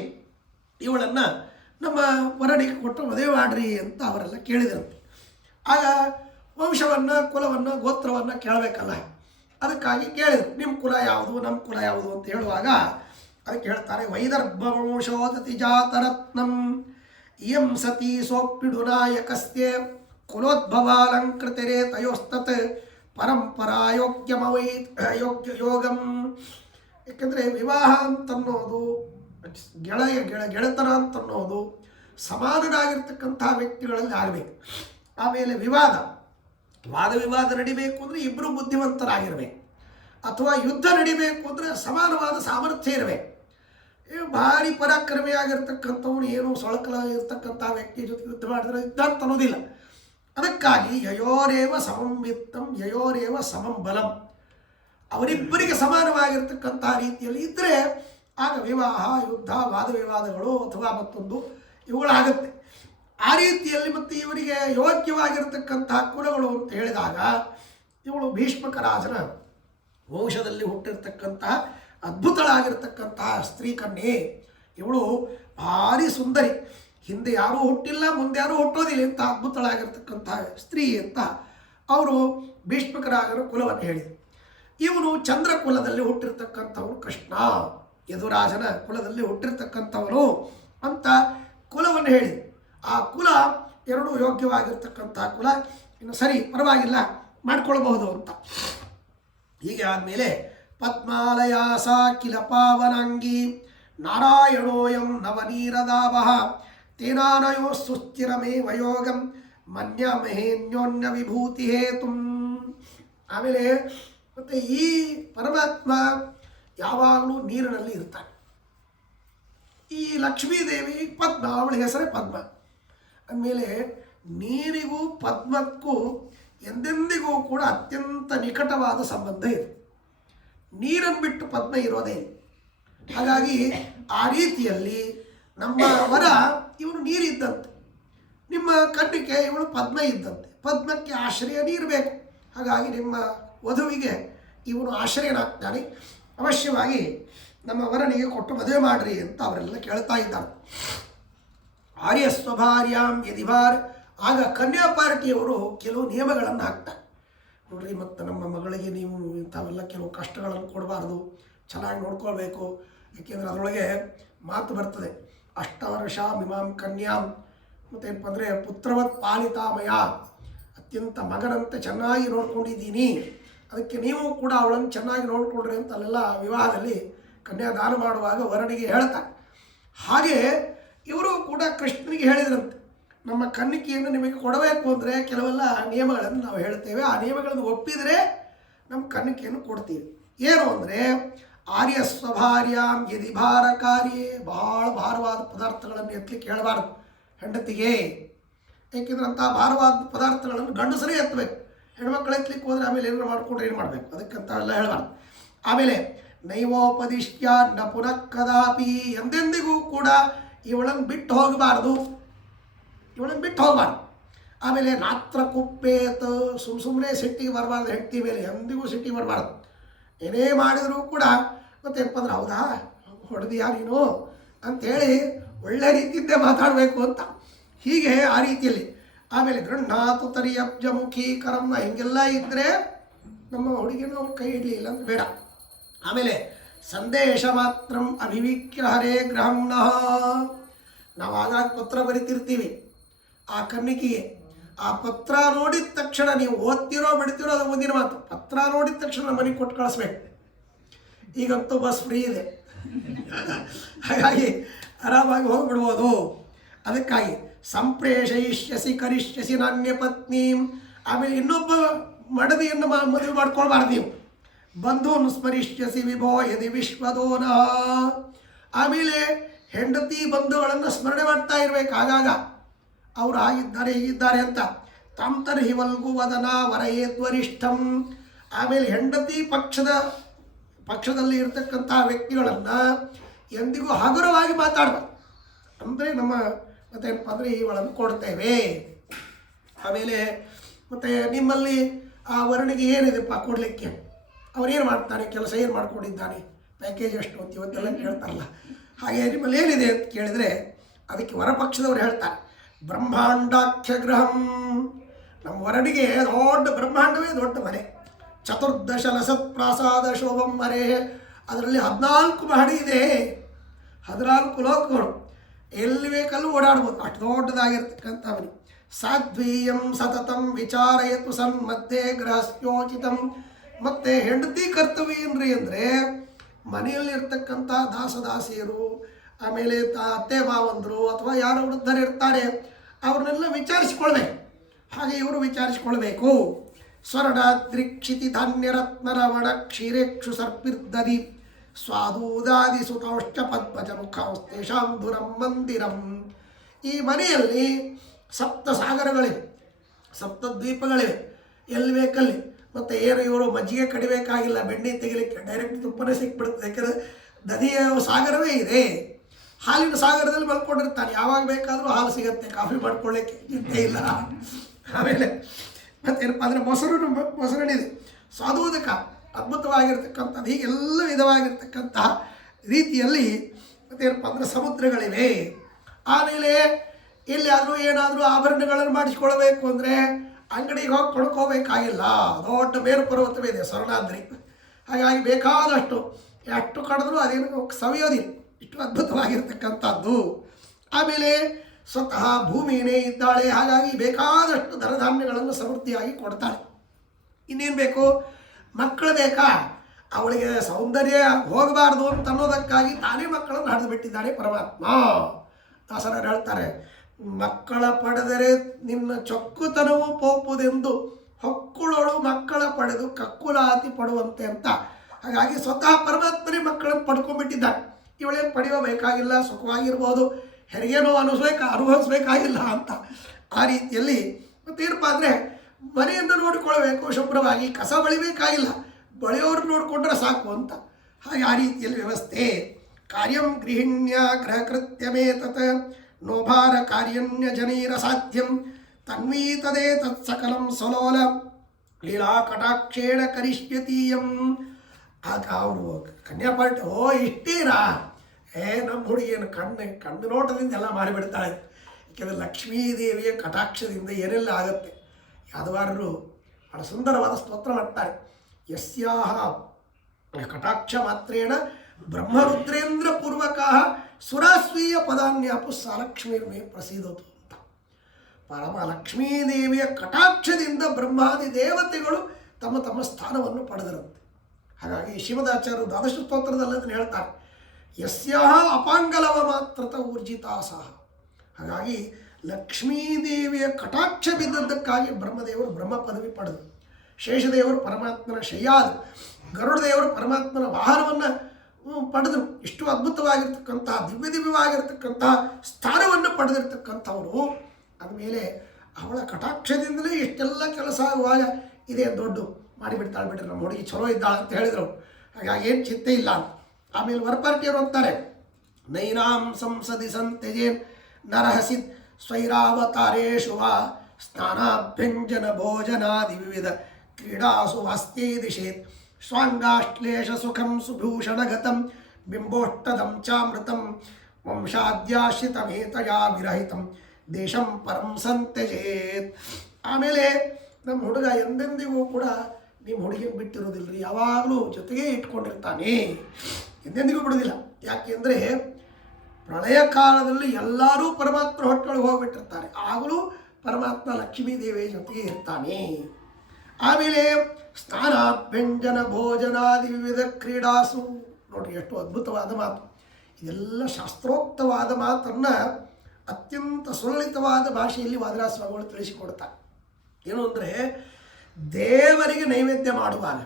ಇವಳನ್ನು ನಮ್ಮ ವರನಿಗೆ ಕೊಟ್ಟು ಮದುವೆ ಮಾಡ್ರಿ ಅಂತ ಅವರೆಲ್ಲ ಕೇಳಿದ್ರಂತೆ. ಆಗ ವಂಶವನ್ನು, ಕುಲವನ್ನು, ಗೋತ್ರವನ್ನು ಕೇಳಬೇಕಲ್ಲ, ಅದಕ್ಕಾಗಿ ಕೇಳಿದ್ರು, ನಿಮ್ಮ ಕುಲ ಯಾವುದು, ನಮ್ಮ ಕುಲ ಯಾವುದು ಅಂತ ಹೇಳುವಾಗ ಅದಕ್ಕೆ ಹೇಳ್ತಾರೆ, ವೈದರ್ಭ ವಂಶೋದತಿ ಜಾತರತ್ನಂ ಇಯಂ ಸತಿ ಸೋಪ್ಪಿಡುನಾಯಕಸ್ಯ ಕುಲೋದ್ಭವಾಲಂಕೃತಿರೇ ತಯೋಸ್ತತ್ ಪರಂಪರಾಯೋಗ್ಯಮವೈ ಯೋಗಂ. ಯಾಕೆಂದರೆ ವಿವಾಹ ಅಂತನ್ನೋದು ಗೆಳೆತನ ಅಂತ ಅನ್ನೋದು ಸಮಾನರಾಗಿರ್ತಕ್ಕಂಥ ವ್ಯಕ್ತಿಗಳಲ್ಲಿ ಆಗಬೇಕು. ಆಮೇಲೆ ವಾದ ವಿವಾದ ನಡಿಬೇಕು ಅಂದರೆ ಇಬ್ಬರು ಬುದ್ಧಿವಂತರಾಗಿರಬೇಕು, ಅಥವಾ ಯುದ್ಧ ನಡಿಬೇಕು ಅಂದರೆ ಸಮಾನವಾದ ಸಾಮರ್ಥ್ಯ ಇರಬೇಕು. ಭಾರಿ ಪರಾಕ್ರಮಿಯಾಗಿರ್ತಕ್ಕಂಥವ್ನು ಏನು ಸೊಳಕಲ ಇರ್ತಕ್ಕಂಥ ವ್ಯಕ್ತಿ ಜೊತೆ ಯುದ್ಧ ಮಾಡಿದ್ರೆ ಯುದ್ಧ ಅಂತ ಅನ್ನೋದಿಲ್ಲ. ಅದಕ್ಕಾಗಿ ಯಯೋರೇವ ಸಮಂ ವಿತ್ತಂ ಯಯೋರೇವ ಸಮಂ ಬಲಂ, ಅವರಿಬ್ಬರಿಗೆ ಸಮಾನವಾಗಿರ್ತಕ್ಕಂಥ ರೀತಿಯಲ್ಲಿ ಇದ್ದರೆ ಆಗ ವಿವಾಹ, ಯುದ್ಧ, ವಾದ ವಿವಾದಗಳು ಅಥವಾ ಮತ್ತೊಂದು ಇವುಗಳಾಗುತ್ತೆ. ಆ ರೀತಿಯಲ್ಲಿ ಮತ್ತು ಇವರಿಗೆ ಯೋಗ್ಯವಾಗಿರತಕ್ಕಂತಹ ಕುಲಗಳು ಅಂತ ಹೇಳಿದಾಗ ಇವಳು ಭೀಷ್ಮಕ ರಾಜನ ವಂಶದಲ್ಲಿ ಹುಟ್ಟಿರ್ತಕ್ಕಂತಹ ಅದ್ಭುತಳಾಗಿರ್ತಕ್ಕಂತಹ ಸ್ತ್ರೀ ಕನ್ಯೆ. ಇವಳು ಭಾರಿ ಸುಂದರಿ, ಹಿಂದೆ ಯಾರೂ ಹುಟ್ಟಿಲ್ಲ, ಮುಂದೆ ಯಾರೂ ಹುಟ್ಟೋದಿಲ್ಲ ಇಂಥ ಅದ್ಭುತಳಾಗಿರ್ತಕ್ಕಂತಹ ಸ್ತ್ರೀ ಅಂತ ಅವರು ಭೀಷ್ಮಕ ರಾಜನ ಕುಲವನ್ನು ಹೇಳಿದರು. ಇವನು ಚಂದ್ರ ಕುಲದಲ್ಲಿ ಹುಟ್ಟಿರ್ತಕ್ಕಂಥವನು ಕೃಷ್ಣ, ಯದುರಾಜನ ಕುಲದಲ್ಲಿ ಹುಟ್ಟಿರ್ತಕ್ಕಂಥವನು ಅಂತ ಕುಲವನ್ನು ಹೇಳಿದರು. ಆ ಕುಲ ಎರಡೂ ಯೋಗ್ಯವಾಗಿರ್ತಕ್ಕಂಥ ಕುಲ, ಇನ್ನು ಸರಿ ಪರವಾಗಿಲ್ಲ ಮಾಡಿಕೊಳ್ಬಹುದು ಅಂತ. ಹೀಗೆ ಆದಮೇಲೆ ಪದ್ಮಾಲಯಾಸ ಕಿಲ ಪಾವನಾಂಗಿ ನಾರಾಯಣೋಯಂ ನವನೀರದಾವಹ ತೇನಾನಯೋ ಸುಸ್ಥಿರಮೇ ವಯೋಗಂ ಮನ್ಯ ಮಹೇನ್ಯೋನ್ಯ ವಿಭೂತಿ ಹೇತುಂ. ಆಮೇಲೆ ಮತ್ತು ಈ ಪರಮಾತ್ಮ ಯಾವಾಗಲೂ ನೀರಿನಲ್ಲಿ ಇರ್ತಾನೆ. ಈ ಲಕ್ಷ್ಮೀದೇವಿ ಪದ್ಮ, ಅವಳ ಹೆಸರೇ ಪದ್ಮ ಅಂದಮೇಲೆ ನೀರಿಗೂ ಪದ್ಮಕ್ಕೂ ಎಂದೆಂದಿಗೂ ಕೂಡ ಅತ್ಯಂತ ನಿಕಟವಾದ ಸಂಬಂಧ ಇದೆ. ನೀರನ್ನು ಬಿಟ್ಟು ಪದ್ಮ ಇರೋದೇ ಇಲ್ಲ. ಹಾಗಾಗಿ ಆ ರೀತಿಯಲ್ಲಿ ನಮ್ಮ ವರ ಇವನು ನೀರಿದ್ದಂತೆ, ನಿಮ್ಮ ಕಣ್ಣಿಗೆ ಇವಳು ಪದ್ಮ ಇದ್ದಂತೆ. ಪದ್ಮಕ್ಕೆ ಆಶ್ರಯ ನೀರು ಬೇಕು. ಹಾಗಾಗಿ ನಿಮ್ಮ ವಧುವಿಗೆ ಇವನು ಆಶ್ರಯನಾಗ್ತಾನೆ. ಅವಶ್ಯವಾಗಿ ನಮ್ಮ ವರನಿಗೆ ಕೊಟ್ಟು ಮದುವೆ ಮಾಡಿರಿ ಅಂತ ಅವರೆಲ್ಲ ಕೇಳ್ತಾ ಇದ್ದಾರೆ. ಆರ್ಯ ಸ್ವಭಾರ್ಯಾಂ ಯದಿಭಾರ್, ಆಗ ಕನ್ಯಾ ಪಾರ್ಟಿಯವರು ಕೆಲವು ನಿಯಮಗಳನ್ನು ಹಾಕ್ತಾರೆ. ನೋಡ್ರಿ, ಮತ್ತು ನಮ್ಮ ಮಗಳಿಗೆ ನೀವು ಇಂಥವೆಲ್ಲ ಕೆಲವು ಕಷ್ಟಗಳನ್ನು ಕೊಡಬಾರ್ದು, ಚೆನ್ನಾಗಿ ನೋಡ್ಕೊಳ್ಬೇಕು. ಏಕೆಂದರೆ ಅದರೊಳಗೆ ಮಾತು ಬರ್ತದೆ, ಅಷ್ಟವರ್ಷ ಮಿಮಾಂ ಕನ್ಯಾಂ, ಮತ್ತೇನಪ್ಪ ಅಂದರೆ ಪುತ್ರವತ್ ಪಾಲಿತಾಮಯ, ಅತ್ಯಂತ ಮಗನಂತೆ ಚೆನ್ನಾಗಿ ನೋಡ್ಕೊಂಡಿದ್ದೀನಿ, ಅದಕ್ಕೆ ನೀವು ಕೂಡ ಅವಳನ್ನು ಚೆನ್ನಾಗಿ ನೋಡಿಕೊಡ್ರಿ ಅಂತ ಅಲ್ಲೆಲ್ಲ ವಿವಾಹದಲ್ಲಿ ಕನ್ಯಾದಾನ ಮಾಡುವಾಗ ವರನಿಗೆ ಹೇಳ್ತಾರೆ. ಹಾಗೆ ಇವರು ಕೂಡ ಕೃಷ್ಣನಿಗೆ ಹೇಳಿದ್ರಂತೆ, ನಮ್ಮ ಕನ್ನಿಕೆಯನ್ನು ನಿಮಗೆ ಕೊಡಬೇಕು ಅಂದರೆ ಕೆಲವೆಲ್ಲ ನಿಯಮಗಳನ್ನು ನಾವು ಹೇಳ್ತೇವೆ, ಆ ನಿಯಮಗಳನ್ನು ಒಪ್ಪಿದರೆ ನಮ್ಮ ಕನ್ನಿಕೆಯನ್ನು ಕೊಡ್ತೀವಿ. ಏನು ಅಂದರೆ ಆರ್ಯ ಸ್ವಭಾರ್ಯಾಂ ಯದಿ ಭಾರಕಾರ್ಯೇ, ಬಹಳ ಭಾರವಾದ ಪದಾರ್ಥಗಳನ್ನು ಎತ್ತಲಿಕ್ಕೆ ಹೇಳಬಾರ್ದು ಹೆಂಡತಿಗೆ. ಏಕೆಂದ್ರೆ ಅಂಥ ಭಾರವಾದ ಪದಾರ್ಥಗಳನ್ನು ಗಂಡಸರೇ ಎತ್ತಬೇಕು. ಹೆಣ್ಮಕ್ಳು ಎತ್ತಲಿಕ್ಕೆ ಹೋದರೆ ಆಮೇಲೆ ಏನಾರು ಮಾಡಿಕೊಂಡ್ರೆ ಏನು ಮಾಡಬೇಕು, ಅದಕ್ಕಂತ ಎಲ್ಲ ಹೇಳಬಾರ್ದು. ಆಮೇಲೆ ನೈವೋಪದಿಷ್ಟ್ಯ ನ ಪುನಃ ಕದಾಪಿ, ಎಂದೆಂದಿಗೂ ಕೂಡ ಇವಳನ್ನು ಬಿಟ್ಟು ಹೋಗಬಾರ್ದು. ಆಮೇಲೆ ನಾತ್ರ ಕುಪ್ಪೇತ, ಸುಮ್ಮನೆ ಸಿಟ್ಟಿಗೆ ಬರಬಾರ್ದು. ಹೆಂಡತಿ ಮೇಲೆ ಎಂದಿಗೂ ಸಿಟ್ಟಿಗೆ ಬರಬಾರ್ದು. ಏನೇ ಮಾಡಿದರೂ ಕೂಡ ಮತ್ತೇನಪ್ಪ ಅಂದ್ರೆ ಹೌದಾ ಹೊಡೆದಿಯಾ ನೀನು ಅಂಥೇಳಿ ಒಳ್ಳೆ ರೀತಿಯಿಂದ ಮಾತಾಡಬೇಕು ಅಂತ. ಹೀಗೆ ಆ ರೀತಿಯಲ್ಲಿ. ಆಮೇಲೆ ಗೃಹ್ಣಾತು ತರಿಯಬ್ಜ ಮುಖಿ ಕರಮ್ಮ, ಹಿಂಗೆಲ್ಲ ಇದ್ದರೆ ನಮ್ಮ ಹುಡುಗಿನ ಅವ್ರ ಕೈ ಹಿಡಲಿಲ್ಲ ಅಂತ ಬೇಡ. ಆಮೇಲೆ ಸಂದೇಶ ಮಾತ್ರ ಅಭಿವೀಕ್ಯ ಹರೇ ಗ್ರಹಂನಃ, ನಾವು ಆಗಾಗ ಪತ್ರ ಬರಿತಿರ್ತೀವಿ ಆ ಕನ್ನಿಕೆಗೆ. ಆ ಪತ್ರ ನೋಡಿದ ತಕ್ಷಣ ನೀವು ಓದ್ತಿರೋ ಬಿಡ್ತಿರೋ ಅದು ಮುಂದಿನ ಮಾತು. ಪತ್ರ ನೋಡಿದ ತಕ್ಷಣ ಮನೆಗೆ ಕೊಟ್ಟು ಕಳಿಸ್ಬೇಕು. ಈಗಂತೂ ಬಸ್ ಫ್ರೀ ಇದೆ, ಹಾಗಾಗಿ ಆರಾಮಾಗಿ ಹೋಗಿಬಿಡ್ಬೋದು. ಅದಕ್ಕಾಗಿ ಸಂಪ್ರೇಷಯಿಷ್ಯಸಿ ಕರಿಷ್ಯಸಿ ನಾಣ್ಯ ಪತ್ನಿ. ಆಮೇಲೆ ಇನ್ನೊಬ್ಬ ಮಡದಿಯನ್ನು ಮದುವೆ ಮಾಡ್ಕೊಳ್ಬಾರ್ದು ನೀವು. ಬಂಧುವನ್ನು ಸ್ಮರಿಷ್ಯಸಿ ವಿಭೋ ಯದಿ ವಿಶ್ವದೋನ. ಆಮೇಲೆ ಹೆಂಡತಿ ಬಂಧುಗಳನ್ನು ಸ್ಮರಣೆ ಮಾಡ್ತಾ ಇರಬೇಕು ಆಗಾಗ, ಅವರು ಆಗಿದ್ದಾರೆ ಹೀಗಿದ್ದಾರೆ ಅಂತ. ತಾಂತರ್ಹಿ ವಲ್ಗು ವದನ ವರಯೇದ್ವರಿಷ್ಠಂ. ಆಮೇಲೆ ಹೆಂಡತಿ ಪಕ್ಷದಲ್ಲಿ ಇರತಕ್ಕಂಥ ವ್ಯಕ್ತಿಗಳನ್ನು ಎಂದಿಗೂ ಹಗುರವಾಗಿ ಮಾತಾಡಬಾರ್ದು. ಅಂದರೆ ನಮ್ಮ ಮತ್ತೇನಪ್ಪ ಅಂದರೆ ಇವಳನ್ನು ಕೊಡ್ತೇವೆ. ಆಮೇಲೆ ಮತ್ತು ನಿಮ್ಮಲ್ಲಿ ಆ ವರ್ಣಿಗೆ ಏನಿದೆಪ್ಪ ಕೊಡಲಿಕ್ಕೆ, ಅವನೇನು ಮಾಡ್ತಾನೆ, ಕೆಲಸ ಏನು ಮಾಡ್ಕೊಂಡಿದ್ದಾನೆ, ಪ್ಯಾಕೇಜ್ ಎಷ್ಟು ಅಂತ ಇವತ್ತೆಲ್ಲ ಕೇಳ್ತಾರಲ್ಲ. ಹಾಗೆ ನಿಮ್ಮಲ್ಲಿ ಏನಿದೆ ಅಂತ ಕೇಳಿದರೆ ಅದಕ್ಕೆ ವರಪಕ್ಷದವ್ರು ಹೇಳ್ತಾರೆ ಬ್ರಹ್ಮಾಂಡಾಖ್ಯ ಗೃಹಂ. ನಮ್ಮ ವರನಿಗೆ ದೊಡ್ಡ ಬ್ರಹ್ಮಾಂಡವೇ ದೊಡ್ಡ ಮನೆ. ಚತುರ್ದಶ ಲಸತ್ ಪ್ರಾಸಾದ ಶೋಭಂ ಮರೆ, ಅದರಲ್ಲಿ 14 ಮಹಡಿ ಇದೆ, 14 ಲೋಕಗಳು, ಎಲ್ಲಿ ಬೇಕಲ್ಲೂ ಓಡಾಡ್ಬೋದು, ಅಷ್ಟು ದೊಡ್ಡದಾಗಿರ್ತಕ್ಕಂಥ ಮನೆ. ಸಾಧ್ವೀಯಂ ಸತತಂ ವಿಚಾರಯತು ಸನ್ಮಧ್ಯೆ ಗೃಹಸ್ಥೋಚಿತಂ. ಮತ್ತು ಹೆಂಡತಿ ಕರ್ತವ್ಯ ಏನ್ರಿ ಅಂದರೆ ಮನೆಯಲ್ಲಿರ್ತಕ್ಕಂಥ ದಾಸದಾಸಿಯರು ಆಮೇಲೆ ಅತ್ತೆ ಮಾವಂದರು ಅಥವಾ ಯಾರು ವೃದ್ಧರು ಇರ್ತಾರೆ ಅವ್ರನ್ನೆಲ್ಲ ವಿಚಾರಿಸಿಕೊಳ್ಬೇಕು. ಹಾಗೆ ಇವರು ವಿಚಾರಿಸಿಕೊಳ್ಬೇಕು. ಸ್ವರ್ಣಾದ್ರಿಕ್ಷಿತಿ ಧಾನ್ಯರತ್ನರವಣ ಕ್ಷೀರೇಕ್ಷು ಸರ್ಪಿರ್ದದಿ ಸ್ವಾದೂದಾದಿ ಸುತೌಶ್ಚ ಪದ್ಮಜ ಮುಖಾಂಸ್ತೇಷಾಂ ಧುರಂ ಮಂದಿರಂ. ಈ ಮನೆಯಲ್ಲಿ ಸಪ್ತ ಸಾಗರಗಳಿವೆ, ಸಪ್ತ ದ್ವೀಪಗಳಿವೆ, ಎಲ್ಲಿ ಬೇಕಲ್ಲಿ. ಮತ್ತು ಏನು ಇವರು ಮಜ್ಜಿಗೆ ಕಡಿಬೇಕಾಗಿಲ್ಲ, ಬೆಣ್ಣೆ ತೆಗಿಲಿಕ್ಕೆ ಡೈರೆಕ್ಟ್ ತುಪ್ಪನೇ ಸಿಕ್ಬಿಡುತ್ತೆ. ಯಾಕೆಂದರೆ ನದಿಯ ಸಾಗರವೇ ಇದೆ. ಹಾಲಿನ ಸಾಗರದಲ್ಲಿ ಮಲ್ಕೊಂಡಿರ್ತಾನೆ, ಯಾವಾಗ ಬೇಕಾದರೂ ಹಾಲು ಸಿಗುತ್ತೆ, ಕಾಫಿ ಮಾಡ್ಕೊಳ್ಳಿಕ್ಕೆ ಚಿಂತೆ ಇಲ್ಲ. ಆಮೇಲೆ ಮತ್ತೇನಪ್ಪ ಅಂದರೆ ಮೊಸರಣಿದೆ, ಸ್ವಾದೋದಕ ಅದ್ಭುತವಾಗಿರ್ತಕ್ಕಂಥದ್ದು. ಹೀಗೆಲ್ಲ ವಿಧವಾಗಿರ್ತಕ್ಕಂತಹ ರೀತಿಯಲ್ಲಿ ಮತ್ತೇನಪ್ಪ ಅಂದರೆ ಸಮುದ್ರಗಳಿವೆ. ಆಮೇಲೆ ಎಲ್ಲಿಯಾದರೂ ಏನಾದರೂ ಆಭರಣಗಳನ್ನು ಮಾಡಿಸ್ಕೊಳ್ಬೇಕು ಅಂದರೆ ಅಂಗಡಿಗೆ ಹೋಗಿ ಕೊಂಡ್ಕೋಬೇಕಾಗಿಲ್ಲ, ದೊಡ್ಡ ಮೇರು ಪರ್ವತವಿದೆ ಸ್ವರ್ಣಾದ್ರಿ. ಹಾಗಾಗಿ ಬೇಕಾದಷ್ಟು ಎಷ್ಟು ಕಡಿದ್ರೂ ಅದೇನು ಸವಿಯೋದಿಲ್ಲ, ಇಷ್ಟು ಅದ್ಭುತವಾಗಿರ್ತಕ್ಕಂಥದ್ದು. ಆಮೇಲೆ ಸ್ವತಃ ಭೂಮಿನೇ ಇದ್ದಾಳೆ, ಹಾಗಾಗಿ ಬೇಕಾದಷ್ಟು ಧನಧಾನ್ಯಗಳನ್ನು ಸಮೃದ್ಧಿಯಾಗಿ ಕೊಡ್ತಾಳೆ. ಇನ್ನೇನು ಬೇಕು? ಮಕ್ಕಳು ಬೇಕಾ? ಅವಳಿಗೆ ಸೌಂದರ್ಯ ಹೋಗಬಾರ್ದು ಅಂತ ಅನ್ನೋದಕ್ಕಾಗಿ ತಾನೇ ಮಕ್ಕಳನ್ನು ಹರಿದು ಬಿಟ್ಟಿದ್ದಾನೆ ಪರಮಾತ್ಮ. ದಾಸರರು ಹೇಳ್ತಾರೆ, ಮಕ್ಕಳ ಪಡೆದರೆ ನಿನ್ನ ಚೊಕ್ಕುತನವು ಪೋಪುದೆಂದು ಹೊಕ್ಕುಳೋಳು ಮಕ್ಕಳ ಪಡೆದು ಕಕ್ಕುಲಾತಿ ಪಡುವಂತೆ ಅಂತ. ಹಾಗಾಗಿ ಸ್ವತಃ ಪರಮಾತ್ಮನೇ ಮಕ್ಕಳನ್ನು ಪಡ್ಕೊಂಡ್ಬಿಟ್ಟಿದ್ದಾನೆ. ಇವಳೇ ಪಡೆಯಬೇಕಾಗಿಲ್ಲ, ಸುಖವಾಗಿರ್ಬೋದು, ಹೆರಿಗೆನೋ ಅನುಭವಿಸ್ಬೇಕಾಗಿಲ್ಲ ಅಂತ. ಆ ರೀತಿಯಲ್ಲಿ ಮತ್ತೇನಪ್ಪ ಅಂದರೆ ಮನೆಯನ್ನು ನೋಡಿಕೊಳ್ಬೇಕು ಶುಭ್ರವಾಗಿ, ಕಸ ಬಳಿಬೇಕಾಗಿಲ್ಲ, ಬಳಿಯೋರು ನೋಡಿಕೊಂಡ್ರೆ ಸಾಕು ಅಂತ. ಹಾಗೆ ಆ ರೀತಿಯಲ್ಲಿ ವ್ಯವಸ್ಥೆ. ಕಾರ್ಯಂ ಗೃಹಿಣ್ಯ ಗೃಹಕೃತ್യമೇ ತತ್ ನೋಭಾರ ಕಾರ್ಯಣ್ಯ ಜನೀರ ಸಾಧ್ಯಂ ತನ್ವೀತದೇ ತತ್ಸಕಲಂ ಸಲೋಲ ಲೀಲಾ ಕಟಾಕ್ಷೇಣ ಕರಿಷ್ಯತೀಯಂ. ಆಗ ಅವರು ಕನ್ಯಾ ಪಾರ್ಟಿ, ಓ ಇಷ್ಟೇನಾ, ನಮ್ಮ ಹುಡುಗಿಯನ್ನು ಕಣ್ಣು ನೋಟದಿಂದ ಎಲ್ಲ ಮಾಡಿಬಿಡ್ತಾಳೆ. ಯಾಕೆಂದರೆ ಲಕ್ಷ್ಮೀದೇವಿಯ ಕಟಾಕ್ಷದಿಂದ ಏನೆಲ್ಲ ಆಗುತ್ತೆ. ಯಾದವಾರರು ಬಹಳ ಸುಂದರವಾದ ಸ್ತೋತ್ರ ಮಾಡ್ತಾರೆ. ಯಸ್ಯಾಹ ಕಟಾಕ್ಷ ಮಾತ್ರೇಣ ಬ್ರಹ್ಮರುದ್ರೇಂದ್ರ ಪೂರ್ವಕ ಸುರಾಸ್ವೀಯ ಪದಾನ್ಯಾಪು ಸಾಲಕ್ಷ್ಮೀರ್ಮೇ ಪ್ರಸೀದೋತು ಅಂತ. ಪರಮ ಲಕ್ಷ್ಮೀದೇವಿಯ ಕಟಾಕ್ಷದಿಂದ ಬ್ರಹ್ಮಾದಿ ದೇವತೆಗಳು ತಮ್ಮ ತಮ್ಮ ಸ್ಥಾನವನ್ನು ಪಡೆದರಂತೆ. ಹಾಗಾಗಿ ಶ್ರೀಮದಾಚಾರ್ಯರು ದ್ವಾದಶ ಸ್ತೋತ್ರದಲ್ಲಿ ಅದನ್ನು ಹೇಳ್ತಾರೆ, ಯಸ್ಯಾಹ ಅಪಾಂಗಲವ ಮಾತ್ರತ ಊರ್ಜಿತಾಸಹ. ಹಾಗಾಗಿ ಲಕ್ಷ್ಮೀದೇವಿಯ ಕಟಾಕ್ಷ ಬಿದ್ದದ್ದಕ್ಕಾಗಿ ಬ್ರಹ್ಮದೇವರು ಬ್ರಹ್ಮ ಪದವಿ ಪಡೆದರು, ಶೇಷದೇವರು ಪರಮಾತ್ಮನ ಶಯ್ಯಾದರು, ಗರುಡದೇವರು ಪರಮಾತ್ಮನ ವಾಹನವನ್ನು ಪಡೆದರು. ಇಷ್ಟು ಅದ್ಭುತವಾಗಿರ್ತಕ್ಕಂತಹ ದಿವ್ಯವಾಗಿರ್ತಕ್ಕಂತಹ ಸ್ಥಾನವನ್ನು ಪಡೆದಿರ್ತಕ್ಕಂಥವರು. ಅಂದಮೇಲೆ ಅವಳ ಕಟಾಕ್ಷದಿಂದಲೇ ಇಷ್ಟೆಲ್ಲ ಕೆಲಸ ಆಗುವಾಗ ಇದೇ ದೊಡ್ಡ ಮಾಡಿಬಿಡ್ತಾಳೆ, ಬಿಡ್ರಿ ನಮ್ಮ ಹುಡುಗಿ ಚಲೋ ಇದ್ದಾಳೆ ಅಂತ ಹೇಳಿದರು. ಹಾಗಾಗಿ ಏನು ಚಿಂತೆ ಇಲ್ಲ. ಆಮೇಲೆ ವರಪಾರ್ಟಿಯವರು ಅಂತಾರೆ, ನೈನಾಂ ಸಂಸದಿ ಸಂತೆಜೇನ್ ನರಹಸಿತ್ ಸ್ವೈರಾವತಾರೇಶು ವಾ ಸ್ನಾನಾಭ್ಯಂಜನ ಭೋಜನಾದಿ ವಿವಿಧ ಕ್ರೀಡಾಸು ವಾಸ್ತ್ಯೈ ದಿಶೇತ್ ಸ್ವಾಂಗಾಶ್ಲೇಷ ಸುಖಂ ಸುಭೂಷಣಗತಂ ಬಿಂಬೋಷ್ಟದಂ ಚಾಮೃತಂ ವಂಶಾದ್ಯಾಶ್ರಿತಮೇತಯಾ ವಿರಹಿತಂ ದೇಶಂ ಪರಂ ಸಂತ್ಯಜೇತ್. ಆಮೇಲೆ ನಮ್ಮ ಹುಡುಗ ಎಂದೆಂದಿಗೂ ಕೂಡ ನಿಮ್ಮ ಹುಡುಗಿಗೆ ಬಿಟ್ಟಿರೋದಿಲ್ಲ ರೀ, ಯಾವಾಗಲೂ ಜೊತೆಗೇ ಇಟ್ಕೊಂಡಿರ್ತಾನೆ, ಎಂದೆಂದಿಗೂ ಬಿಡೋದಿಲ್ಲ. ಯಾಕೆಂದರೆ ಪ್ರಳಯ ಕಾಲದಲ್ಲಿ ಎಲ್ಲರೂ ಪರಮಾತ್ಮ ಹೊಟ್ಟೊಳಗೆ ಹೋಗಿಬಿಟ್ಟಿರ್ತಾರೆ, ಆಗಲೂ ಪರಮಾತ್ಮ ಲಕ್ಷ್ಮೀದೇವಿಯ ಜೊತೆಗೆ ಇರ್ತಾನೆ. ಆಮೇಲೆ ಸ್ನಾನಾಭ್ಯಂಜನ ಭೋಜನಾದಿ ವಿವಿಧ ಕ್ರೀಡಾಸು. ನೋಡಿರಿ ಎಷ್ಟು ಅದ್ಭುತವಾದ ಮಾತು. ಇದೆಲ್ಲ ಶಾಸ್ತ್ರೋಕ್ತವಾದ ಮಾತನ್ನು ಅತ್ಯಂತ ಸುಲಲಿತವಾದ ಭಾಷೆಯಲ್ಲಿ ವಾದಿರಾಜ ಸ್ವಾಮಿಗಳು ತಿಳಿಸಿಕೊಡ್ತಾರೆ. ಏನು ಅಂದರೆ, ದೇವರಿಗೆ ನೈವೇದ್ಯ ಮಾಡುವಾಗ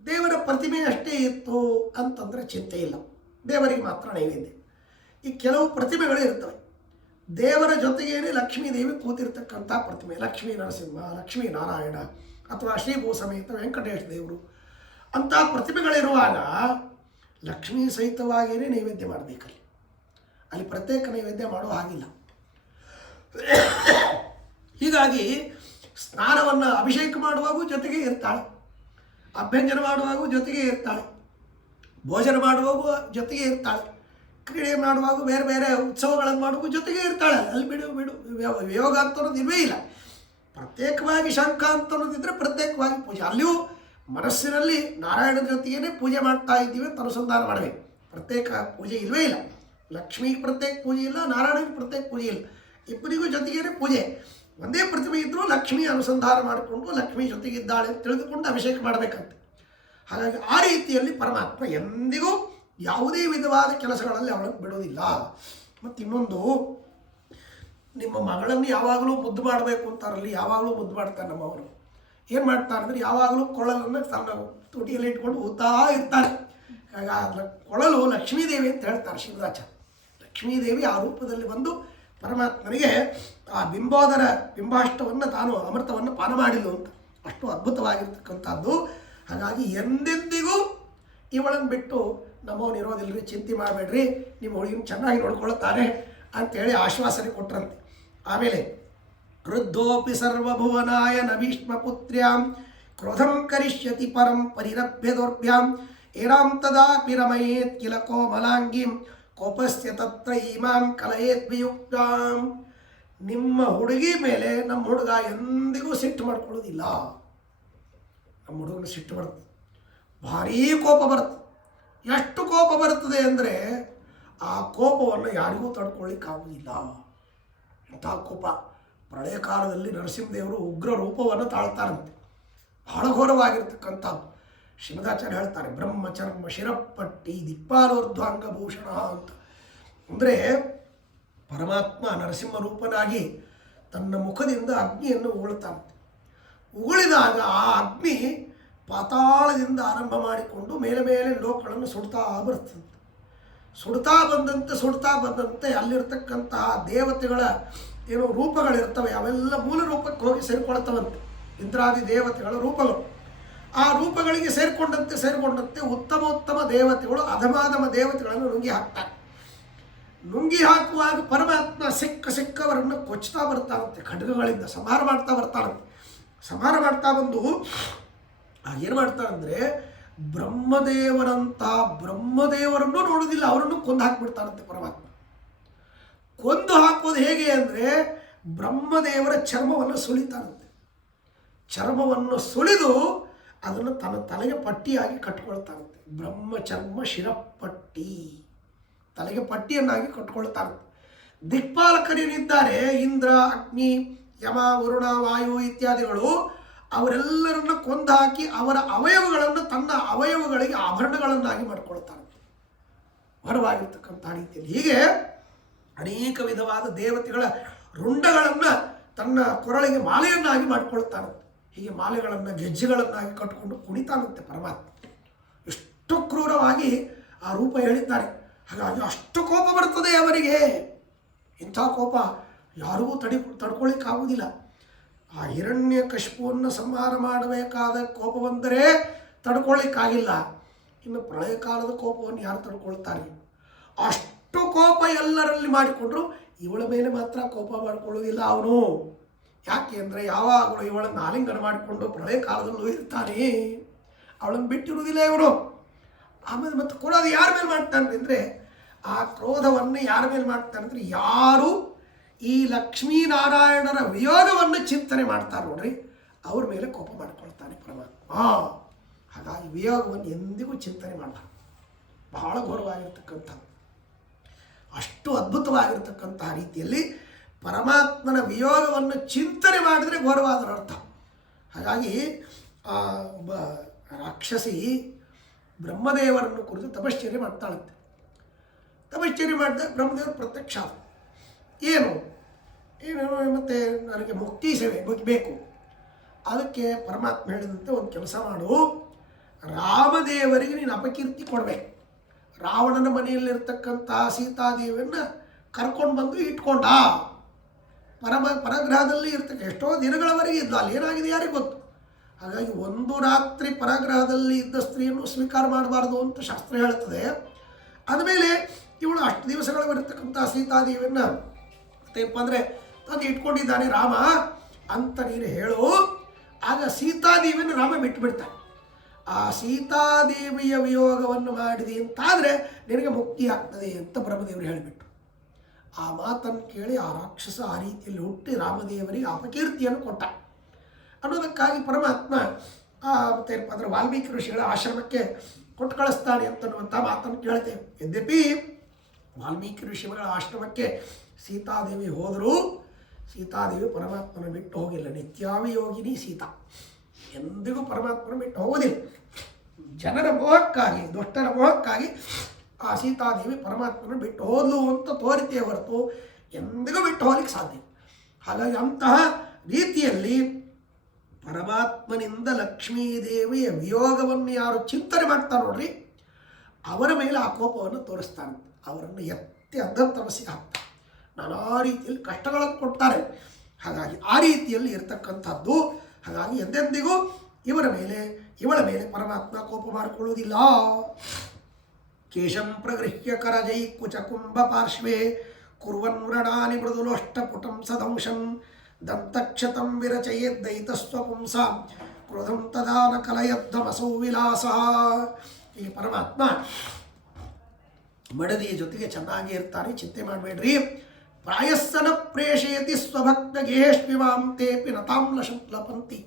ದೇವರ ಪ್ರತಿಮೆ ಅಷ್ಟೇ ಇತ್ತು ಅಂತಂದರೆ ಚಿಂತೆ ಇಲ್ಲ, ದೇವರಿಗೆ ಮಾತ್ರ ನೈವೇದ್ಯ. ಈ ಕೆಲವು ಪ್ರತಿಮೆಗಳು ಇರ್ತವೆ, ದೇವರ ಜೊತೆಗೇನೆ ಲಕ್ಷ್ಮೀದೇವಿ ಕೂತಿರ್ತಕ್ಕಂಥ ಪ್ರತಿಮೆ, ಲಕ್ಷ್ಮೀ ನರಸಿಂಹ, ಲಕ್ಷ್ಮೀ ನಾರಾಯಣ ಅಥವಾ ಶ್ರೀಭೂ ಸಮೇತ ವೆಂಕಟೇಶ ದೇವರು ಅಂಥ ಪ್ರತಿಮೆಗಳಿರುವಾಗ ಲಕ್ಷ್ಮೀ ಸಹಿತವಾಗಿಯೇ ನೈವೇದ್ಯ ಮಾಡಬೇಕಲ್ಲಿ, ಅಲ್ಲಿ ಪ್ರತ್ಯೇಕ ನೈವೇದ್ಯ ಮಾಡೋ ಹಾಗಿಲ್ಲ. ಹೀಗಾಗಿ ಸ್ನಾನವನ್ನು ಅಭಿಷೇಕ ಮಾಡುವಾಗೂ ಜೊತೆಗೆ ಇರ್ತಾಳೆ, ಅಭ್ಯಂಜನ ಮಾಡುವಾಗೂ ಜೊತೆಗೆ ಇರ್ತಾಳೆ, ಭೋಜನ ಮಾಡುವಾಗೂ ಜೊತೆಗೆ ಇರ್ತಾಳೆ, ಕ್ರೀಡೆ ಮಾಡುವಾಗ ಬೇರೆ ಬೇರೆ ಉತ್ಸವಗಳನ್ನು ಮಾಡುವಾಗ ಜೊತೆಗೆ ಇರ್ತಾಳೆ. ಅಲ್ಲಿ ಬಿಡು ವಿಯೋಗ ಅಂತ ಅನ್ನೋದು ಇಲ್ಲವೇ ಇಲ್ಲ. ಪ್ರತ್ಯೇಕವಾಗಿ ಶಂಖ ಅಂತ ಅನ್ನೋದಿದ್ದರೆ ಪ್ರತ್ಯೇಕವಾಗಿ ಪೂಜೆ, ಅಲ್ಲಿಯೂ ಮನಸ್ಸಿನಲ್ಲಿ ನಾರಾಯಣನ ಜೊತೆಗೇ ಪೂಜೆ ಮಾಡ್ತಾ ಇದ್ದೀವಿ ಅಂತ ಅನುಸಂಧಾನ ಮಾಡಬೇಕು. ಪ್ರತ್ಯೇಕ ಪೂಜೆ ಇಲ್ಲವೇ ಇಲ್ಲ. ಲಕ್ಷ್ಮಿಗೆ ಪ್ರತ್ಯೇಕ ಪೂಜೆ ಇಲ್ಲ, ನಾರಾಯಣನಿಗೆ ಪ್ರತ್ಯೇಕ ಪೂಜೆ ಇಲ್ಲ, ಇಬ್ಬರಿಗೂ ಜೊತೆಗೇ ಪೂಜೆ. ಒಂದೇ ಪ್ರತಿಮೆ ಇದ್ದರೂ ಲಕ್ಷ್ಮಿ ಅನುಸಂಧಾನ ಮಾಡಿಕೊಂಡು ಲಕ್ಷ್ಮಿ ಜೊತೆಗಿದ್ದಾಳೆ ಅಂತ ತಿಳಿದುಕೊಂಡು ಅಭಿಷೇಕ ಮಾಡಬೇಕಂತೆ. ಹಾಗಾಗಿ ಆ ರೀತಿಯಲ್ಲಿ ಪರಮಾತ್ಮ ಎಂದಿಗೂ ಯಾವುದೇ ವಿಧವಾದ ಕೆಲಸಗಳಲ್ಲಿ ಅವಳನ್ನು ಬಿಡೋದಿಲ್ಲ. ಮತ್ತು ಇನ್ನೊಂದು, ನಿಮ್ಮ ಮಗಳನ್ನು ಯಾವಾಗಲೂ ಮುದ್ದು ಮಾಡಬೇಕು ಅಂತಾರಲ್ಲಿ, ಯಾವಾಗಲೂ ಮುದ್ದು ಮಾಡ್ತಾರೆ ನಮ್ಮವರು. ಏನು ಮಾಡ್ತಾರೆ ಅಂದರೆ ಯಾವಾಗಲೂ ಕೊಳಲನ್ನು ತನ್ನ ತುಟಿಯಲ್ಲಿ ಇಟ್ಕೊಂಡು ಊತಾ ಇರ್ತಾರೆ. ಹಾಗಾಗಿ ಕೊಳಲು ಲಕ್ಷ್ಮೀದೇವಿ ಅಂತ ಹೇಳ್ತಾರೆ ಶಿವರಾಚಾರ್ಯ. ಲಕ್ಷ್ಮೀದೇವಿ ಆ ರೂಪದಲ್ಲಿ ಬಂದು ಪರಮಾತ್ಮನಿಗೆ ಆ ಬಿಂಬಾಷ್ಟವನ್ನು ತಾನು ಅಮೃತವನ್ನು ಪಾನ ಮಾಡಿಲ್ಲ ಅಂತ, ಅಷ್ಟು ಅದ್ಭುತವಾಗಿರ್ತಕ್ಕಂಥದ್ದು. ಹಾಗಾಗಿ ಎಂದೆಂದಿಗೂ ಇವಳನ್ನು ಬಿಟ್ಟು ನಮ್ಮವನಿರೋದಿಲ್ಲರಿ, ಚಿಂತೆ ಮಾಡಬೇಡ್ರಿ, ನಿಮ್ಮ ಹುಡುಗಿನ ಚೆನ್ನಾಗಿ ನೋಡ್ಕೊಳ್ತಾರೆ ಅಂಥೇಳಿ ಆಶ್ವಾಸನೆ ಕೊಟ್ಟರಂತೆ. ಆಮೇಲೆ ವೃದ್ಧೋಪಿ ಸರ್ವಭುವನಾಯ ನ ಭೀಷ್ಮಪುತ್ರ್ಯಾಂ ಕ್ರೋಧಂ ಕರಿಷ್ಯತಿ ಪರಂ ಪರಿರಭ್ಯ ದೌರ್ಭ್ಯಾಂ ಏನಾಂ ತದಾಪಿ ರಮಯೇತ್ ಕಿಲ ಕೋಮಲಾಂಗೀಂ ಕೋಪಸ್ಯ ತತ್ರ ಇಮಾಂ ಕಲಯೇತ್ ವಿಯುಕ್ತಾಂ. ನಿಮ್ಮ ಹುಡುಗಿ ಮೇಲೆ ನಮ್ಮ ಹುಡುಗ ಎಂದಿಗೂ ಸಿಟ್ಟು ಮಾಡ್ಕೊಳ್ಳೋದಿಲ್ಲ. ನಮ್ಮ ಹುಡುಗನ ಸಿಟ್ಟು ಬರುತ್ತೆ, ಭಾರೀ ಕೋಪ ಬರುತ್ತೆ. ಎಷ್ಟು ಕೋಪ ಬರ್ತದೆ ಅಂದರೆ ಆ ಕೋಪವನ್ನು ಯಾರಿಗೂ ತಡ್ಕೊಳ್ಳಿಕ್ಕಾಗೋದಿಲ್ಲ. ಇಂಥ ಕೋಪ ಪ್ರಳಯ ಕಾಲದಲ್ಲಿ ನರಸಿಂಹದೇವರು ಉಗ್ರ ರೂಪವನ್ನು ತಾಳ್ತಾರಂತೆ, ಬಹಳ ಘೋರವಾಗಿರ್ತಕ್ಕಂಥದ್ದು. ಶ್ರೀಮದಾಚಾರ್ಯ ಹೇಳ್ತಾರೆ, ಬ್ರಹ್ಮಚರ್ಮ ಶಿರಪಟ್ಟಿ ದಿಕ್ಪಾಲೋರ್ಧ್ವಾಂಗಭೂಷಣ ಅಂತ. ಅಂದರೆ ಪರಮಾತ್ಮ ನರಸಿಂಹ ರೂಪನಾಗಿ ತನ್ನ ಮುಖದಿಂದ ಅಗ್ನಿಯನ್ನು ಉಗುಳ್ತಾನಂತೆ. ಉಗುಳಿದಾಗ ಆ ಅಗ್ನಿ ಪಾತಾಳದಿಂದ ಆರಂಭ ಮಾಡಿಕೊಂಡು ಮೇಲೆ ಮೇಲೆ ಲೋಕಗಳನ್ನು ಸುಡ್ತಾ ಬರ್ತದೆ. ಸುಡ್ತಾ ಬಂದಂತೆ ಅಲ್ಲಿರ್ತಕ್ಕಂತಹ ದೇವತೆಗಳ ಏನೋ ರೂಪಗಳಿರ್ತವೆ, ಅವೆಲ್ಲ ಮೂಲ ರೂಪಕ್ಕೆ ಹೋಗಿ ಸೇರಿಕೊಳ್ತವಂತೆ. ಇಂದ್ರಾದಿ ದೇವತೆಗಳ ರೂಪಗಳು. ಆ ರೂಪಗಳಿಗೆ ಸೇರಿಕೊಂಡಂತೆ ಉತ್ತಮ ದೇವತೆಗಳು ಅಧಮಾಧಮ ದೇವತೆಗಳನ್ನು ನುಂಗಿ ಹಾಕ್ತಾರೆ. ನುಂಗಿ ಹಾಕುವಾಗ ಪರಮಾತ್ಮ ಸಿಕ್ಕವರನ್ನು ಕೊಚ್ತಾ ಬರ್ತಾನಂತೆ, ಖಡ್ಗಗಳಿಂದ ಸಂಹಾರ ಮಾಡ್ತಾ ಬರ್ತಾನಂತೆ. ಸಂಹಾರ ಮಾಡ್ತಾ ಬಂದು ಏನು ಮಾಡ್ತಾರಂದರೆ ಬ್ರಹ್ಮದೇವರನ್ನು ನೋಡೋದಿಲ್ಲ, ಅವರನ್ನು ಕೊಂದು ಹಾಕಿಬಿಡ್ತಾರಂತೆ ಪರಮಾತ್ಮ. ಕೊಂದು ಹಾಕೋದು ಹೇಗೆ ಅಂದರೆ ಬ್ರಹ್ಮದೇವರ ಚರ್ಮವನ್ನು ಸುಳಿತಾರಂತೆ. ಚರ್ಮವನ್ನು ಸುಳಿದು ಅದನ್ನು ತನ್ನ ತಲೆಗೆ ಪಟ್ಟಿಯಾಗಿ ಕಟ್ಕೊಳ್ತಾರಂತೆ. ಬ್ರಹ್ಮಚರ್ಮ ಶಿರಪಟ್ಟಿ, ತಲೆಗೆ ಪಟ್ಟಿಯನ್ನಾಗಿ ಕಟ್ಕೊಳ್ತಾರಂತೆ. ದಿಕ್ಪಾಲಕರೇನಿದ್ದಾರೆ, ಇಂದ್ರ, ಅಗ್ನಿ, ಯಮ, ವರುಣ, ವಾಯು ಇತ್ಯಾದಿಗಳು, ಅವರೆಲ್ಲರನ್ನು ಕೊಂದು ಹಾಕಿ ಅವರ ಅವಯವಗಳನ್ನು ತನ್ನ ಅವಯವಗಳಿಗೆ ಆಭರಣಗಳನ್ನಾಗಿ ಮಾಡಿಕೊಳ್ತಾರಂತೆ, ಹೊರವಾಗಿರ್ತಕ್ಕಂಥ ರೀತಿಯಲ್ಲಿ. ಹೀಗೆ ಅನೇಕ ವಿಧವಾದ ದೇವತೆಗಳ ರುಂಡಗಳನ್ನು ತನ್ನ ಕೊರಳಿಗೆ ಮಾಲೆಯನ್ನಾಗಿ ಮಾಡಿಕೊಳ್ತಾರಂತೆ. ಹೀಗೆ ಮಾಲೆಗಳನ್ನು ಗೆಜ್ಜೆಗಳನ್ನಾಗಿ ಕಟ್ಟಿಕೊಂಡು ಕುಣಿತಾನಂತೆ ಪರಮಾತ್ಮ. ಎಷ್ಟು ಕ್ರೂರವಾಗಿ ಆ ರೂಪ ಹೇಳಿದ್ದಾರೆ. ಹಾಗಾಗಿ ಅಷ್ಟು ಕೋಪ ಬರ್ತದೆ ಅವರಿಗೆ. ಇಂಥ ಕೋಪ ಯಾರಿಗೂ ತಡ್ಕೊಳ್ಳಿಕ್ಕಾಗುವುದಿಲ್ಲ. ಆ ಹಿರಣ್ಯಕಶಿಪುವನ್ನು ಸಂಹಾರ ಮಾಡಬೇಕಾದ ಕೋಪ ಬಂದರೆ ತಡ್ಕೊಳ್ಳಿಕ್ಕಾಗಿಲ್ಲ, ಇನ್ನು ಪ್ರಳಯ ಕಾಲದ ಕೋಪವನ್ನು ಯಾರು ತಡ್ಕೊಳ್ತಾರೆ? ಅಷ್ಟು ಕೋಪ ಎಲ್ಲರಲ್ಲಿ ಮಾಡಿಕೊಂಡ್ರು ಇವಳ ಮೇಲೆ ಮಾತ್ರ ಕೋಪ ಮಾಡಿಕೊಳ್ಳುವುದಿಲ್ಲ ಅವನು. ಯಾಕೆ ಅಂದರೆ ಯಾವಾಗಲೂ ಇವಳನ್ನು ಆಲಿಂಗನ ಮಾಡಿಕೊಂಡು ಪ್ರಳಯ ಕಾಲದಲ್ಲೂ ಇರ್ತಾನೆ, ಅವಳನ್ನು ಬಿಟ್ಟಿರುವುದಿಲ್ಲ ಇವನು. ಆಮೇಲೆ ಮತ್ತೆ ಕೊಡೋದು ಯಾರ ಮೇಲೆ ಮಾಡ್ತಾನೆ ಅಂದರೆ, ಆ ಕ್ರೋಧವನ್ನು ಯಾರ ಮೇಲೆ ಮಾಡ್ತಾನೆ ಅಂದರೆ, ಯಾರು ಈ ಲಕ್ಷ್ಮೀನಾರಾಯಣರ ವಿಯೋಗವನ್ನು ಚಿಂತನೆ ಮಾಡ್ತಾರೆ ನೋಡ್ರಿ, ಅವ್ರ ಮೇಲೆ ಕೋಪ ಮಾಡ್ಕೊಳ್ತಾನೆ ಪರಮಾತ್ಮ. ಹಾಗಾಗಿ ವಿಯೋಗವನ್ನು ಎಂದಿಗೂ ಚಿಂತನೆ ಮಾಡಬಾರ್ದು. ಬಹಳ ಘೋರವಾಗಿರ್ತಕ್ಕಂಥ, ಅಷ್ಟು ಅದ್ಭುತವಾಗಿರ್ತಕ್ಕಂತಹ ರೀತಿಯಲ್ಲಿ ಪರಮಾತ್ಮನ ವಿಯೋಗವನ್ನು ಚಿಂತನೆ ಮಾಡಿದರೆ ಘೋರವಾದ ಅರ್ಥ. ಹಾಗಾಗಿ ಒಬ್ಬ ರಾಕ್ಷಸಿ ಬ್ರಹ್ಮದೇವರನ್ನು ಕುರಿತು ತಪಶ್ಚರ್ಯ ಮಾಡ್ತಾಳಂತೆ. ತಪಶ್ಚರ್ಯ ಮಾಡಿದಾಗ ಬ್ರಹ್ಮದೇವರು ಪ್ರತ್ಯಕ್ಷ ಏನು ಮತ್ತು ನನಗೆ ಮುಕ್ತಿ ಸೇವೆ ಬೇಕು. ಅದಕ್ಕೆ ಪರಮಾತ್ಮ ಹೇಳಿದಂತೆ ಒಂದು ಕೆಲಸ ಮಾಡು, ರಾಮದೇವರಿಗೆ ನೀನು ಅಪಕೀರ್ತಿ ಕೊಡಬೇಕು. ರಾವಣನ ಮನೆಯಲ್ಲಿರ್ತಕ್ಕಂಥ ಸೀತಾದೇವಿಯನ್ನು ಕರ್ಕೊಂಡು ಬಂದು ಇಟ್ಕೊಂಡ. ಪರಗ್ರಹದಲ್ಲಿ ಎಷ್ಟೋ ದಿನಗಳವರೆಗೆ ಇದ್ದ, ಅಲ್ಲಿ ಏನಾಗಿದೆ ಯಾರಿಗೆ ಗೊತ್ತು. ಹಾಗಾಗಿ ಒಂದು ರಾತ್ರಿ ಪರಗ್ರಹದಲ್ಲಿ ಇದ್ದ ಸ್ತ್ರೀಯನ್ನು ಸ್ವೀಕಾರ ಮಾಡಬಾರ್ದು ಅಂತ ಶಾಸ್ತ್ರ ಹೇಳುತ್ತದೆ. ಆದಮೇಲೆ ಇವಳು ಅಷ್ಟು ದಿವಸಗಳವರಿರ್ತಕ್ಕಂಥ ಸೀತಾದೇವಿಯನ್ನು ಮತ್ತೇನಪ್ಪ ಅಂದರೆ ತಂದು ಇಟ್ಕೊಂಡಿದ್ದಾನೆ ರಾಮ ಅಂತ ನೀನು ಹೇಳು. ಆಗ ಸೀತಾದೇವಿಯನ್ನು ರಾಮ ಬಿಟ್ಟುಬಿಡ್ತಾನೆ. ಆ ಸೀತಾದೇವಿಯ ವಿಯೋಗವನ್ನು ಮಾಡಿದೆ ಅಂತಾದರೆ ನಿನಗೆ ಮುಕ್ತಿ ಆಗ್ತದೆ ಅಂತ ಬ್ರಹ್ಮದೇವರು ಹೇಳಿಬಿಟ್ರು. ಆ ಮಾತನ್ನು ಕೇಳಿ ಆ ರಾಕ್ಷಸ ಆ ರೀತಿಯಲ್ಲಿ ಹುಟ್ಟಿ ರಾಮದೇವರಿಗೆ ಅಪಕೀರ್ತಿಯನ್ನು ಕೊಟ್ಟ ಅನ್ನೋದಕ್ಕಾಗಿ ಪರಮಾತ್ಮ ಮತ್ತೇನಪ್ಪ ಅಂದರೆ ವಾಲ್ಮೀಕಿ ಋಷಿಗಳ ಆಶ್ರಮಕ್ಕೆ ಕೊಟ್ಟು ಕಳಿಸ್ತಾನೆ ಅಂತನ್ನುವಂಥ ಮಾತನ್ನು ಕೇಳ್ತೇವೆ. ಯದ್ಯಪಿ ವಾಲ್ಮೀಕಿ ಋಷಿಗಳ ಆಶ್ರಮಕ್ಕೆ ಸೀತಾದೇವಿ ಹೋದರೂ ಸೀತಾದೇವಿ ಪರಮಾತ್ಮನ ಬಿಟ್ಟು ಹೋಗಿಲ್ಲ. ನಿತ್ಯಾವಿಯೋಗಿನಿ ಸೀತಾ ಎಂದಿಗೂ ಪರಮಾತ್ಮನ ಬಿಟ್ಟು ಹೋಗೋದಿಲ್ಲ. ಜನರ ಮೋಹಕ್ಕಾಗಿ, ದುಷ್ಟರ ಮೋಹಕ್ಕಾಗಿ ಆ ಸೀತಾದೇವಿ ಪರಮಾತ್ಮನ ಬಿಟ್ಟು ಹೋದ್ಲು ಅಂತ ತೋರಿತೇ ಹೊರತು ಎಂದಿಗೂ ಬಿಟ್ಟು ಹೋಗ್ಲಿಕ್ಕೆ ಸಾಧ್ಯ. ಹಾಗಾಗಿ ಅಂತಹ ರೀತಿಯಲ್ಲಿ ಪರಮಾತ್ಮನಿಂದ ಲಕ್ಷ್ಮೀದೇವಿಯ ವಿಯೋಗವನ್ನು ಯಾರು ಚಿಂತನೆ ಮಾಡ್ತಾರೆ ನೋಡ್ರಿ, ಅವರ ಮೇಲೆ ಆ ಕೋಪವನ್ನು ತೋರಿಸ್ತಾನೆ. ಅವರನ್ನು ಎತ್ತಿ ಅರ್ಧ ತಮಸ್ಸಿಗೆ ಹಾಕ್ತಾರೆ, ನಾನಾ ರೀತಿಯಲ್ಲಿ ಕಷ್ಟಗಳನ್ನು ಕೊಡ್ತಾರೆ. ಹಾಗಾಗಿ ಆ ರೀತಿಯಲ್ಲಿ ಇರತಕ್ಕಂಥದ್ದು. ಹಾಗಾಗಿ ಎಂದೆಂದಿಗೂ ಇವಳ ಮೇಲೆ ಪರಮಾತ್ಮ ಕೋಪ ಮಾಡಿಕೊಳ್ಳುವುದಿಲ್ಲ. ಕೇಶಂ ಪ್ರಗೃಹ್ಯ ಕರಜೈ ಕುಚಕುಂಭ ಪಾರ್ಶ್ವೇ ಕುರ್ವನ್ ವ್ರಣಾನಿ ಮೃದುಲೋಷ್ಟಪುಟಂ ಸದಂಶಂ ದಂತಕ್ಷತಂ ವಿರಚಯೇದ್ದೈತಸ್ವಪುಂಸ ಕ್ರೋಧಂ ತದಾನ ಕಲಯದ್ದಮಸೌ ವಿಲಾಸ. ಈ ಪರಮಾತ್ಮ ಮಡದಿಯ ಜೊತೆಗೆ ಚೆನ್ನಾಗಿ ಇರ್ತಾನೆ, ಚಿಂತೆ ಮಾಡಬೇಡ್ರಿ. ಪ್ರಾಯಸ್ಸನ ಪ್ರೇಷಯತಿ ಸ್ವಭಕ್ತ ಗೇಷ್ವಿವಾಂ ತೇಪಿ ನತಾಂ ಲಪಂತಿ.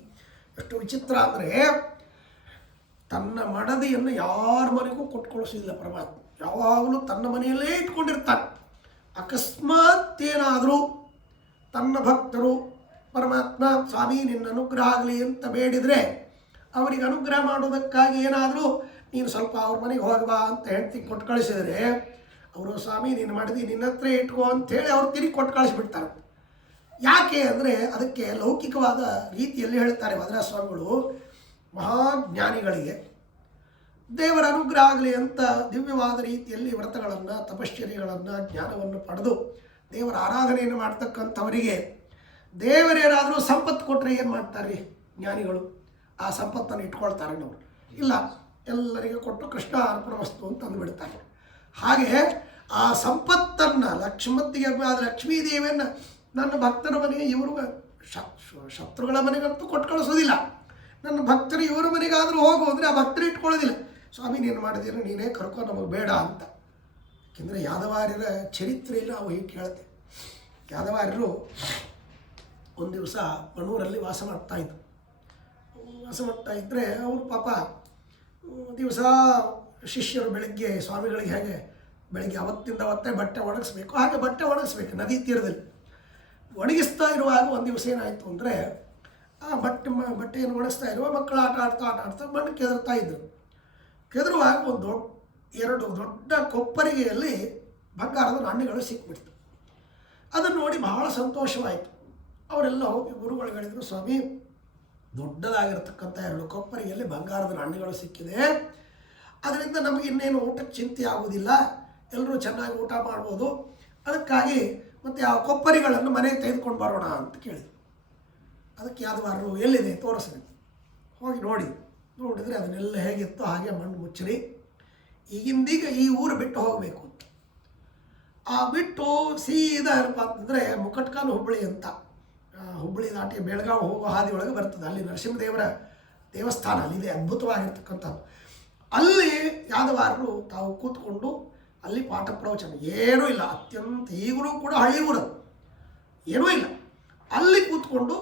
ಎಷ್ಟು ವಿಚಿತ್ರ ಅಂದರೆ ತನ್ನ ಮಡದಿಯನ್ನು ಯಾರ ಮನೆಗೂ ಕೊಟ್ಕೊಳಿಸೋದಿಲ್ಲ ಪರಮಾತ್ಮ. ಯಾವಾಗಲೂ ತನ್ನ ಮನೆಯಲ್ಲೇ ಇಟ್ಕೊಂಡಿರ್ತಾನೆ. ಅಕಸ್ಮಾತ್ ಏನಾದರೂ ತನ್ನ ಭಕ್ತರು ಪರಮಾತ್ಮ ಸ್ವಾಮಿ ನಿನ್ನ ಅನುಗ್ರಹ ಆಗಲಿ ಅಂತ ಬೇಡಿದರೆ ಅವರಿಗೆ ಅನುಗ್ರಹ ಮಾಡೋದಕ್ಕಾಗಿ ಏನಾದರೂ ನೀನು ಸ್ವಲ್ಪ ಅವ್ರ ಮನೆಗೆ ಹೋಗ್ಬಾ ಅಂತ ಹೆಂಡತಿ ಕೊಟ್ಟು ಕಳಿಸಿದರೆ ಅವರು ಸ್ವಾಮಿ ನೀನು ಮಾಡಿದಿ ನಿನ್ನ ಹತ್ರ ಇಟ್ಕೋ ಅಂಥೇಳಿ ಅವ್ರು ತಿರುಗಿ ಕೊಟ್ಟು ಕಳಿಸಿಬಿಡ್ತಾರೆ. ಯಾಕೆ ಅಂದರೆ ಅದಕ್ಕೆ ಲೌಕಿಕವಾದ ರೀತಿಯಲ್ಲಿ ಹೇಳ್ತಾರೆ ಮದ್ರಾಸ್ ಸ್ವಾಮಿಗಳು, ಮಹಾಜ್ಞಾನಿಗಳಿಗೆ ದೇವರ ಅನುಗ್ರಹ ಆಗಲಿ ಅಂತ ದಿವ್ಯವಾದ ರೀತಿಯಲ್ಲಿ ವ್ರತಗಳನ್ನು ತಪಶ್ಚರ್ಯಗಳನ್ನು ಜ್ಞಾನವನ್ನು ಪಡೆದು ದೇವರ ಆರಾಧನೆಯನ್ನು ಮಾಡ್ತಕ್ಕಂಥವರಿಗೆ ದೇವರೇನಾದರೂ ಸಂಪತ್ತು ಕೊಟ್ಟರೆ ಏನು ಮಾಡ್ತಾರೆ ಜ್ಞಾನಿಗಳು? ಆ ಸಂಪತ್ತನ್ನು ಇಟ್ಕೊಳ್ತಾರೆ. ನಾವು ಇಲ್ಲ, ಎಲ್ಲರಿಗೆ ಕೊಟ್ಟು ಕೃಷ್ಣ ಅರ್ಪಣ ವಸ್ತು ಅಂತ ಅಂದುಬಿಡ್ತಾರೆ. ಹಾಗೆ ಆ ಸಂಪತ್ತನ್ನು ಲಕ್ಷ್ಮೀದೇವಿಯನ್ನು ನನ್ನ ಭಕ್ತರ ಮನೆಗೆ ಇವರು ಶತ್ರುಗಳ ಮನೆಗಂತೂ ಕೊಟ್ಟು ಕಳಿಸೋದಿಲ್ಲ. ನನ್ನ ಭಕ್ತರು ಇವರ ಮನೆಗಾದರೂ ಹೋಗು ಅಂದರೆ ಆ ಭಕ್ತರು ಇಟ್ಕೊಳ್ಳೋದಿಲ್ಲ. ಸ್ವಾಮಿ ನೀನು ಮಾಡಿದ್ದೀರ ನೀನೇ ಕರ್ಕೊ, ನಮಗೆ ಬೇಡ ಅಂತ. ಯಾಕೆಂದರೆ ಯಾದವಾರ್ಯರ ಚರಿತ್ರೆಯಲ್ಲಿ ನಾವು ಹೀಗೆ ಕೇಳ್ತೇವೆ. ಯಾದವಾರ್ಯರು ಒಂದು ದಿವಸ ಮಣೂರಲ್ಲಿ ವಾಸ ಮಾಡ್ತಾ ಇದ್ದರೆ ಅವರು ಪಾಪ ದಿವಸ ಶಿಷ್ಯರು ಬೆಳಗ್ಗೆ ಸ್ವಾಮಿಗಳಿಗೆ ಹೇಗೆ ಬೆಳಗ್ಗೆ ಅವತ್ತೇ ಬಟ್ಟೆ ಒಣಗಿಸ್ಬೇಕು, ಹಾಗೆ ಬಟ್ಟೆ ಒಣಗಿಸ್ಬೇಕು ನದಿ ತೀರದಲ್ಲಿ. ಒಣಗಿಸ್ತಾ ಇರುವಾಗ ಒಂದು ದಿವಸ ಏನಾಯಿತು ಅಂದರೆ ಆ ಬಟ್ಟೆಯನ್ನು ಒಣಗಿಸ್ತಾ ಇರುವ ಮಕ್ಕಳು ಆಟ ಆಡ್ತಾ ಮಣ್ಣು ಕೆದರ್ತಾ ಇದ್ದರು. ಕೆದರುವಾಗ ಎರಡು ದೊಡ್ಡ ಕೊಪ್ಪರಿಗೆಯಲ್ಲಿ ಬಂಗಾರದ ನಾಣ್ಯಗಳು ಸಿಕ್ಬಿಡ್ತು. ಅದನ್ನು ನೋಡಿ ಬಹಳ ಸಂತೋಷವಾಯಿತು. ಅವರೆಲ್ಲ ಹೋಗಿ ಗುರುಗಳು ಹೇಳಿದರು, ಸ್ವಾಮಿ ದೊಡ್ಡದಾಗಿರ್ತಕ್ಕಂಥ 2 ಕೊಪ್ಪರಿಗೆಯಲ್ಲಿ ಬಂಗಾರದ ನಾಣ್ಯಗಳು ಸಿಕ್ಕಿದೆ, ಅದರಿಂದ ನಮಗೆ ಇನ್ನೇನು ಊಟಕ್ಕೆ ಚಿಂತೆ ಆಗುವುದಿಲ್ಲ, ಎಲ್ಲರೂ ಚೆನ್ನಾಗಿ ಊಟ ಮಾಡ್ಬೋದು, ಅದಕ್ಕಾಗಿ ಮತ್ತು ಆ ಕೊಪ್ಪರಿಗಳನ್ನು ಮನೆಗೆ ತೆಗೆದುಕೊಂಡು ಬರೋಣ ಅಂತ ಕೇಳಿದರು. ಅದಕ್ಕೆ ಯಾದವಾರರು ಎಲ್ಲಿದೆ ತೋರಿಸ್ರಿ. ಹೋಗಿ ನೋಡಿದರೆ ಅದನ್ನೆಲ್ಲ ಹೇಗಿತ್ತು ಹಾಗೆ ಮಣ್ಣು ಮುಚ್ಚರಿ. ಈಗಿಂದೀಗ ಈ ಊರು ಬಿಟ್ಟು ಹೋಗಬೇಕು ಅಂತ. ಆ ಬಿಟ್ಟು ಸೀದಾ ಏನಪ್ಪ ಅಂತಂದರೆ ಮುಕಟ್ಕಾಲು ಹುಬ್ಬಳ್ಳಿ ಅಂತ, ಹುಬ್ಬಳ್ಳಿ ದಾಟಿ ಬೆಳಗಾವಿ ಹೋಗೋ ಹಾದಿ ಒಳಗೆ ಬರ್ತದೆ. ಅಲ್ಲಿ ನರಸಿಂಹದೇವರ ದೇವಸ್ಥಾನ ಅಲ್ಲಿದೆ, ಅದ್ಭುತವಾಗಿರ್ತಕ್ಕಂಥದ್ದು. ಅಲ್ಲಿ ಯಾದವಾರರು ತಾವು ಕೂತ್ಕೊಂಡು ಅಲ್ಲಿ ಪಾಠ ಪ್ರವಚನ ಏನೂ ಇಲ್ಲ, ಅತ್ಯಂತ ಈಗಲೂ ಕೂಡ ಹಳ್ಳಿ ಊರು ಏನೂ ಇಲ್ಲ. ಅಲ್ಲಿ ಕೂತ್ಕೊಂಡು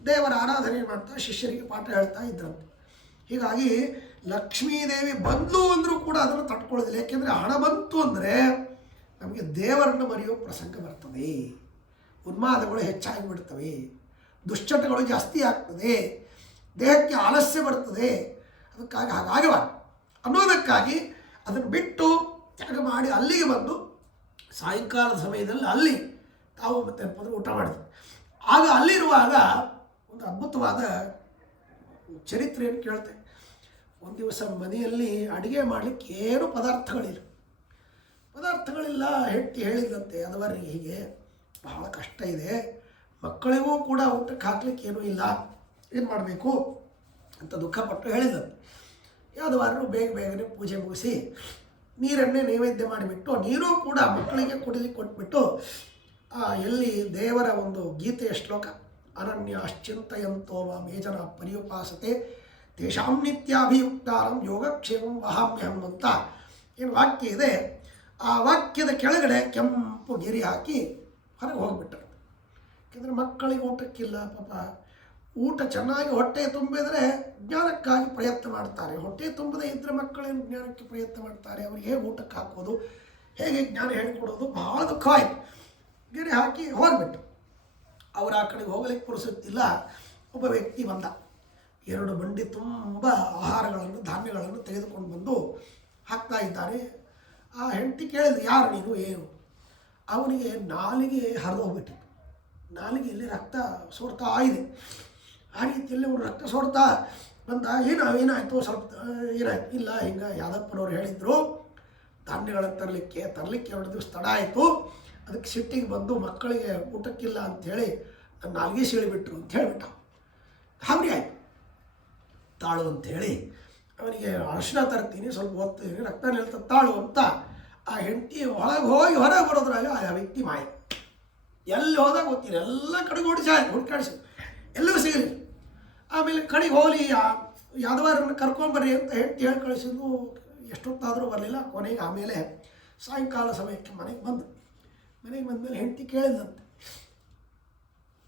ದೇವರ ಆರಾಧನೆ ಮಾಡ್ತಾ ಶಿಷ್ಯರಿಗೆ ಪಾಠ ಹೇಳ್ತಾ ಇದ್ರಂತೆ. ಹೀಗಾಗಿ ಲಕ್ಷ್ಮೀದೇವಿ ಬಂದು ಅಂದರೂ ಕೂಡ ಅದನ್ನು ತಡ್ಕೊಳ್ಳೋದಿಲ್ಲ. ಯಾಕೆಂದರೆ ಹಣ ಬಂತು ಅಂದರೆ ನಮಗೆ ದೇವರನ್ನು ಮರೆಯೋ ಪ್ರಸಂಗ ಬರ್ತದೆ, ಉನ್ಮಾದಗಳು ಹೆಚ್ಚಾಗಿ ಬಿಡ್ತವೆ, ದುಶ್ಚಟಗಳು ಜಾಸ್ತಿ ಆಗ್ತದೆ, ದೇಹಕ್ಕೆ ಆಲಸ್ಯ ಬರ್ತದೆ. ಅದಕ್ಕಾಗಿ ಹಾಗಾಗವ ಅನ್ನೋದಕ್ಕಾಗಿ ಅದನ್ನು ಬಿಟ್ಟು ತ್ಯಾಗ ಮಾಡಿ ಅಲ್ಲಿಗೆ ಬಂದು ಸಾಯಂಕಾಲದ ಸಮಯದಲ್ಲಿ ಅಲ್ಲಿ ತಾವು ಮತ್ತೆ ಊಟ ಮಾಡಿದ್ರು. ಆಗ ಅಲ್ಲಿರುವಾಗ ಒಂದು ಅದ್ಭುತವಾದ ಚರಿತ್ರೆಯನ್ನು ಕೇಳ್ತೇವೆ. ಒಂದು ದಿವಸ ಮನೆಯಲ್ಲಿ ಅಡುಗೆ ಮಾಡಲಿಕ್ಕೆ ಏನೂ ಪದಾರ್ಥಗಳಿಲ್ಲ. ಹೆಂಡತಿ ಹೇಳಿದಂತೆ ಅದವರಿಗೆ ಹೀಗೆ ಬಹಳ ಕಷ್ಟ ಇದೆ, ಮಕ್ಕಳಿಗೂ ಕೂಡ ಊಟಕ್ಕೆ ಹಾಕ್ಲಿಕ್ಕೆ ಏನೂ ಇಲ್ಲ, ಏನು ಮಾಡಬೇಕು ಅಂತ ದುಃಖಪಟ್ಟು ಹೇಳಿದಂತೆ. ಯಾದವಾರರು ಬೇಗನೆ ಪೂಜೆ ಮುಗಿಸಿ ನೀರನ್ನೇ ನೈವೇದ್ಯ ಮಾಡಿಬಿಟ್ಟು ನೀರೂ ಕೂಡ ಮಕ್ಕಳಿಗೆ ಕುಡಿಲಿಕ್ಕೆ ಕೊಟ್ಬಿಟ್ಟು ಎಲ್ಲಿ ದೇವರ ಒಂದು ಗೀತೆಯ ಶ್ಲೋಕ ಅನನ್ಯಾಶ್ಚಿಂತಯಂತೋ ಮೇಜನ ಪರ್ಯುಪಾಸತೆ ತೇಷಾಂ ನಿತ್ಯಾಭಿಯುಕ್ತಾರಂ ಯೋಗಕ್ಷೇಮಂ ವಹಾಮ್ಯಹಂ ಅಂತ ಏನು ವಾಕ್ಯ ಇದೆ, ಆ ವಾಕ್ಯದ ಕೆಳಗಡೆ ಕೆಂಪು ಗೆರೆ ಹಾಕಿ ಹೊರಗೆ ಹೋಗಿಬಿಟ್ಟರು. ಯಾಕೆಂದರೆ ಮಕ್ಕಳಿಗೆ ಊಟಕ್ಕಿಲ್ಲ, ಪಾಪ ಊಟ ಚೆನ್ನಾಗಿ ಹೊಟ್ಟೆ ತುಂಬಿದರೆ ಜ್ಞಾನಕ್ಕಾಗಿ ಪ್ರಯತ್ನ ಮಾಡ್ತಾರೆ, ಹೊಟ್ಟೆ ತುಂಬದೇ ಇದ್ದರೆ ಮಕ್ಕಳೇನು ಜ್ಞಾನಕ್ಕೆ ಪ್ರಯತ್ನ ಮಾಡ್ತಾರೆ, ಅವ್ರಿಗೆ ಹೇಗೆ ಊಟಕ್ಕೆ ಹಾಕೋದು, ಹೇಗೆ ಜ್ಞಾನ ಹೇಳಿಕೊಡೋದು, ಬಹಳ ದುಃಖವಾಯಿತು. ಗೆರೆ ಹಾಕಿ ಹೋಗ್ಬಿಟ್ಟು ಅವರು ಆ ಕಡೆಗೆ ಹೋಗಲಿಕ್ಕೆ ಪುರುಸುತ್ತಿಲ್ಲ. ಒಬ್ಬ ವ್ಯಕ್ತಿ ಬಂದ, 2 ಬಂಡಿ ತುಂಬ ಆಹಾರಗಳನ್ನು ಧಾನ್ಯಗಳನ್ನು ತೆಗೆದುಕೊಂಡು ಬಂದು ಹಾಕ್ತಾ ಇದ್ದಾರೆ. ಆ ಹೆಂಡತಿ ಕೇಳಿದ್ರು, ಯಾರು ನೀನು ಏನು? ಅವನಿಗೆ ನಾಲಿಗೆ ಹರಿದು ಹೋಗ್ಬಿಟ್ಟಿತ್ತು. ನಾಲಿಗೆಯಲ್ಲಿ ರಕ್ತ ಸೋರ್ತಾ ಇದೆ. ಆ ರೀತಿಯಲ್ಲಿ ಅವರು ರಕ್ತ ಸೋರ್ತಾ ಬಂದ. ಏನಾಯಿತು ಸ್ವಲ್ಪ ಏನಾಯ್ತು? ಇಲ್ಲ, ಹಿಂಗೆ ಯಾದಪ್ಪನವ್ರು ಹೇಳಿದರು ಧಾನ್ಯಗಳನ್ನು ತರಲಿಕ್ಕೆ 2 ದಿವಸ ತಡ ಆಯಿತು, ಅದಕ್ಕೆ ಸಿಟ್ಟಿಗೆ ಬಂದು ಮಕ್ಕಳಿಗೆ ಊಟಕ್ಕಿಲ್ಲ ಅಂಥೇಳಿ ನನ್ನ ನಾಲ್ಗೆ ಸೀಳಿಬಿಟ್ರು ಅಂತ ಹೇಳಿಬಿಟ್ಟ. ಹಾವ್ರಿ ಆಯ್ತು, ತಾಳು ಅಂಥೇಳಿ ಅವನಿಗೆ ಅರಿಶಿನ ತರ್ತೀನಿ, ಸ್ವಲ್ಪ ಓದ್ತೀನಿ, ರಕ್ತ ನಿಲ್ತ ತಾಳು ಅಂತ ಆ ಹೆಂಡತಿ ಒಳಗೆ ಹೋಗಿ ಹೊರಗೆ ಬರೋದ್ರಾಗ ಆ ವ್ಯಕ್ತಿ ಮಾಯ. ಎಲ್ಲಿ ಹೋದಾಗ ಗೊತ್ತೀನಿ, ಎಲ್ಲ ಕಡೆಗೆ ಹುಡುಕಾಡಿಸಿ ಎಲ್ಲೂ ಸಿಗಲಿಲ್ಲ. ಆಮೇಲೆ ಕಡೆಗೆ ಹೋಗಲಿ ಯಾದವಾರನ್ನು ಕರ್ಕೊಂಬರ್ರಿ ಅಂತ ಹೇಳಿ ಕಳಿಸಿದ್ದು. ಎಷ್ಟೊತ್ತಾದರೂ ಬರಲಿಲ್ಲ. ಕೊನೆಗೆ ಆಮೇಲೆ ಸಾಯಂಕಾಲ ಸಮಯಕ್ಕೆ ಮನೆಗೆ ಬಂದಮೇಲೆ ಹೆಂಡತಿ ಕೇಳಿದಂತೆ,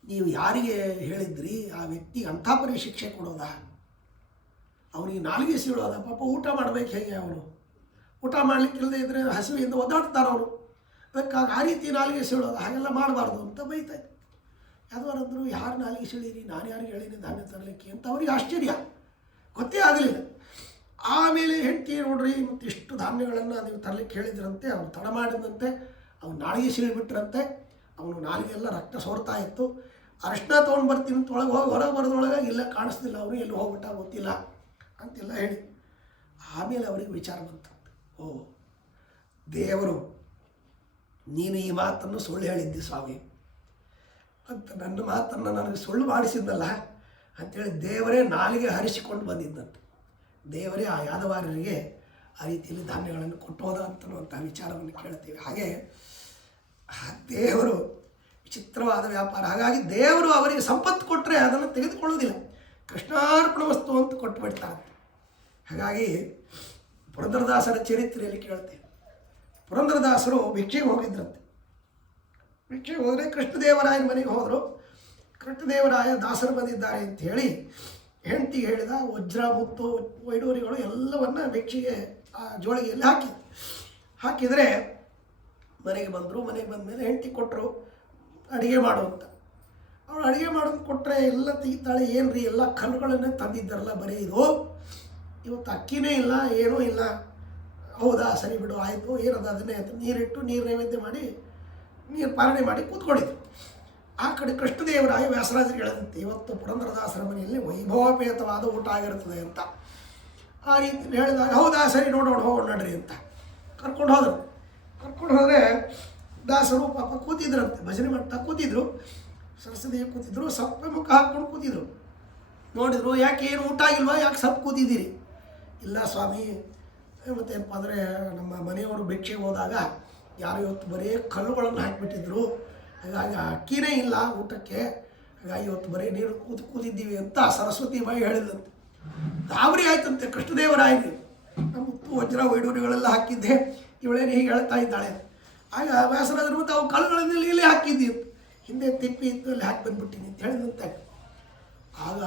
ನೀವು ಯಾರಿಗೆ ಹೇಳಿದ್ರಿ ಆ ವ್ಯಕ್ತಿಗೆ ಅಂಥ ಪರಿ ಶಿಕ್ಷೆ ಕೊಡೋದಾ? ಅವನಿಗೆ ನಾಲಿಗೆ ಸೀಳೋದ? ಪಾಪ ಊಟ ಮಾಡಬೇಕು ಹೇಗೆ? ಅವನು ಊಟ ಮಾಡಲಿಕ್ಕಿಲ್ಲದೆ ಇದ್ದರೆ ಹಸಿವಿಂದ ಒದ್ದಾಡ್ತಾರೆ ಅವರು. ಅದಕ್ಕಾಗಿ ಆ ರೀತಿ ನಾಲಿಗೆ ಸೀಳೋದು, ಹಾಗೆಲ್ಲ ಮಾಡಬಾರ್ದು ಅಂತ ಬೈತಾಯಿತ್ತು. ಯಾವ್ದಾರಂದ್ರು, ಯಾರು ನಾಲಿಗೆ ಸೀಳೀರಿ? ನಾನು ಯಾರಿಗೆ ಹೇಳಿನಿ ಧಾನ್ಯ ತರಲಿಕ್ಕೆ ಅಂತ ಅವ್ರಿಗೆ ಆಶ್ಚರ್ಯ, ಗೊತ್ತೇ ಆಗಲಿಲ್ಲ. ಆಮೇಲೆ ಹೆಂಡತಿ ನೋಡ್ರಿ, ಮತ್ತು ಇಷ್ಟು ಧಾನ್ಯಗಳನ್ನು ನೀವು ತರಲಿಕ್ಕೆ ಹೇಳಿದ್ರಂತೆ, ಅವ್ನು ತಡ ಮಾಡಿದಂತೆ, ಅವ್ನು ನಾಲಿಗೆ ಸೀಳಿಬಿಟ್ರಂತೆ, ಅವನು ನಾಲಿಗೆಲ್ಲ ರಕ್ತ ಸೋರ್ತಾ ಇತ್ತು. ಅರಿಶಿನ ತೊಗೊಂಡು ಬರ್ತೀನಿ ಅಂತ ಹೊರಗೆ ಬರೋದ್ರೊಳಗೆ ಇಲ್ಲ ಕಾಣಿಸ್ತಿಲ್ಲ, ಅವನು ಎಲ್ಲಿ ಹೋಗ್ಬಿಟ್ಟ ಗೊತ್ತಿಲ್ಲ ಅಂತೆಲ್ಲ ಹೇಳಿ. ಆಮೇಲೆ ಅವರಿಗೆ ವಿಚಾರ ಬಂತಂತೆ, ಓ ದೇವರು ನೀನು ಈ ಮಾತನ್ನು ಸುಳ್ಳು ಹೇಳಿದ್ದಿ ಸ್ವಾಮಿ ಅಂತ, ನನ್ನ ಮಾತನ್ನು ನನಗೆ ಸುಳ್ಳು ಮಾಡಿಸಿದ್ದಲ್ಲ ಅಂಥೇಳಿ ದೇವರೇ ನಾಲಿಗೆ ಹರಿಸಿಕೊಂಡು ಬಂದಿದ್ದಂತೆ. ದೇವರೇ ಆ ಯಾದವಾರರಿಗೆ ಆ ರೀತಿಯಲ್ಲಿ ಧಾನ್ಯಗಳನ್ನು ಕೊಟ್ಟೋದ ಅಂತನ್ನುವಂಥ ವಿಚಾರವನ್ನು ಕೇಳ್ತೀವಿ. ಹಾಗೆ ದೇವರು ವಿಚಿತ್ರವಾದ ವ್ಯಾಪಾರ. ಹಾಗಾಗಿ ದೇವರು ಅವರಿಗೆ ಸಂಪತ್ತು ಕೊಟ್ಟರೆ ಅದನ್ನು ತೆಗೆದುಕೊಳ್ಳೋದಿಲ್ಲ, ಕೃಷ್ಣಾರ್ಪಣ ವಸ್ತು ಅಂತ ಕೊಟ್ಟು ಬಿಡ್ತಾರೆ. ಹಾಗಾಗಿ ಪುರಂದರದಾಸರ ಚರಿತ್ರೆಯಲ್ಲಿ ಕೇಳ್ತೇವೆ, ಪುರಂದರದಾಸರು ಭಿಕ್ಷೆಗೆ ಹೋಗಿದ್ರಂತೆ. ಭಿಕ್ಷೆಗೆ ಹೋದರೆ ಕೃಷ್ಣದೇವರಾಯನ ಮನೆಗೆ ಹೋದರು. ಕೃಷ್ಣದೇವರಾಯ ದಾಸರು ಬಂದಿದ್ದಾರೆ ಅಂತ ಹೇಳಿ ಹೆಂಡತಿಗೆ ಹೇಳಿದ. ವಜ್ರ ಮುತ್ತು ವೈಡೂರಿಗಳು ಎಲ್ಲವನ್ನು ಭಿಕ್ಷೆಗೆ ಆ ಜೋಳಿಗೆಯಲ್ಲಿ ಹಾಕಿದರೆ ಮನೆಗೆ ಬಂದರು. ಮನೆಗೆ ಬಂದಮೇಲೆ ಹೆಂಡತಿ ಕೊಟ್ಟರು ಅಡುಗೆ ಮಾಡು ಅಂತ. ಅವಳು ಅಡುಗೆ ಮಾಡೋದು ಕೊಟ್ಟರೆ ಎಲ್ಲ ತೆಗಿತಾಳೆ. ಏನು ರೀ, ಎಲ್ಲ ಕಲ್ಲುಗಳನ್ನೇ ತಂದಿದ್ದಾರಲ್ಲ, ಬರೀ ಇದು ಇವತ್ತು ಅಕ್ಕಿನೇ ಇಲ್ಲ, ಏನೂ ಇಲ್ಲ. ಹೌದಾ, ಸರಿ ಬಿಡು, ಆಯಿತು, ಏನದು ಅದನ್ನೇ ಅಂತ ನೀರಿಟ್ಟು ನೀರು ನೈವೇದ್ಯ ಮಾಡಿ ನೀರು ಪಾಲನೆ ಮಾಡಿ ಕೂತ್ಕೊಂಡಿದ್ರು. ಆ ಕಡೆ ಕೃಷ್ಣದೇವರಾಯ ವ್ಯಾಸರಾಜರಿಗೆ ಹೇಳಿದಂತೆ, ಇವತ್ತು ಪುರಂದರದಾಸರ ಮನೆಯಲ್ಲಿ ವೈಭವಪೇತವಾದ ಊಟ ಆಗಿರ್ತದೆ ಅಂತ. ಆ ರೀತಿ ಹೇಳಿದಾಗ, ಹೌದಾ, ಸರಿ ನೋಡೋಣ, ಹೋಗೋಣ ನಡ್ರಿ ಅಂತ ಕರ್ಕೊಂಡು ಹೋದರೆ ದಾಸರು ಪಾಪ ಕೂತಿದ್ರಂತೆ, ಭಜನೆ ಮಾಡ್ತಾ ಕೂತಿದ್ರು. ಸರಸ್ವತಿಗೆ ಕೂತಿದ್ರು, ಸಪ್ಪೆ ಮುಖ ಹಾಕ್ಕೊಂಡು ಕೂತಿದ್ರು. ನೋಡಿದ್ರು, ಯಾಕೆ ಏನು ಊಟ ಆಗಿಲ್ವಾ, ಯಾಕೆ ಸಪ್ಪು ಕೂತಿದ್ದೀರಿ? ಇಲ್ಲ ಸ್ವಾಮಿ, ಮತ್ತೇನಪ್ಪ ಅಂದರೆ ನಮ್ಮ ಮನೆಯವರು ಭಿಕ್ಷೆಗೆ ಹೋದಾಗ ಯಾರು ಇವತ್ತು ಬರೀ ಕಲ್ಲುಗಳನ್ನು ಹಾಕಿಬಿಟ್ಟಿದ್ರು, ಹಾಗಾಗಿ ಅಕ್ಕಿನೇ ಇಲ್ಲ ಊಟಕ್ಕೆ, ಹಾಗಾಗಿ ಇವತ್ತು ಬರೀ ನೀರು ಕೂತಿದ್ದೀವಿ ಅಂತ ಸರಸ್ವತಿ ಬಾಯಿ ಹೇಳಿದಂತೆ. ಗಾಬರಿ ಆಯ್ತಂತೆ ಕೃಷ್ಣದೇವರಾಯನಿಗೆ. ನಮ್ಮ ಮುತ್ತು ವಜ್ರ ವೈಡೂರಿಗಳೆಲ್ಲ ಹಾಕಿದ್ದೆ, ಇವಳೇನು ಹೀಗೆ ಹೇಳ್ತಾ ಇದ್ದಾಳೆ. ಆಗ ವ್ಯಾಸರಾಜರು ಮತ್ತು ಅವು ಕಲ್ಲುಗಳಲ್ಲಿ ಇಲ್ಲೇ ಹಾಕಿದ್ದಿ, ಹಿಂದೆ ತಿಪ್ಪಿ ಇತ್ತು ಅಲ್ಲಿ ಹಾಕಿ ಬಂದ್ಬಿಟ್ಟಿನಿ ಅಂತ ಹೇಳಿದಂತೆ. ಆಗ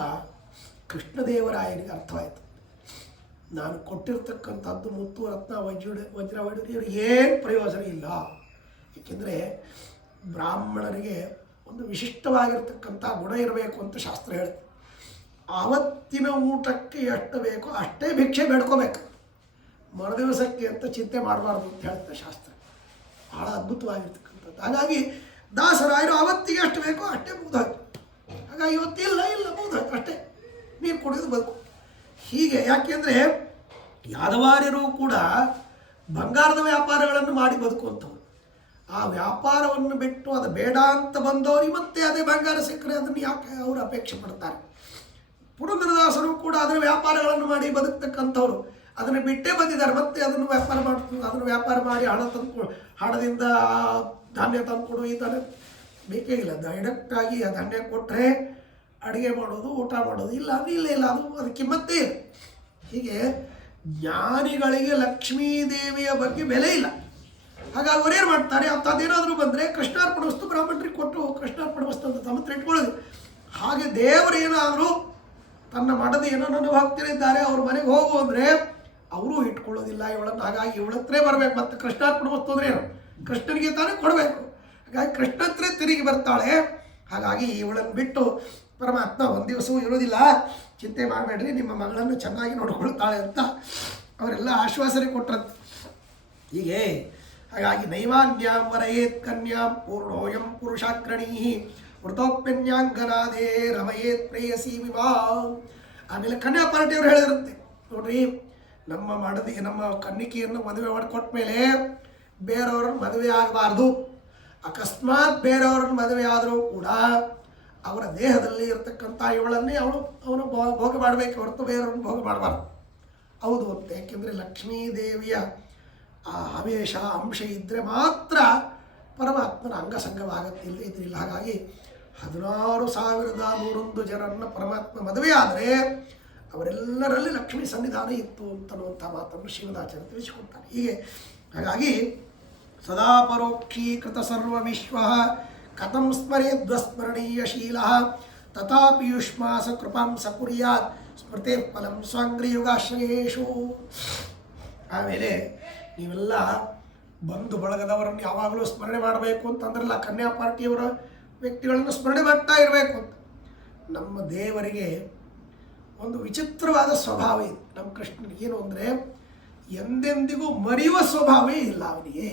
ಕೃಷ್ಣದೇವರಾಯನಿಗೆ ಅರ್ಥವಾಯಿತು, ನಾನು ಕೊಟ್ಟಿರ್ತಕ್ಕಂಥದ್ದು ಮುತ್ತು ರತ್ನ ವಜ್ರ ವೈಡೂರಿ ಇವ್ರಿಗೆ ಏನು ಪ್ರಯೋಜನ ಇಲ್ಲ. ಏಕೆಂದರೆ ಬ್ರಾಹ್ಮಣರಿಗೆ ಒಂದು ವಿಶಿಷ್ಟವಾಗಿರ್ತಕ್ಕಂಥ ಗುಣ ಇರಬೇಕು ಅಂತ ಶಾಸ್ತ್ರ ಹೇಳುತ್ತೆ. ಆವತ್ತಿನ ಊಟಕ್ಕೆ ಎಷ್ಟು ಬೇಕೋ ಅಷ್ಟೇ ಭಿಕ್ಷೆ ಬೇಡ್ಕೋಬೇಕು, ಮರುದಿವಸಕ್ಕೆ ಅಂತ ಚಿಂತೆ ಮಾಡಬಾರ್ದು ಅಂತ ಹೇಳುತ್ತೆ ಶಾಸ್ತ್ರ. ಭಾಳ ಅದ್ಭುತವಾಗಿರ್ತಕ್ಕಂಥದ್ದು. ಹಾಗಾಗಿ ದಾಸರಾಯರು ಆವತ್ತಿಗೆ ಎಷ್ಟು ಬೇಕೋ ಅಷ್ಟೇ ಮುಗ್ದೋಯ್ತು. ಹಾಗಾಗಿ ಇವತ್ತಿಲ್ಲ ಮುಗ್ದೋಯ್ತು, ಅಷ್ಟೇ ನೀರು ಕುಡಿದು ಬದುಕು. ಹೀಗೆ ಯಾಕೆಂದರೆ ಯಾದವಾರ್ಯರು ಕೂಡ ಬಂಗಾರದ ವ್ಯಾಪಾರಗಳನ್ನು ಮಾಡಿ ಬದುಕುವಂಥವ್ರು. ಆ ವ್ಯಾಪಾರವನ್ನು ಬಿಟ್ಟು ಅದು ಬೇಡ ಅಂತ ಬಂದವ್ರಿಗೆ ಮತ್ತೆ ಅದೇ ಬಂಗಾರ ಸಿಕ್ಕರೆ ಅದನ್ನು ಯಾಕೆ ಅವರು ಅಪೇಕ್ಷೆ ಪಡ್ತಾರೆ. ಪುರಂದರದಾಸರು ಕೂಡ ಅದರ ವ್ಯಾಪಾರಗಳನ್ನು ಮಾಡಿ ಬದುಕ್ತಕ್ಕಂಥವ್ರು, ಅದನ್ನು ಬಿಟ್ಟೇ ಬಂದಿದ್ದಾರೆ. ಮತ್ತೆ ಅದನ್ನು ವ್ಯಾಪಾರ ಮಾಡಿ ಹಣದಿಂದ ಧಾನ್ಯ ತಂದುಕೊಡು, ಈ ಥರ ಬೇಕೇ ಇಲ್ಲ. ಡೈರೆಕ್ಟಾಗಿ ಆ ಧಾನ್ಯ ಕೊಟ್ಟರೆ ಅಡುಗೆ ಮಾಡೋದು, ಊಟ ಮಾಡೋದು, ಇಲ್ಲ ಅದು ಕಿಮ್ಮತ್ತೇ ಇಲ್ಲ. ಹೀಗೆ ಜ್ಞಾನಿಗಳಿಗೆ ಲಕ್ಷ್ಮೀದೇವಿಯ ಬಗ್ಗೆ ಬೆಲೆ ಇಲ್ಲ. ಹಾಗಾಗಿ ಅವರೇನು ಮಾಡ್ತಾರೆ, ಅಂಥದ್ದೇನಾದರೂ ಬಂದರೆ ಕೃಷ್ಣಾರ್ಪಣ ವಸ್ತು ಬ್ರಾಹ್ಮಣರಿಗೆ ಕೊಟ್ಟು ಕೃಷ್ಣಾರ್ಪಣ ವಸ್ತು ಅಂತ ತಮ್ಮ ಹತ್ರ ಇಟ್ಕೊಳ್ಳೋದು. ಹಾಗೆ ದೇವರು ಏನಾದರೂ ತನ್ನ ಮಠದ ಏನೋ ನನ್ನ ಭಕ್ತರಿದ್ದಾರೆ ಅವ್ರ ಮನೆಗೆ ಹೋಗು ಅಂದರೆ ಅವರೂ ಇಟ್ಕೊಳ್ಳೋದಿಲ್ಲ ಇವಳನ್ನು. ಹಾಗಾಗಿ ಇವಳ ಹತ್ರೇ ಬರಬೇಕು. ಮತ್ತು ಕೃಷ್ಣಾರ್ಪಣ ವಸ್ತು ಅಂದರೆ ಏನು, ಕೃಷ್ಣನಿಗೆ ತಾನೇ ಕೊಡಬೇಕು. ಹಾಗಾಗಿ ಕೃಷ್ಣ ಹತ್ರ ತಿರುಗಿ ಬರ್ತಾಳೆ. ಹಾಗಾಗಿ ಇವಳನ್ನು ಬಿಟ್ಟು ಪರಮಾತ್ಮ ಒಂದು ದಿವಸವೂ ಇರೋದಿಲ್ಲ, ಚಿಂತೆ ಮಾಡಬೇಡ್ರಿ, ನಿಮ್ಮ ಮಗಳನ್ನು ಚೆನ್ನಾಗಿ ನೋಡ್ಕೊಳ್ತಾಳೆ ಅಂತ ಅವರೆಲ್ಲ ಆಶ್ವಾಸನೆ ಕೊಟ್ಟರಂತೆ. ಹೀಗೆ ಹಾಗಾಗಿ ನೈವಾನ್ಯಾಂ ವರಯೇತ್ ಕನ್ಯಾಂ ಪೂರ್ಣೋಯಂ ಪುರುಷಾಗ್ರಣೀ ವೃತೋಪ್ಯನ್ಯಾಂಗನಾದೇ ರಮಯೇತ್ ಪ್ರೇಯಸಿ ವಿವಾ. ಆಮೇಲೆ ಕನ್ಯಾ ಪಾರ್ಟಿಯವರು ಹೇಳಿರುತ್ತೆ ನೋಡ್ರಿ, ನಮ್ಮ ಕನ್ನಿಕೆಯನ್ನು ಮದುವೆ ಮಾಡಿಕೊಟ್ಟ ಮೇಲೆ ಬೇರೆಯವ್ರನ್ನ ಮದುವೆ ಆಗಬಾರ್ದು. ಅಕಸ್ಮಾತ್ ಬೇರೆಯವ್ರನ್ನ ಮದುವೆ ಆದರೂ ಕೂಡ ಅವರ ದೇಹದಲ್ಲಿ ಇರತಕ್ಕಂಥ ಇವಳನ್ನೇ ಅವನು ಭೋಗ ಮಾಡಬೇಕು ಹೊರತು ಬೇರೆಯವ್ರನ್ನ ಭೋಗ ಮಾಡಬಾರ್ದು. ಹೌದು ಅಂತ, ಯಾಕೆಂದರೆ ಲಕ್ಷ್ಮೀ ದೇವಿಯ ಆ ಆವೇಶ ಅಂಶ ಇದ್ದರೆ ಮಾತ್ರ ಪರಮಾತ್ಮನ ಅಂಗಸಂಗವಾಗತ್ತೆ, ಇದ್ರಿಲ್ಲ. ಹಾಗಾಗಿ 16,101 ಜನರನ್ನು ಪರಮಾತ್ಮ ಮದುವೆ ಆದರೆ ಅವರೆಲ್ಲರಲ್ಲಿ ಲಕ್ಷ್ಮೀ ಸನ್ನಿಧಾನ ಇತ್ತು ಅಂತನ್ನುವಂಥ ಮಾತನ್ನು ಶ್ರೀಮದಾಚಾರ್ಯ ತಿಳಿಸಿಕೊಡ್ತಾರೆ. ಹೀಗೆ ಹಾಗಾಗಿ ಸದಾ ಪರೋಕ್ಷೀಕೃತ ಸರ್ವ ವಿಶ್ವ ಕಥಂ ಸ್ಮರೇದ್ವಸ್ಮರಣೀಯಶೀಲ ತಥಾಪಿ ಯುಷ್ಮಾಸ ಕೃಪಾಂ ಸಕುರ್ಯಾತ್ ಸ್ಮೃತಿ ಫಲಂ ಸ್ವಾಂಗ್ರಿಯುಗಾಶ್ರಯೇಷು. ಆಮೇಲೆ ನೀವೆಲ್ಲ ಬಂಧು ಬಳಗದವರನ್ನು ಯಾವಾಗಲೂ ಸ್ಮರಣೆ ಮಾಡಬೇಕು ಅಂತಂದ್ರಲ್ಲ, ಕನ್ಯಾ ಪಾರ್ಟಿಯವರ ವ್ಯಕ್ತಿಗಳನ್ನು ಸ್ಮರಣೆ ಮಾಡ್ತಾ ಇರಬೇಕು ಅಂತ. ನಮ್ಮ ದೇವರಿಗೆ ಒಂದು ವಿಚಿತ್ರವಾದ ಸ್ವಭಾವ ಇದೆ. ನಮ್ಮ ಕೃಷ್ಣನಿಗೆ ಏನು ಅಂದರೆ ಎಂದೆಂದಿಗೂ ಮರೆಯುವ ಸ್ವಭಾವವೇ ಇಲ್ಲ ಅವನಿಗೆ.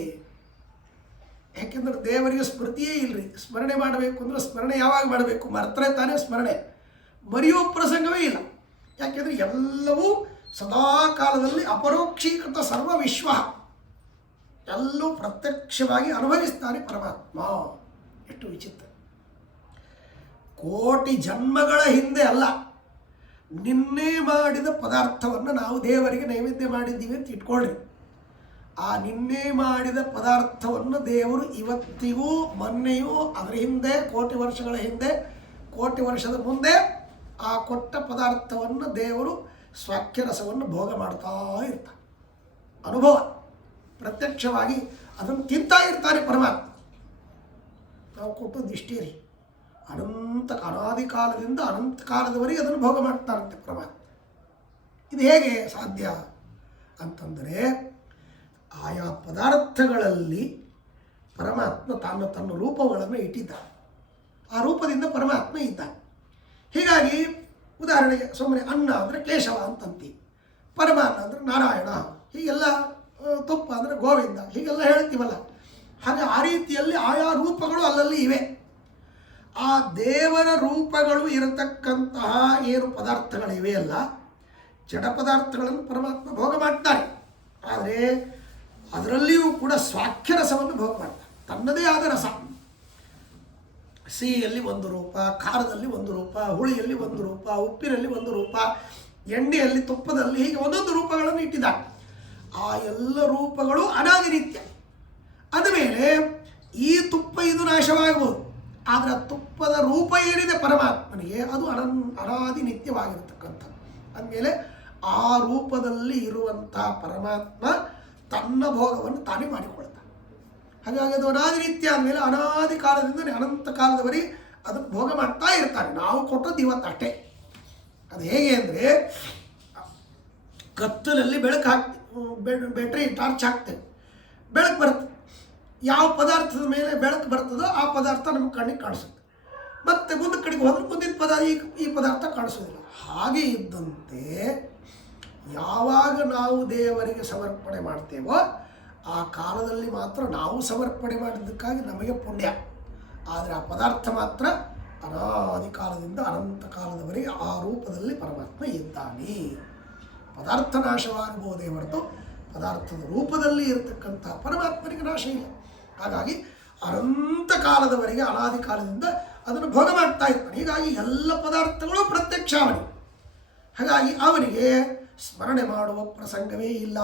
ಯಾಕೆಂದ್ರೆ ದೇವರಿಗೆ ಸ್ಮೃತಿಯೇ ಇಲ್ಲರಿ. ಸ್ಮರಣೆ ಮಾಡಬೇಕು ಅಂದರೆ ಸ್ಮರಣೆ ಯಾವಾಗ ಮಾಡಬೇಕು? ಮರ್ತರೆ ತಾನೇ ಸ್ಮರಣೆ. ಮರೆಯುವ ಪ್ರಸಂಗವೇ ಇಲ್ಲ. ಯಾಕೆಂದರೆ ಎಲ್ಲವೂ ಸದಾ ಕಾಲದಲ್ಲಿ ಅಪರೋಕ್ಷೀಕೃತ ಸರ್ವ ವಿಶ್ವ, ಎಲ್ಲವೂ ಪ್ರತ್ಯಕ್ಷವಾಗಿ ಅನುಭವಿಸ್ತಾನೆ ಪರಮಾತ್ಮ. ಎಷ್ಟು ವಿಚಿತ್ರ! ಕೋಟಿ ಜನ್ಮಗಳ ಹಿಂದೆ ಅಲ್ಲ, ನಿನ್ನೆ ಮಾಡಿದ ಪದಾರ್ಥವನ್ನು ನಾವು ದೇವರಿಗೆ ನೈವೇದ್ಯ ಮಾಡಿದ್ದೀವಿ ಅಂತ ಇಟ್ಕೊಳ್ಳ್ರಿ. ಆ ನಿನ್ನೆ ಮಾಡಿದ ಪದಾರ್ಥವನ್ನು ದೇವರು ಇವತ್ತಿಗೂ ಮೊನ್ನೆಯೂ ಅದರ ಹಿಂದೆ ಕೋಟಿ ವರ್ಷಗಳ ಹಿಂದೆ ಕೋಟಿ ವರ್ಷದ ಮುಂದೆ ಆ ಕೊಟ್ಟ ಪದಾರ್ಥವನ್ನು ದೇವರು ಸ್ವಾಖ್ಯರಸವನ್ನು ಭೋಗ ಮಾಡ್ತಾ ಇರ್ತಾನೆ. ಅನುಭವ ಪ್ರತ್ಯಕ್ಷವಾಗಿ ಅದನ್ನು ತಿಂತಾ ಇರ್ತಾನೆ ಪರಮಾತ್ಮ. ನಾವು ಕೊಟ್ಟದ್ದು ಇಷ್ಟೇ ರೀ, ಅನಾದಿ ಕಾಲದಿಂದ ಅನಂತ ಕಾಲದವರೆಗೆ ಅದನ್ನು ಭೋಗ ಮಾಡ್ತಾರಂತೆ ಪರಮಾತ್ಮ. ಇದು ಹೇಗೆ ಸಾಧ್ಯ ಅಂತಂದರೆ ಆಯಾ ಪದಾರ್ಥಗಳಲ್ಲಿ ಪರಮಾತ್ಮ ತನ್ನ ರೂಪಗಳನ್ನು ಇಟ್ಟಿದ್ದಾನೆ. ಆ ರೂಪದಿಂದ ಪರಮಾತ್ಮ ಇದ್ದಾನೆ. ಹೀಗಾಗಿ ಉದಾಹರಣೆಗೆ ಸುಮ್ಮನೆ ಅನ್ನ ಅಂದರೆ ಕೇಶವ ಅಂತಂತೀವಿ, ಪರಮಾನ್ನ ಅಂದರೆ ನಾರಾಯಣ, ಹೀಗೆಲ್ಲ ತುಪ್ಪ ಅಂದರೆ ಗೋವಿಂದ, ಹೀಗೆಲ್ಲ ಹೇಳ್ತೀವಲ್ಲ. ಹಾಗೆ ಆ ರೀತಿಯಲ್ಲಿ ಆಯಾ ರೂಪಗಳು ಅಲ್ಲಲ್ಲಿ ಇವೆ. ಆ ದೇವರ ರೂಪಗಳು ಇರತಕ್ಕಂತಹ ಏನು ಪದಾರ್ಥಗಳಿವೆ ಅಲ್ಲ, ಜಡ ಪದಾರ್ಥಗಳನ್ನು ಪರಮಾತ್ಮ ಭೋಗ ಮಾಡ್ತಾರೆ. ಆದರೆ ಅದರಲ್ಲಿಯೂ ಕೂಡ ಸ್ವಾಖ್ಯರಸವನ್ನು ಭೋಗ ಮಾಡ್ತಾರೆ. ತನ್ನದೇ ಆದ ರಸ, ಸಿಹಿಯಲ್ಲಿ ಒಂದು ರೂಪ, ಖಾರದಲ್ಲಿ ಒಂದು ರೂಪ, ಹುಳಿಯಲ್ಲಿ ಒಂದು ರೂಪ, ಉಪ್ಪಿನಲ್ಲಿ ಒಂದು ರೂಪ, ಎಣ್ಣೆಯಲ್ಲಿ, ತುಪ್ಪದಲ್ಲಿ, ಹೀಗೆ ಒಂದೊಂದು ರೂಪಗಳನ್ನು ಇಟ್ಟಿದ್ದಾರೆ. ಆ ಎಲ್ಲ ರೂಪಗಳು ಅನಾದಿ ನಿತ್ಯ. ಅದುಮೇಲೆ ಈ ತುಪ್ಪ ಇದು ನಾಶವಾಗಬಹುದು, ಆದರೆ ತುಪ್ಪದ ರೂಪ ಏನಿದೆ ಪರಮಾತ್ಮನಿಗೆ ಅದು ಅನಾದಿ ನಿತ್ಯವಾಗಿರತಕ್ಕಂಥದ್ದು. ಅಂದಮೇಲೆ ಆ ರೂಪದಲ್ಲಿ ಇರುವಂಥ ಪರಮಾತ್ಮ ತನ್ನ ಭೋಗವನ್ನು ತಾನೇ ಮಾಡಿಕೊಳ್ತಾನೆ. ಹಾಗಾಗಿ ಅದು ಅನಾದಿ ನಿತ್ಯ ಅಂದಮೇಲೆ ಅನಾದಿ ಕಾಲದಿಂದ ಅನಂತ ಕಾಲದವರೆಗೆ ಅದನ್ನು ಭೋಗ ಮಾಡ್ತಾ ಇರ್ತಾನೆ. ನಾವು ಕೊಟ್ಟದ್ದು ಇವತ್ತು ಅಷ್ಟೇ. ಅದು ಹೇಗೆ ಅಂದರೆ ಕತ್ತಲಲ್ಲಿ ಬೆಳಕು ಹಾಕ್ತೀವಿ, ಬ್ಯಾಟ್ರಿ ಟಾರ್ಚ್ ಹಾಕ್ತೇವೆ, ಬೆಳಕು ಬರುತ್ತೆ. ಯಾವ ಪದಾರ್ಥದ ಮೇಲೆ ಬೆಳಕು ಬರ್ತದೋ ಆ ಪದಾರ್ಥ ನಮ್ಮ ಕಣ್ಣಿಗೆ ಕಾಣಿಸುತ್ತೆ. ಮತ್ತು ಮುಂದೆ ಕಡೆಗೆ ಹೋದ್ರೆ ಮುಂದಿನ ಈ ಪದಾರ್ಥ ಕಾಣಿಸೋದಿಲ್ಲ. ಹಾಗೆ ಇದ್ದಂತೆ ಯಾವಾಗ ನಾವು ದೇವರಿಗೆ ಸಮರ್ಪಣೆ ಮಾಡ್ತೇವೋ ಆ ಕಾಲದಲ್ಲಿ ಮಾತ್ರ ನಾವು ಸಮರ್ಪಣೆ ಮಾಡಿದ್ದಕ್ಕಾಗಿ ನಮಗೆ ಪುಣ್ಯ. ಆದರೆ ಆ ಪದಾರ್ಥ ಮಾತ್ರ ಅನಾದಿ ಕಾಲದಿಂದ ಅನಂತ ಕಾಲದವರೆಗೆ ಆ ರೂಪದಲ್ಲಿ ಪರಮಾತ್ಮ ಇದ್ದಾನೆ. ಪದಾರ್ಥ ನಾಶವಾಗಬಹುದೇ ಹೊರತು ಪದಾರ್ಥದ ರೂಪದಲ್ಲಿ ಇರತಕ್ಕಂಥ ಪರಮಾತ್ಮನಿಗೆ ನಾಶ ಇಲ್ಲ. ಹಾಗಾಗಿ ಅನಂತ ಕಾಲದವರೆಗೆ ಅನಾದಿ ಕಾಲದಿಂದ ಅದನ್ನು ಭೋಗ ಮಾಡ್ತಾ ಇರ್ತಾನೆ. ಹೀಗಾಗಿ ಎಲ್ಲ ಪದಾರ್ಥಗಳು ಪ್ರತ್ಯಕ್ಷ ಅವನಿಗೆ. ಹಾಗಾಗಿ ಅವನಿಗೆ ಸ್ಮರಣೆ ಮಾಡುವ ಪ್ರಸಂಗವೇ ಇಲ್ಲ.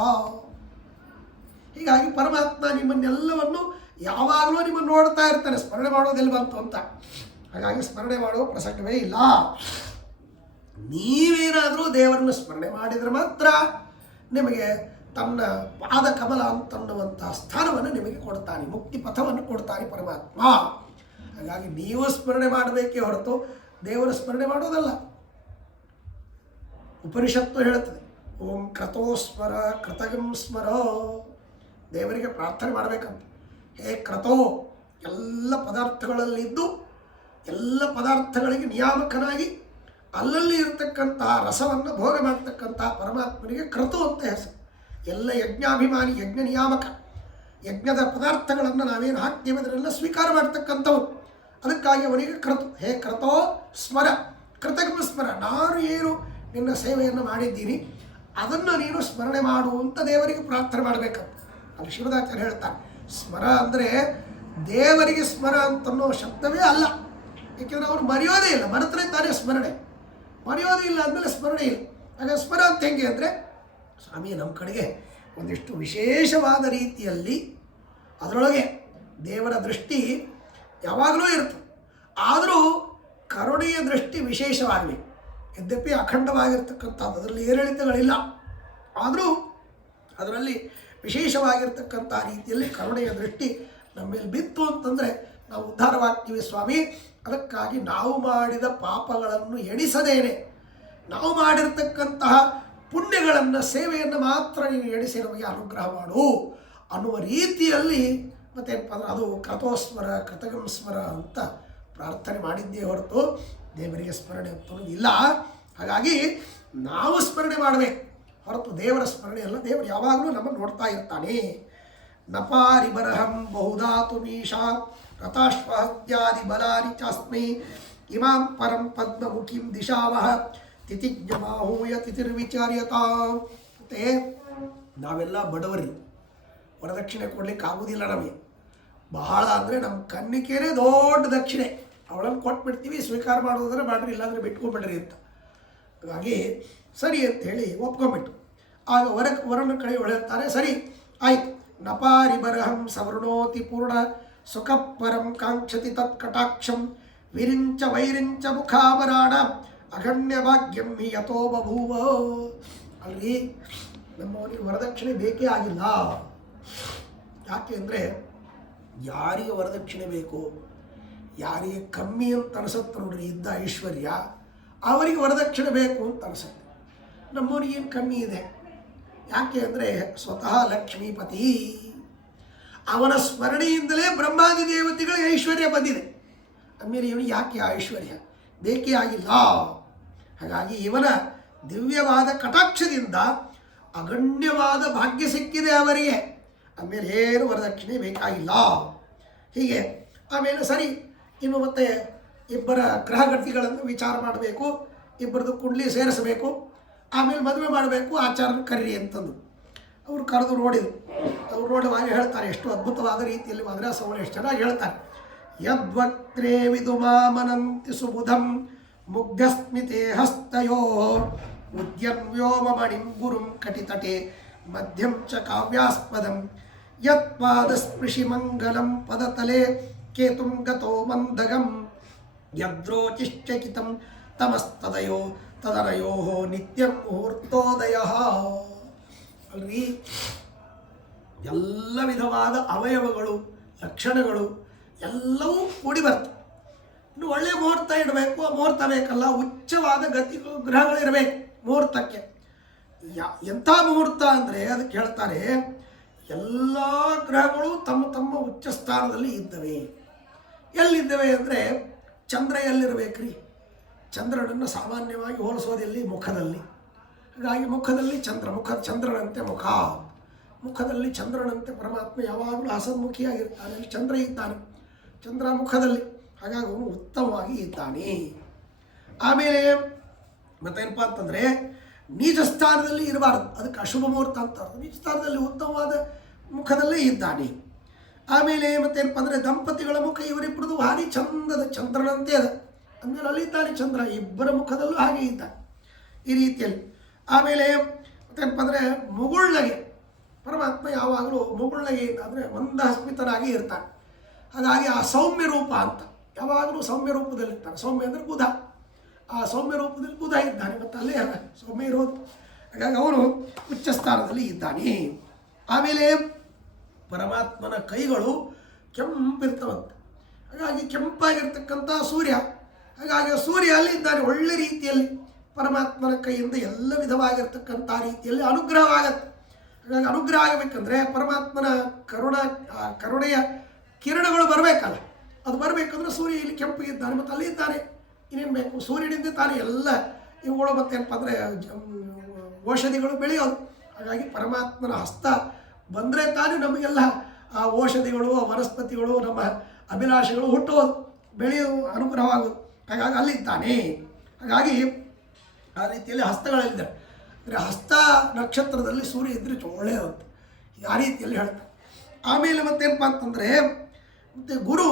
ಹೀಗಾಗಿ ಪರಮಾತ್ಮ ನಿಮ್ಮನ್ನೆಲ್ಲವನ್ನು ಯಾವಾಗಲೂ ನಿಮ್ಮನ್ನು ನೋಡ್ತಾ ಇರ್ತಾನೆ. ಸ್ಮರಣೆ ಮಾಡೋದೆಲ್ಲಿ ಬಂತು ಅಂತ. ಹಾಗಾಗಿ ಸ್ಮರಣೆ ಮಾಡುವ ಪ್ರಸಂಗವೇ ಇಲ್ಲ. ನೀವೇನಾದರೂ ದೇವರನ್ನು ಸ್ಮರಣೆ ಮಾಡಿದರೆ ಮಾತ್ರ ನಿಮಗೆ ತನ್ನ ಪಾದ ಕಮಲ ಅಂತನ್ನುವಂಥ ಸ್ಥಾನವನ್ನು ನಿಮಗೆ ಕೊಡ್ತಾನೆ, ಮುಕ್ತಿ ಪಥವನ್ನು ಕೊಡ್ತಾನೆ ಪರಮಾತ್ಮ. ಹಾಗಾಗಿ ನೀವು ಸ್ಮರಣೆ ಮಾಡಬೇಕೇ ಹೊರತು ದೇವರ ಸ್ಮರಣೆ ಮಾಡೋದಲ್ಲ. ಉಪನಿಷತ್ತು ಹೇಳುತ್ತದೆ, ಓಂ ಕ್ರತೋ ಸ್ಮರ ಕೃತಗಂ ಸ್ಮರ. ದೇವರಿಗೆ ಪ್ರಾರ್ಥನೆ ಮಾಡಬೇಕಂತ. ಹೇ ಕ್ರತೋ, ಎಲ್ಲ ಪದಾರ್ಥಗಳಲ್ಲಿದ್ದು ಎಲ್ಲ ಪದಾರ್ಥಗಳಿಗೆ ನಿಯಾಮಕನಾಗಿ ಅಲ್ಲಲ್ಲಿ ಇರತಕ್ಕಂತಹ ರಸವನ್ನು ಭೋಗ ಮಾಡ್ತಕ್ಕಂತಹ ಪರಮಾತ್ಮನಿಗೆ ಕ್ರತು ಅಂತ ಹೆಸರು. ಎಲ್ಲ ಯಜ್ಞಾಭಿಮಾನಿ, ಯಜ್ಞ ನಿಯಾಮಕ. ಯಜ್ಞದ ಪದಾರ್ಥಗಳನ್ನು ನಾವೇನು ಹಾಕ್ತೀವಿ ಅದನ್ನೆಲ್ಲ ಸ್ವೀಕಾರ ಮಾಡ್ತಕ್ಕಂಥವ್ರು. ಅದಕ್ಕಾಗಿ ಅವನಿಗೆ ಹೇ ಕ್ರತೋ ಸ್ಮರ, ಕೃತಜ್ಞ ಸ್ಮರ, ನಾನು ಏನು ನಿನ್ನ ಸೇವೆಯನ್ನು ಮಾಡಿದ್ದೀನಿ ಅದನ್ನು ನೀನು ಸ್ಮರಣೆ ಮಾಡು ಅಂತ ದೇವರಿಗೆ ಪ್ರಾರ್ಥನೆ ಮಾಡಬೇಕಂತ. ಅಲ್ಲಿ ಶಿವದಾಚಾರ್ಯ ಹೇಳ್ತಾನೆ, ಸ್ಮರ ಅಂದರೆ ದೇವರಿಗೆ ಸ್ಮರ ಅಂತನ್ನೋ ಶಬ್ದವೇ ಅಲ್ಲ. ಏಕೆಂದರೆ ಅವನು ಮರೆಯೋದೇ ಇಲ್ಲ, ಮರೆತರೆ ತಾನೇ ಸ್ಮರಣೆ, ಮರೆಯೋದೇ ಇಲ್ಲ ಅಂದಮೇಲೆ ಸ್ಮರಣೆ ಇಲ್ಲ. ಹಾಗೆ ಸ್ಮರ ಅಂತ ಹೆಂಗೆ ಅಂದರೆ, ಸ್ವಾಮಿ ನಮ್ಮ ಕಡೆಗೆ ಒಂದಿಷ್ಟು ವಿಶೇಷವಾದ ರೀತಿಯಲ್ಲಿ ಅದರೊಳಗೆ ದೇವರ ದೃಷ್ಟಿ ಯಾವಾಗಲೂ ಇರ್ತದೆ. ಆದರೂ ಕರುಣೆಯ ದೃಷ್ಟಿ ವಿಶೇಷವಾಗಬೇಕು. ಯದ್ಯಪಿ ಅಖಂಡವಾಗಿರ್ತಕ್ಕಂಥದ್ದು, ಅದರಲ್ಲಿ ಏರಿಳಿತಗಳಿಲ್ಲ, ಆದರೂ ಅದರಲ್ಲಿ ವಿಶೇಷವಾಗಿರ್ತಕ್ಕಂಥ ರೀತಿಯಲ್ಲಿ ಕರುಣೆಯ ದೃಷ್ಟಿ ನಮ್ಮ ಮೇಲೆ ಬಿತ್ತು ಅಂತಂದರೆ ನಾವು ಉದ್ಧಾರವಾಗ್ತೀವಿ ಸ್ವಾಮಿ. ಅದಕ್ಕಾಗಿ ನಾವು ಮಾಡಿದ ಪಾಪಗಳನ್ನು ಎಣಿಸದೇನೆ ನಾವು ಮಾಡಿರ್ತಕ್ಕಂತಹ ಪುಣ್ಯಗಳನ್ನು, ಸೇವೆಯನ್ನು ಮಾತ್ರ ನೀನು ಎಣಿಸಿ ನಮಗೆ ಅನುಗ್ರಹ ಮಾಡು ಅನ್ನುವ ರೀತಿಯಲ್ಲಿ ಮತ್ತೇನಪ್ಪ ಅಂದ್ರೆ ಅದು ಕ್ರತೋಸ್ಮರ, ಕೃತಜ್ಞ ಸ್ಮರ ಅಂತ ಪ್ರಾರ್ಥನೆ ಮಾಡಿದ್ದೇ ಹೊರತು ದೇವರಿಗೆ ಸ್ಮರಣೆ ಅಂತೂ ಇಲ್ಲ. ಹಾಗಾಗಿ ನಾವು ಸ್ಮರಣೆ ಮಾಡಬೇಕು ಹೊರತು ದೇವರ ಸ್ಮರಣೆ ಅಲ್ಲ. ದೇವರು ಯಾವಾಗಲೂ ನಮ್ಮನ್ನು ನೋಡ್ತಾ ಇರ್ತಾನೆ. ನಪಾರಿ ಬರಹಂ ಬಹುಧಾತು ಮೀಶಾ ರಥಾಶ್ವಹತ್ಯಾದಿ ಬಲಾನಿ ಚಾಸ್ಮೈ ಇಮಾಂ ಪರಂ ಪದ್ಮಮುಖಿಂ ದಿಶಾವಹ ತಿಥಿಜ್ಞಮಾಹೂಯ ತಿಥಿರ್ವಿಚಾರ್ಯತಾ. ಮತ್ತು ನಾವೆಲ್ಲ ಬಡವರಿ, ವರದಕ್ಷಿಣೆ ಕೊಡ್ಲಿಕ್ಕೆ ಆಗೋದಿಲ್ಲ ನಮಗೆ. ಬಹಳ ಅಂದರೆ ನಮ್ಮ ಕನ್ನಿಕೆನೇ ದೊಡ್ಡ ದಕ್ಷಿಣೆ, ಅವಳನ್ನು ಕೊಟ್ಬಿಡ್ತೀವಿ, ಸ್ವೀಕಾರ ಮಾಡೋದಾದ್ರೆ ಮಾಡ್ರಿ, ಇಲ್ಲಾಂದರೆ ಬಿಟ್ಕೊಂಡ್ಬಿಡ್ರಿ ಅಂತ. ಹಾಗಾಗಿ ಸರಿ ಅಂಥೇಳಿ ಒಪ್ಕೊಂಬಿಟ್ಟು ಆಗ ವರನ ಕಡೆ ಹೇಳ್ತಾರೆ, ಸರಿ ಆಯ್ತು. ನಪಾರಿ ಬರಹಂ ಸವರ್ಣೋತಿ ಪೂರ್ಣ ಸುಖಪರಂ ಕಾಂಕ್ಷತಿ ತತ್ಕಟಾಕ್ಷಂ ವಿರಿಂಚ ವೈರಿಂಚ ಮುಖಾಭರಾಣ ಅಗಣ್ಯ ಭಾಗ್ಯಂ ಹಿ ಯಥೋ ಬಭೂವ. ಅಲ್ರಿ ನಮ್ಮವನಿಗೆ ವರದಕ್ಷಿಣೆ ಬೇಕೇ ಆಗಿಲ್ಲ. ಯಾಕೆ ಅಂದರೆ ಯಾರಿಗೆ ವರದಕ್ಷಿಣೆ ಬೇಕು, ಯಾರಿಗೆ ಕಮ್ಮಿ ಅಂತ ಅನಿಸುತ್ತೆ ನೋಡ್ರಿ ಇದ್ದ ಐಶ್ವರ್ಯ, ಅವರಿಗೆ ವರದಕ್ಷಿಣೆ ಬೇಕು ಅಂತ ಅನಿಸುತ್ತೆ. ನಮ್ಮವನಿಗೇನು ಕಮ್ಮಿ ಇದೆ? ಯಾಕೆ ಅಂದರೆ ಸ್ವತಃ ಲಕ್ಷ್ಮೀಪತಿ, ಅವನ ಸ್ಮರಣೆಯಿಂದಲೇ ಬ್ರಹ್ಮಾದಿ ದೇವತೆಗಳಿಗೆ ಐಶ್ವರ್ಯ ಬಂದಿದೆ. ಆಮೇಲೆ ಇವನಿಗೆ ಯಾಕೆ ಆ ಐಶ್ವರ್ಯ ಬೇಕೇ ಆಗಿಲ್ಲ. ಹಾಗಾಗಿ ಇವನ ದಿವ್ಯವಾದ ಕಟಾಕ್ಷದಿಂದ ಅಗಣ್ಯವಾದ ಭಾಗ್ಯ ಸಿಕ್ಕಿದೆ ಅವರಿಗೆ. ಆಮೇಲೆ ಏನು ವರದಕ್ಷಿಣೆ ಬೇಕಾಗಿಲ್ಲ. ಹೀಗೆ ಆಮೇಲೆ ಸರಿ, ಇನ್ನು ಮತ್ತೆ ಇಬ್ಬರ ಗ್ರಹಗತಿಗಳನ್ನು ವಿಚಾರ ಮಾಡಬೇಕು, ಇಬ್ಬರದು ಕುಂಡ್ಲಿ ಸೇರಿಸಬೇಕು, ಆಮೇಲೆ ಮದುವೆ ಮಾಡಬೇಕು, ಆಚಾರ್ಯನ ಕರೀರಿ ಅಂತಂದು ಅವರು ಕರೆದು ನೋಡಿದರು. ಅವ್ರು ನೋಡುವಾಗ ಹೇಳ್ತಾರೆ, ಎಷ್ಟು ಅದ್ಭುತವಾದ ರೀತಿಯಲ್ಲಿ ಮದ್ರಾಸವರು ಎಷ್ಟು ಚೆನ್ನಾಗಿ ಹೇಳ್ತಾರೆ. ಯದ್ವಕ್ತ್ರೇ ವಿದುಮಾಮನಂತಿ ಸುಬುಧಂ ಮುಗ್ಧಸ್ಮಿತೆ ಹಸ್ತಯೋ ಉದ್ಯನ್ ವ್ಯೋಮಮಣಿಂ ಗುರುಂ ಕಟಿತಟೆ ಮಧ್ಯಂ ಚ ಕಾವ್ಯಾಸ್ಪದಂ ಯತ್ಪಾದ ಸ್ಪೃಶಿ ಮಂಗಲಂ ಪದತಲೆ ಕೇತುಂ ಗತೋ ಮಂದಗಂ ಯದ್ರೋಚಿಶ್ಚಕಿತಂ ತಮಸ್ತದಯೋ ತದನಯೋ ನಿತ್ಯಂ ಮುಹೂರ್ತೋದಯ. ಅಲ್ರಿ, ಎಲ್ಲ ವಿಧವಾದ ಅವಯವಗಳು, ಲಕ್ಷಣಗಳು ಎಲ್ಲವೂ ಕೂಡಿ ಬರ್ತವೆ. ಇನ್ನು ಒಳ್ಳೆಯ ಮುಹೂರ್ತ ಇಡಬೇಕು, ಆ ಮುಹೂರ್ತ ಬೇಕಲ್ಲ, ಉಚ್ಚವಾದ ಗತಿಗಳು ಗ್ರಹಗಳಿರಬೇಕು ಮುಹೂರ್ತಕ್ಕೆ. ಎಂಥ ಮುಹೂರ್ತ ಅಂದರೆ ಅದಕ್ಕೆ ಹೇಳ್ತಾರೆ, ಎಲ್ಲ ಗ್ರಹಗಳು ತಮ್ಮ ತಮ್ಮ ಉಚ್ಚ ಸ್ಥಾನದಲ್ಲಿ ಇದ್ದವೆ. ಎಲ್ಲಿದ್ದವೆ ಅಂದರೆ ಚಂದ್ರ ಎಲ್ಲಿರಬೇಕ್ರಿ? ಚಂದ್ರನನ್ನು ಸಾಮಾನ್ಯವಾಗಿ ಹೋಲಿಸೋದೆಲ್ಲಿ? ಮುಖದಲ್ಲಿ. ಹಾಗಾಗಿ ಮುಖದಲ್ಲಿ ಚಂದ್ರನಂತೆ ಮುಖ, ಮುಖದಲ್ಲಿ ಚಂದ್ರನಂತೆ ಪರಮಾತ್ಮ ಯಾವಾಗಲೂ ಹಸನ್ಮುಖಿಯಾಗಿರ್ತಾನೆ. ಅಲ್ಲಿ ಚಂದ್ರ ಇದ್ದಾನೆ, ಚಂದ್ರ ಮುಖದಲ್ಲಿ, ಹಾಗಾಗಿ ಅವನು ಉತ್ತಮವಾಗಿ ಇದ್ದಾನೆ. ಆಮೇಲೆ ಮತ್ತೇನಪ್ಪ ಅಂತಂದರೆ ನೀಚ ಸ್ಥಾನದಲ್ಲಿ ಇರಬಾರ್ದು, ಅದಕ್ಕೆ ಅಶುಭ ಮುಹೂರ್ತ ಅಂತ. ನೀಚ ಸ್ಥಾನದಲ್ಲಿ ಉತ್ತಮವಾದ ಮುಖದಲ್ಲೇ ಇದ್ದಾನೆ. ಆಮೇಲೆ ಮತ್ತೇನಪ್ಪ ಅಂದರೆ ದಂಪತಿಗಳ ಮುಖ ಇವರಿಬ್ಬರದು ಭಾರಿ ಚಂದದ ಚಂದ್ರನಂತೆ ಅದ. ಅಂದಮೇಲೆ ಅಲ್ಲಿದ್ದಾನೆ ಚಂದ್ರ, ಇಬ್ಬರ ಮುಖದಲ್ಲೂ ಹಾಗೆ ಇದ್ದಾನೆ ಈ ರೀತಿಯಲ್ಲಿ. ಆಮೇಲೆ ಮತ್ತೇನಪ್ಪ ಅಂದರೆ ಮುಗುಳ್ನಗೆ, ಪರಮಾತ್ಮ ಯಾವಾಗಲೂ ಮುಗುಳ್ನಗೆಯಿಂದ ಅಂದರೆ ಮಂದಹಸ್ಮಿತನಾಗಿ ಇರ್ತಾನೆ. ಹಾಗಾಗಿ ಆ ಸೌಮ್ಯ ರೂಪ ಅಂತ, ಯಾವಾಗಲೂ ಸೌಮ್ಯ ರೂಪದಲ್ಲಿರ್ತಾನೆ. ಸೌಮ್ಯ ಅಂದರೆ ಬುಧ, ಆ ಸೌಮ್ಯ ರೂಪದಲ್ಲಿ ಬುಧ ಇದ್ದಾನೆ, ಮತ್ತು ಅಲ್ಲೇ ಅಲ್ಲ ಸೌಮ್ಯ ಇರೋದು. ಹಾಗಾಗಿ ಅವನು ಉಚ್ಚ ಸ್ಥಾನದಲ್ಲಿ ಇದ್ದಾನೆ. ಆಮೇಲೆ ಪರಮಾತ್ಮನ ಕೈಗಳು ಕೆಂಪಿರ್ತವಂತೆ, ಹಾಗಾಗಿ ಕೆಂಪಾಗಿರ್ತಕ್ಕಂಥ ಸೂರ್ಯ, ಹಾಗಾಗಿ ಸೂರ್ಯ ಅಲ್ಲಿ ಇದ್ದಾನೆ. ಒಳ್ಳೆ ರೀತಿಯಲ್ಲಿ ಪರಮಾತ್ಮನ ಕೈಯಿಂದ ಎಲ್ಲ ವಿಧವಾಗಿರ್ತಕ್ಕಂಥ ರೀತಿಯಲ್ಲಿ ಅನುಗ್ರಹವಾಗತ್ತೆ. ಹಾಗಾಗಿ ಅನುಗ್ರಹ ಆಗಬೇಕಂದ್ರೆ ಪರಮಾತ್ಮನ ಕರುಣೆಯ ಕಿರಣಗಳು ಬರಬೇಕಲ್ಲ, ಅದು ಬರಬೇಕಂದ್ರೆ ಸೂರ್ಯ ಇಲ್ಲಿ ಕೆಂಪಿಗಿದ್ದಾನೆ ಮತ್ತು ಅಲ್ಲಿ ಇದ್ದಾನೆ. ಇನ್ನೇನು ಬೇಕು? ಸೂರ್ಯನಿಂದ ತಾನೇ ಎಲ್ಲ ಇವುಗಳು ಮತ್ತೇನಪ್ಪ ಅಂದರೆ ಔಷಧಿಗಳು ಬೆಳೆಯೋದು. ಹಾಗಾಗಿ ಪರಮಾತ್ಮನ ಹಸ್ತ ಬಂದರೆ ತಾನೇ ನಮಗೆಲ್ಲ ಆ ಔಷಧಿಗಳು, ಆ ವನಸ್ಪತಿಗಳು, ನಮ್ಮ ಅಭಿಲಾಷೆಗಳು ಹುಟ್ಟುವುದು, ಬೆಳೆಯುವ ಅನುಗ್ರಹವಾಗುವುದು. ಹಾಗಾಗಿ ಅಲ್ಲಿದ್ದಾನೆ. ಹಾಗಾಗಿ ಆ ರೀತಿಯಲ್ಲಿ ಹಸ್ತಗಳಲ್ಲಿದ್ದಾರೆ. ಅಂದರೆ ಹಸ್ತ ನಕ್ಷತ್ರದಲ್ಲಿ ಸೂರ್ಯ ಇದ್ದರೆ ಒಳ್ಳೆಯದಂತೆ, ಆ ರೀತಿಯಲ್ಲಿ ಹೇಳ್ತಾರೆ. ಆಮೇಲೆ ಮತ್ತೇನಪ್ಪ ಅಂತಂದರೆ, ಮತ್ತು ಗುರು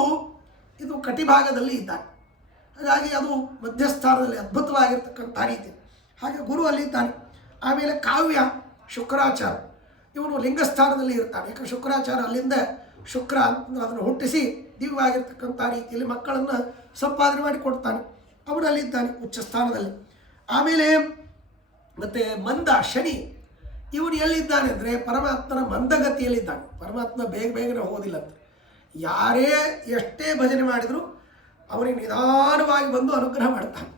ಇದು ಕಟಿಭಾಗದಲ್ಲಿ ಇದ್ದಾನೆ. ಹಾಗಾಗಿ ಅದು ಮಧ್ಯಸ್ಥಾನದಲ್ಲಿ ಅದ್ಭುತವಾಗಿರ್ತಕ್ಕಂಥ ರೀತಿ. ಹಾಗೆ ಗುರು ಅಲ್ಲಿದ್ದಾನೆ. ಆಮೇಲೆ ಕಾವ್ಯ ಶುಕ್ರಾಚಾರ ಇವನು ಲಿಂಗಸ್ಥಾನದಲ್ಲಿ ಇರ್ತಾನೆ. ಯಾಕಂದ್ರೆ ಶುಕ್ರಾಚಾರ ಅಲ್ಲಿಂದ ಶುಕ್ರ ಅಂತಂದ್ರೆ ಅದನ್ನು ಹುಟ್ಟಿಸಿ ದಿವ್ಯವಾಗಿರ್ತಕ್ಕಂಥ ರೀತಿಯಲ್ಲಿ ಮಕ್ಕಳನ್ನು ಸಂಪಾದನೆ ಮಾಡಿ ಕೊಡ್ತಾನೆ. ಅವನಲ್ಲಿದ್ದಾನೆ ಉಚ್ಚ ಸ್ಥಾನದಲ್ಲಿ. ಆಮೇಲೆ ಮತ್ತು ಮಂದ ಶನಿ ಇವನು ಎಲ್ಲಿದ್ದಾನೆ ಅಂದರೆ ಪರಮಾತ್ಮನ ಮಂದಗತಿಯಲ್ಲಿದ್ದಾನೆ. ಪರಮಾತ್ಮ ಬೇಗನೆ ಹೋಗೋದಿಲ್ಲ ಅಂತ. ಯಾರೇ ಎಷ್ಟೇ ಭಜನೆ ಮಾಡಿದರೂ ಅವನಿಗೆ ನಿಧಾನವಾಗಿ ಬಂದು ಅನುಗ್ರಹ ಮಾಡ್ತಾನೆ,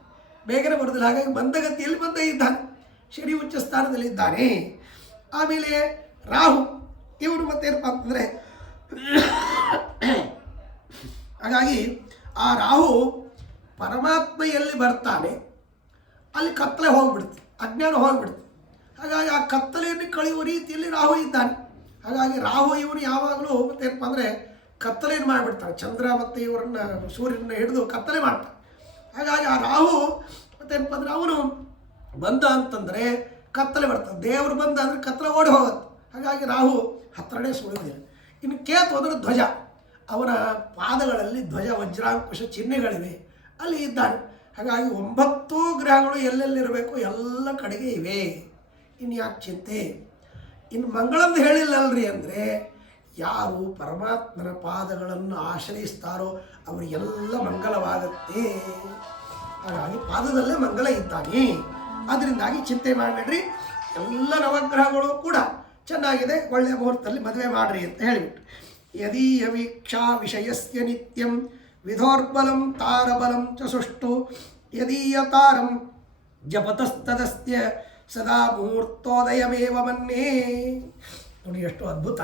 ಬೇಗನೆ ಬರೋದಿಲ್ಲ. ಹಾಗಾಗಿ ಮಂದಗತಿಯಲ್ಲಿ ಬಂದೇ ಇದ್ದಾನೆ, ಶನಿ ಉಚ್ಚ ಸ್ಥಾನದಲ್ಲಿದ್ದಾನೆ. ಆಮೇಲೆ ರಾಹು ಇವನು ಮತ್ತೇನಪ್ಪ ಅಂತಂದರೆ, ಹಾಗಾಗಿ ಆ ರಾಹು ಪರಮಾತ್ಮ ಎಲ್ಲಿ ಬರ್ತಾನೆ ಅಲ್ಲಿ ಕತ್ತಲೆ ಹೋಗಿಬಿಡುತ್ತೆ, ಅಜ್ಞಾನ ಹೋಗಿಬಿಡುತ್ತೆ. ಹಾಗಾಗಿ ಆ ಕತ್ತಲೆಯನ್ನು ಕಳೆಯುವ ರೀತಿಯಲ್ಲಿ ರಾಹು ಇದ್ದಾನೆ. ಹಾಗಾಗಿ ರಾಹು ಇವನು ಯಾವಾಗಲೂ ಮತ್ತೇನಪ್ಪ ಅಂದರೆ ಕತ್ತಲೆಯನ್ನು ಮಾಡಿಬಿಡ್ತಾನೆ. ಚಂದ್ರ ಮತ್ತು ಇವರನ್ನು ಸೂರ್ಯನ ಹಿಡಿದು ಕತ್ತಲೆ ಮಾಡ್ತಾನೆ. ಹಾಗಾಗಿ ಆ ರಾಹು ಮತ್ತೇನಪ್ಪ ಅಂದರೆ ಅವನು ಬಂದ ಅಂತಂದರೆ ಕತ್ತಲೆ ಬರ್ತದೆ, ದೇವರು ಬಂದ ಅಂದರೆ ಕತ್ತಲೆ ಓಡಿ ಹೋಗುತ್ತೆ. ಹಾಗಾಗಿ ರಾಹು ಹತ್ತಿರನೇ ಸುಳಿಯೋದಿಲ್ಲ. ಇನ್ನು ಕೇತು ಅಂದರೆ ಧ್ವಜ, ಅವನ ಪಾದಗಳಲ್ಲಿ ಧ್ವಜ ವಜ್ರಾಂಕುಶ ಚಿಹ್ನೆಗಳಿವೆ, ಅಲ್ಲಿ ಇದ್ದಾನೆ. ಹಾಗಾಗಿ 9 ಗ್ರಹಗಳು ಎಲ್ಲೆಲ್ಲಿರಬೇಕು ಎಲ್ಲ ಕಡೆಗೆ ಇವೆ. ಇನ್ನು ಯಾಕೆ ಚಿಂತೆ? ಇನ್ನು ಮಂಗಳಂದು ಹೇಳಿಲ್ಲಲ್ರಿ ಅಂದರೆ, ಯಾರು ಪರಮಾತ್ಮನ ಪಾದಗಳನ್ನು ಆಶ್ರಯಿಸ್ತಾರೋ ಅವರಿಗೆಲ್ಲ ಮಂಗಲವಾಗುತ್ತೆ. ಹಾಗಾಗಿ ಪಾದದಲ್ಲೇ ಮಂಗಲ ಇದ್ದಾನೆ. ಅದರಿಂದಾಗಿ ಚಿಂತೆ ಮಾಡಬೇಡ್ರಿ, ಎಲ್ಲ ನವಗ್ರಹಗಳು ಕೂಡ ಚೆನ್ನಾಗಿದೆ, ಒಳ್ಳೆಯ ಮುಹೂರ್ತದಲ್ಲಿ ಮದುವೆ ಮಾಡಿರಿ ಅಂತ ಹೇಳಿಬಿಟ್ಟು. ಯದೀಯ ವೀಕ್ಷಾ ವಿಷಯಸ್ಯ ನಿತ್ಯಂ ವಿಧೋರ್ಬಲಂ ತಾರಬಲಂ ಚ ಸುಷ್ಟು ಯದೀಯ ತಾರಂ ಜಪತಸ್ತದಸ್ಯ ಸದಾ ಮುಹೂರ್ತೋದಯಮೇವ ಮನ್ಯೇ. ನೋಡಿ ಎಷ್ಟು ಅದ್ಭುತ.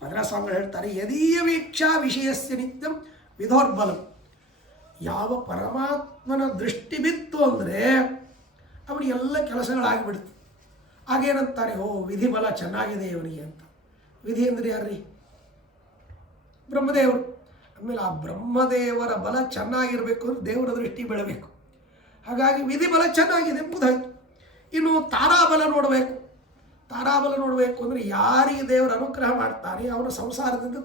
ಮದ್ರಾ ಸ್ವಾಮಿಗಳು ಹೇಳ್ತಾರೆ, ಯದೀಯ ವೀಕ್ಷಾ ವಿಷಯಸ್ಯ ನಿತ್ಯಂ ವಿಧೋರ್ಬಲಂ. ಯಾವ ಪರಮಾತ್ಮನ ದೃಷ್ಟಿ ಬಿತ್ತು ಅಂದರೆ ಅವನಿಗೆಲ್ಲ ಕೆಲಸಗಳಾಗಿಬಿಡ್ತು. ಹಾಗೇನಂತಾರೆ, ಓ ವಿಧಿ ಬಲ ಚೆನ್ನಾಗಿದೆ ಇವನಿಗೆ ಅಂತ. ವಿಧಿ ಅಂದರೆ ಯಾರ್ರಿ? ಬ್ರಹ್ಮದೇವರು. ಆಮೇಲೆ ಆ ಬ್ರಹ್ಮದೇವರ ಬಲ ಚೆನ್ನಾಗಿರಬೇಕು ಅಂದರೆ ದೇವರ ದೃಷ್ಟಿ ಬೆಳಬೇಕು. ಹಾಗಾಗಿ ವಿಧಿ ಬಲ ಚೆನ್ನಾಗಿದೆ ಎಂಬುದಾಯಿತು. ಇನ್ನು ತಾರಾಬಲ ನೋಡಬೇಕು. ತಾರಾಬಲ ನೋಡಬೇಕು ಅಂದರೆ ಯಾರಿಗೆ ದೇವರ ಅನುಗ್ರಹ ಮಾಡ್ತಾನೆ ಅವನ ಸಂಸಾರದಿಂದ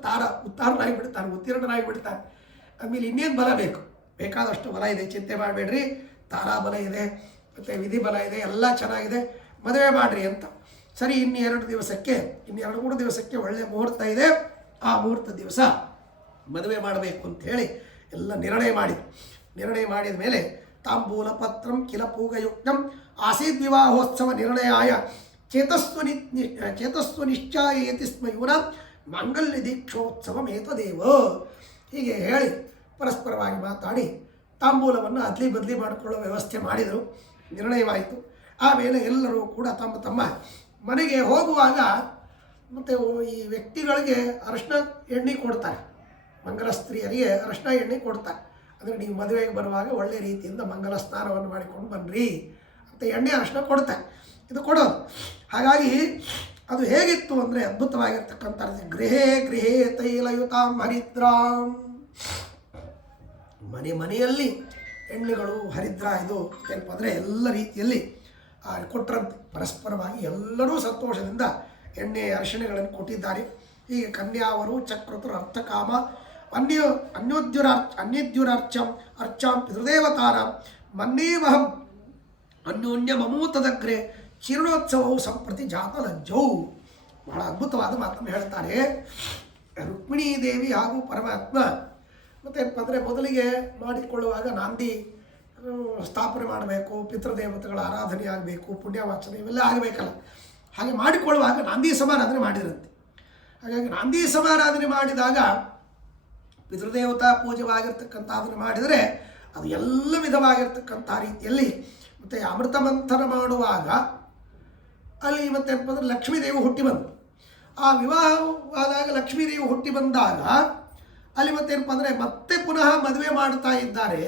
ಉತ್ತೀರ್ಣನಾಗಿ ಬಿಡ್ತಾನೆ. ಆಮೇಲೆ ಇನ್ನೇನು ಬಲ ಬೇಕು? ಬೇಕಾದಷ್ಟು ಬಲ ಇದೆ, ಚಿಂತೆ ಮಾಡಬೇಡ್ರಿ. ತಾರಾಬಲ ಇದೆ, ಮತ್ತು ವಿಧಿ ಬಲ ಇದೆ, ಎಲ್ಲ ಚೆನ್ನಾಗಿದೆ, ಮದುವೆ ಮಾಡಿರಿ ಅಂತ. ಸರಿ, ಇನ್ನು 2-3 ದಿವಸಕ್ಕೆ ಒಳ್ಳೆಯ ಮುಹೂರ್ತ ಇದೆ. ಆ ಮುಹೂರ್ತ ದಿವಸ ಮದುವೆ ಮಾಡಬೇಕು ಅಂಥೇಳಿ ಎಲ್ಲ ನಿರ್ಣಯ ಮಾಡಿದ ಮೇಲೆ ತಾಂಬೂಲ ಪತ್ರಂ ಕಿಲ ಪೂಗಯುಕ್ತಂ ಆಸೀದ್ ವಿವಾಹೋತ್ಸವ ನಿರ್ಣಯಾಯ ಚೇತಸ್ವ ನಿಶ್ಚಾಯೇತಿ ಸ್ಮ ಯುವನ ಮಾಂಗಲ್ಯ ದೀಕ್ಷೋತ್ಸವಮೇತದೇವ. ಹೀಗೆ ಹೇಳಿ ಪರಸ್ಪರವಾಗಿ ಮಾತಾಡಿ ತಾಂಬೂಲವನ್ನು ಅದ್ಲಿ ಬದಲಿ ಮಾಡಿಕೊಳ್ಳೋ ವ್ಯವಸ್ಥೆ ಮಾಡಿದರು. ನಿರ್ಣಯವಾಯಿತು. ಆಮೇಲೆ ಎಲ್ಲರೂ ಕೂಡ ತಮ್ಮ ಮನೆಗೆ ಹೋಗುವಾಗ ಮತ್ತು ಈ ವ್ಯಕ್ತಿಗಳಿಗೆ ಅರಶಿನ ಎಣ್ಣೆ ಕೊಡ್ತಾರೆ, ಮಂಗಲ ಸ್ತ್ರೀಯರಿಗೆ ಅರಶಿನ ಎಣ್ಣೆ ಕೊಡ್ತಾರೆ. ಅಂದರೆ ನೀವು ಮದುವೆಗೆ ಬರುವಾಗ ಒಳ್ಳೆಯ ರೀತಿಯಿಂದ ಮಂಗಲ ಸ್ನಾನವನ್ನು ಮಾಡಿಕೊಂಡು ಬನ್ನಿರಿ ಅಂತ ಎಣ್ಣೆ ಅರಶಿನ ಕೊಡ್ತಾರೆ. ಇದು ಕೊಡೋದು. ಹಾಗಾಗಿ ಅದು ಹೇಗಿತ್ತು ಅಂದರೆ ಅದ್ಭುತವಾಗಿರ್ತಕ್ಕಂಥ ಗೃಹೇ ತೈಲಯುತಾಂ ಹರಿದ್ರಾಂ. ಮನೆಯಲ್ಲಿ ಎಣ್ಣೆಗಳು ಹರಿದ್ರ ಇದು ಏನಪ್ಪ ಅಂದರೆ ಎಲ್ಲ ರೀತಿಯಲ್ಲಿ ಕೊಟ್ಟರಂತೆ. ಪರಸ್ಪರವಾಗಿ ಎಲ್ಲರೂ ಸಂತೋಷದಿಂದ ಎಣ್ಣೆ ಅರಿಶಿಣೆಗಳನ್ನು ಕೊಟ್ಟಿದ್ದಾರೆ. ಹೀಗೆ ಕನ್ಯಾವರು ಚಕ್ರತುರ ಅರ್ಥಕಾಮ ಅರ್ಚಾಂ ಪಿತೃದೇವತಾರ ಮನ್ನೇವಹಂ ಅನ್ಯೋನ್ಯ ಮಮೂತದಗ್ರೆ ಚಿರಣೋತ್ಸವವು ಸಂಪ್ರತಿ ಜಾತಲಜ್ಜೌ. ಬಹಳ ಅದ್ಭುತವಾದ ಮಾತನ್ನು ಹೇಳ್ತಾರೆ. ರುಕ್ಮಿಣೀ ದೇವಿ ಹಾಗೂ ಪರಮಾತ್ಮ ಮತ್ತೇನಪ್ಪ ಅಂದರೆ ಮೊದಲಿಗೆ ಮಾಡಿಕೊಳ್ಳುವಾಗ ನಾಂದಿ ಸ್ಥಾಪನೆ ಮಾಡಬೇಕು, ಪಿತೃದೇವತೆಗಳ ಆರಾಧನೆ ಆಗಬೇಕು, ಪುಣ್ಯವಾಚನೆ ಇವೆಲ್ಲ ಆಗಬೇಕಲ್ಲ. ಹಾಗೆ ಮಾಡಿಕೊಳ್ಳುವಾಗ ನಾಂದಿ ಸಮಾರಾಧನೆ ಮಾಡಿರಂತೆ. ಹಾಗಾಗಿ ನಾಂದಿ ಸಮಾರಾಧನೆ ಮಾಡಿದಾಗ ಪಿತೃದೇವತಾ ಪೂಜೆವಾಗಿರ್ತಕ್ಕಂಥ ಅದನ್ನು ಮಾಡಿದರೆ ಅದು ಎಲ್ಲ ವಿಧವಾಗಿರ್ತಕ್ಕಂಥ ರೀತಿಯಲ್ಲಿ. ಮತ್ತು ಅಮೃತ ಮಂಥನ ಮಾಡುವಾಗ ಅಲ್ಲಿ ಮತ್ತೇನಪ್ಪ ಅಂದರೆ ಲಕ್ಷ್ಮೀದೇವಿ ಹುಟ್ಟಿ ಬಂತು. ಆ ವಿವಾಹವಾದಾಗ ಲಕ್ಷ್ಮೀದೇವಿ ಹುಟ್ಟಿ ಬಂದಾಗ ಅಲ್ಲಿ ಮತ್ತೇನಪ್ಪ ಅಂದರೆ ಮತ್ತೆ ಪುನಃ ಮದುವೆ ಮಾಡ್ತಾ ಇದ್ದಾರೆ.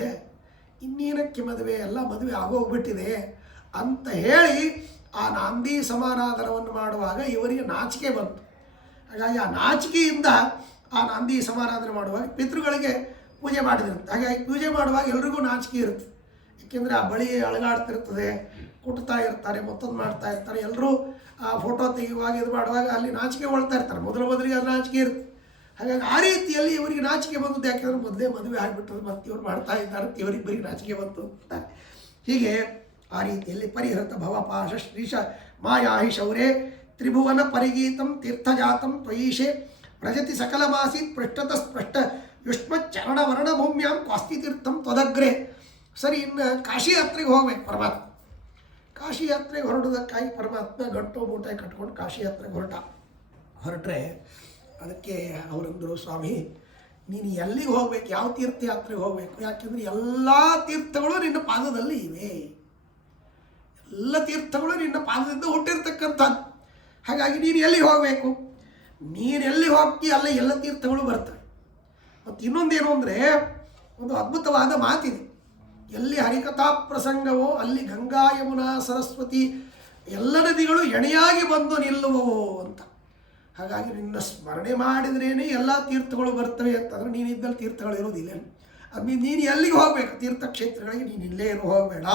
ಇನ್ನೇನಕ್ಕೆ ಮದುವೆ, ಎಲ್ಲ ಮದುವೆ ಆಗೋಗ್ಬಿಟ್ಟಿದೆ ಅಂತ ಹೇಳಿ ಆ ನಾಂದಿ ಸಮಾರಾಧನವನ್ನು ಮಾಡುವಾಗ ಇವರಿಗೆ ನಾಚಿಕೆ ಬಂತು. ಹಾಗಾಗಿ ಆ ನಾಚಿಕೆಯಿಂದ ಆ ನಾಂದಿ ಸಮಾರಾಧನೆ ಮಾಡುವಾಗ ಪಿತೃಗಳಿಗೆ ಪೂಜೆ ಮಾಡಿದಿರುತ್ತೆ. ಹಾಗಾಗಿ ಪೂಜೆ ಮಾಡುವಾಗ ಎಲ್ರಿಗೂ ನಾಚಿಕೆ ಇರುತ್ತೆ. ಏಕೆಂದರೆ ಆ ಬಳಿ ಅಳಗಾಡ್ತಿರ್ತದೆ, ಕುಟ್ತಾ ಇರ್ತಾರೆ, ಮತ್ತೊಂದು ಮಾಡ್ತಾ ಇರ್ತಾರೆ. ಎಲ್ಲರೂ ಆ ಫೋಟೋ ತೆಗೆಯುವಾಗ ಇದು ಮಾಡುವಾಗ ಅಲ್ಲಿ ನಾಚಿಕೆ ಹೊಳ್ತಾ ಇರ್ತಾರೆ. ಮೊದಲಿಗೆ ಅದು ನಾಚಿಕೆ ಇರುತ್ತೆ. ಹಾಗಾಗಿ ಆ ರೀತಿಯಲ್ಲಿ ಇವರಿಗೆ ನಾಚಿಕೆ ಬಂದದ್ದು ಯಾಕೆಂದರೆ ಮೊದಲೇ ಮದುವೆ ಆಗಿಬಿಟ್ಟರು, ಮತ್ತು ಇವ್ರು ಮಾಡ್ತಾ ಇದ್ದಾರೆ, ಇವರಿಬ್ಬರಿಗೆ ನಾಚಿಕೆ ಬಂತು ಅಂತಾರೆ. ಹೀಗೆ ಆ ರೀತಿಯಲ್ಲಿ ಪರಿಹೃತ ಭವಪಾಶ ಶ್ರೀಶ ಮಾಯಾಹಿ ಶೌರೇ ತ್ರಿಭುವನ ಪರಿಗೀತಂ ತೀರ್ಥಜಾತಂ ತ್ವಯೀಶೆ ಪ್ರಜತಿ ಸಕಲಮಾಸೀತ್ ಪೃಷ್ಠತ ಸ್ಪಷ್ಟ ಯುಷ್ಮಚ್ಚರಣ ವರ್ಣ ಭೂಮ್ಯಾಂ ಕ್ವಾಸ್ತಿ ತೀರ್ಥಂ ತ್ವದಗ್ರೆ. ಸರಿ, ಇನ್ನು ಕಾಶಿ ಯಾತ್ರೆಗೆ ಹೋಗ್ಬೇಕು ಪರಮಾತ್ಮ. ಕಾಶಿ ಯಾತ್ರೆಗೆ ಹೊರಡೋದಕ್ಕಾಗಿ ಪರಮಾತ್ಮ ಗಂಟು ಮೂಟೆ ಕಟ್ಕೊಂಡು ಕಾಶಿ ಯಾತ್ರೆಗೆ ಹೊರಟ್ರೆ ಅದಕ್ಕೆ ಅವರಂದರು, ಸ್ವಾಮಿ ನೀನು ಎಲ್ಲಿಗೆ ಹೋಗ್ಬೇಕು, ಯಾವ ತೀರ್ಥಯಾತ್ರೆಗೆ ಹೋಗಬೇಕು? ಯಾಕೆಂದರೆ ಎಲ್ಲ ತೀರ್ಥಗಳು ನಿನ್ನ ಪಾದದಲ್ಲಿ ಇವೆ. ಎಲ್ಲ ತೀರ್ಥಗಳು ನಿನ್ನ ಪಾದದಿಂದ ಹುಟ್ಟಿರ್ತಕ್ಕಂಥದ್ದು. ಹಾಗಾಗಿ ನೀನು ಎಲ್ಲಿಗೆ ಹೋಗಬೇಕು? ನೀನು ಎಲ್ಲಿ ಹೋಗ್ತೀಯ ಅಲ್ಲ ಎಲ್ಲ ತೀರ್ಥಗಳು ಬರ್ತವೆ. ಮತ್ತು ಇನ್ನೊಂದೇನು ಅಂದರೆ, ಒಂದು ಅದ್ಭುತವಾದ ಮಾತಿದೆ, ಎಲ್ಲಿ ಹರಿಕಥಾ ಪ್ರಸಂಗವೋ ಅಲ್ಲಿ ಗಂಗಾ ಯಮುನಾ ಸರಸ್ವತಿ ಎಲ್ಲ ನದಿಗಳು ಎಣೆಯಾಗಿ ಬಂದು ನಿಲ್ಲುವವು ಅಂತ. ಹಾಗಾಗಿ ನಿನ್ನ ಸ್ಮರಣೆ ಮಾಡಿದ್ರೇ ಎಲ್ಲ ತೀರ್ಥಗಳು ಬರ್ತವೆ ಅಂತಂದರೆ ನೀನಿದ್ದಲ್ಲಿ ತೀರ್ಥಗಳು ಇರೋದಿಲ್ಲ. ಅದು ನೀನು ಎಲ್ಲಿಗೆ ಹೋಗಬೇಕು? ತೀರ್ಥಕ್ಷೇತ್ರಗಳಿಗೆ ನೀನು ಇಲ್ಲೇ ಹೋಗಬೇಡ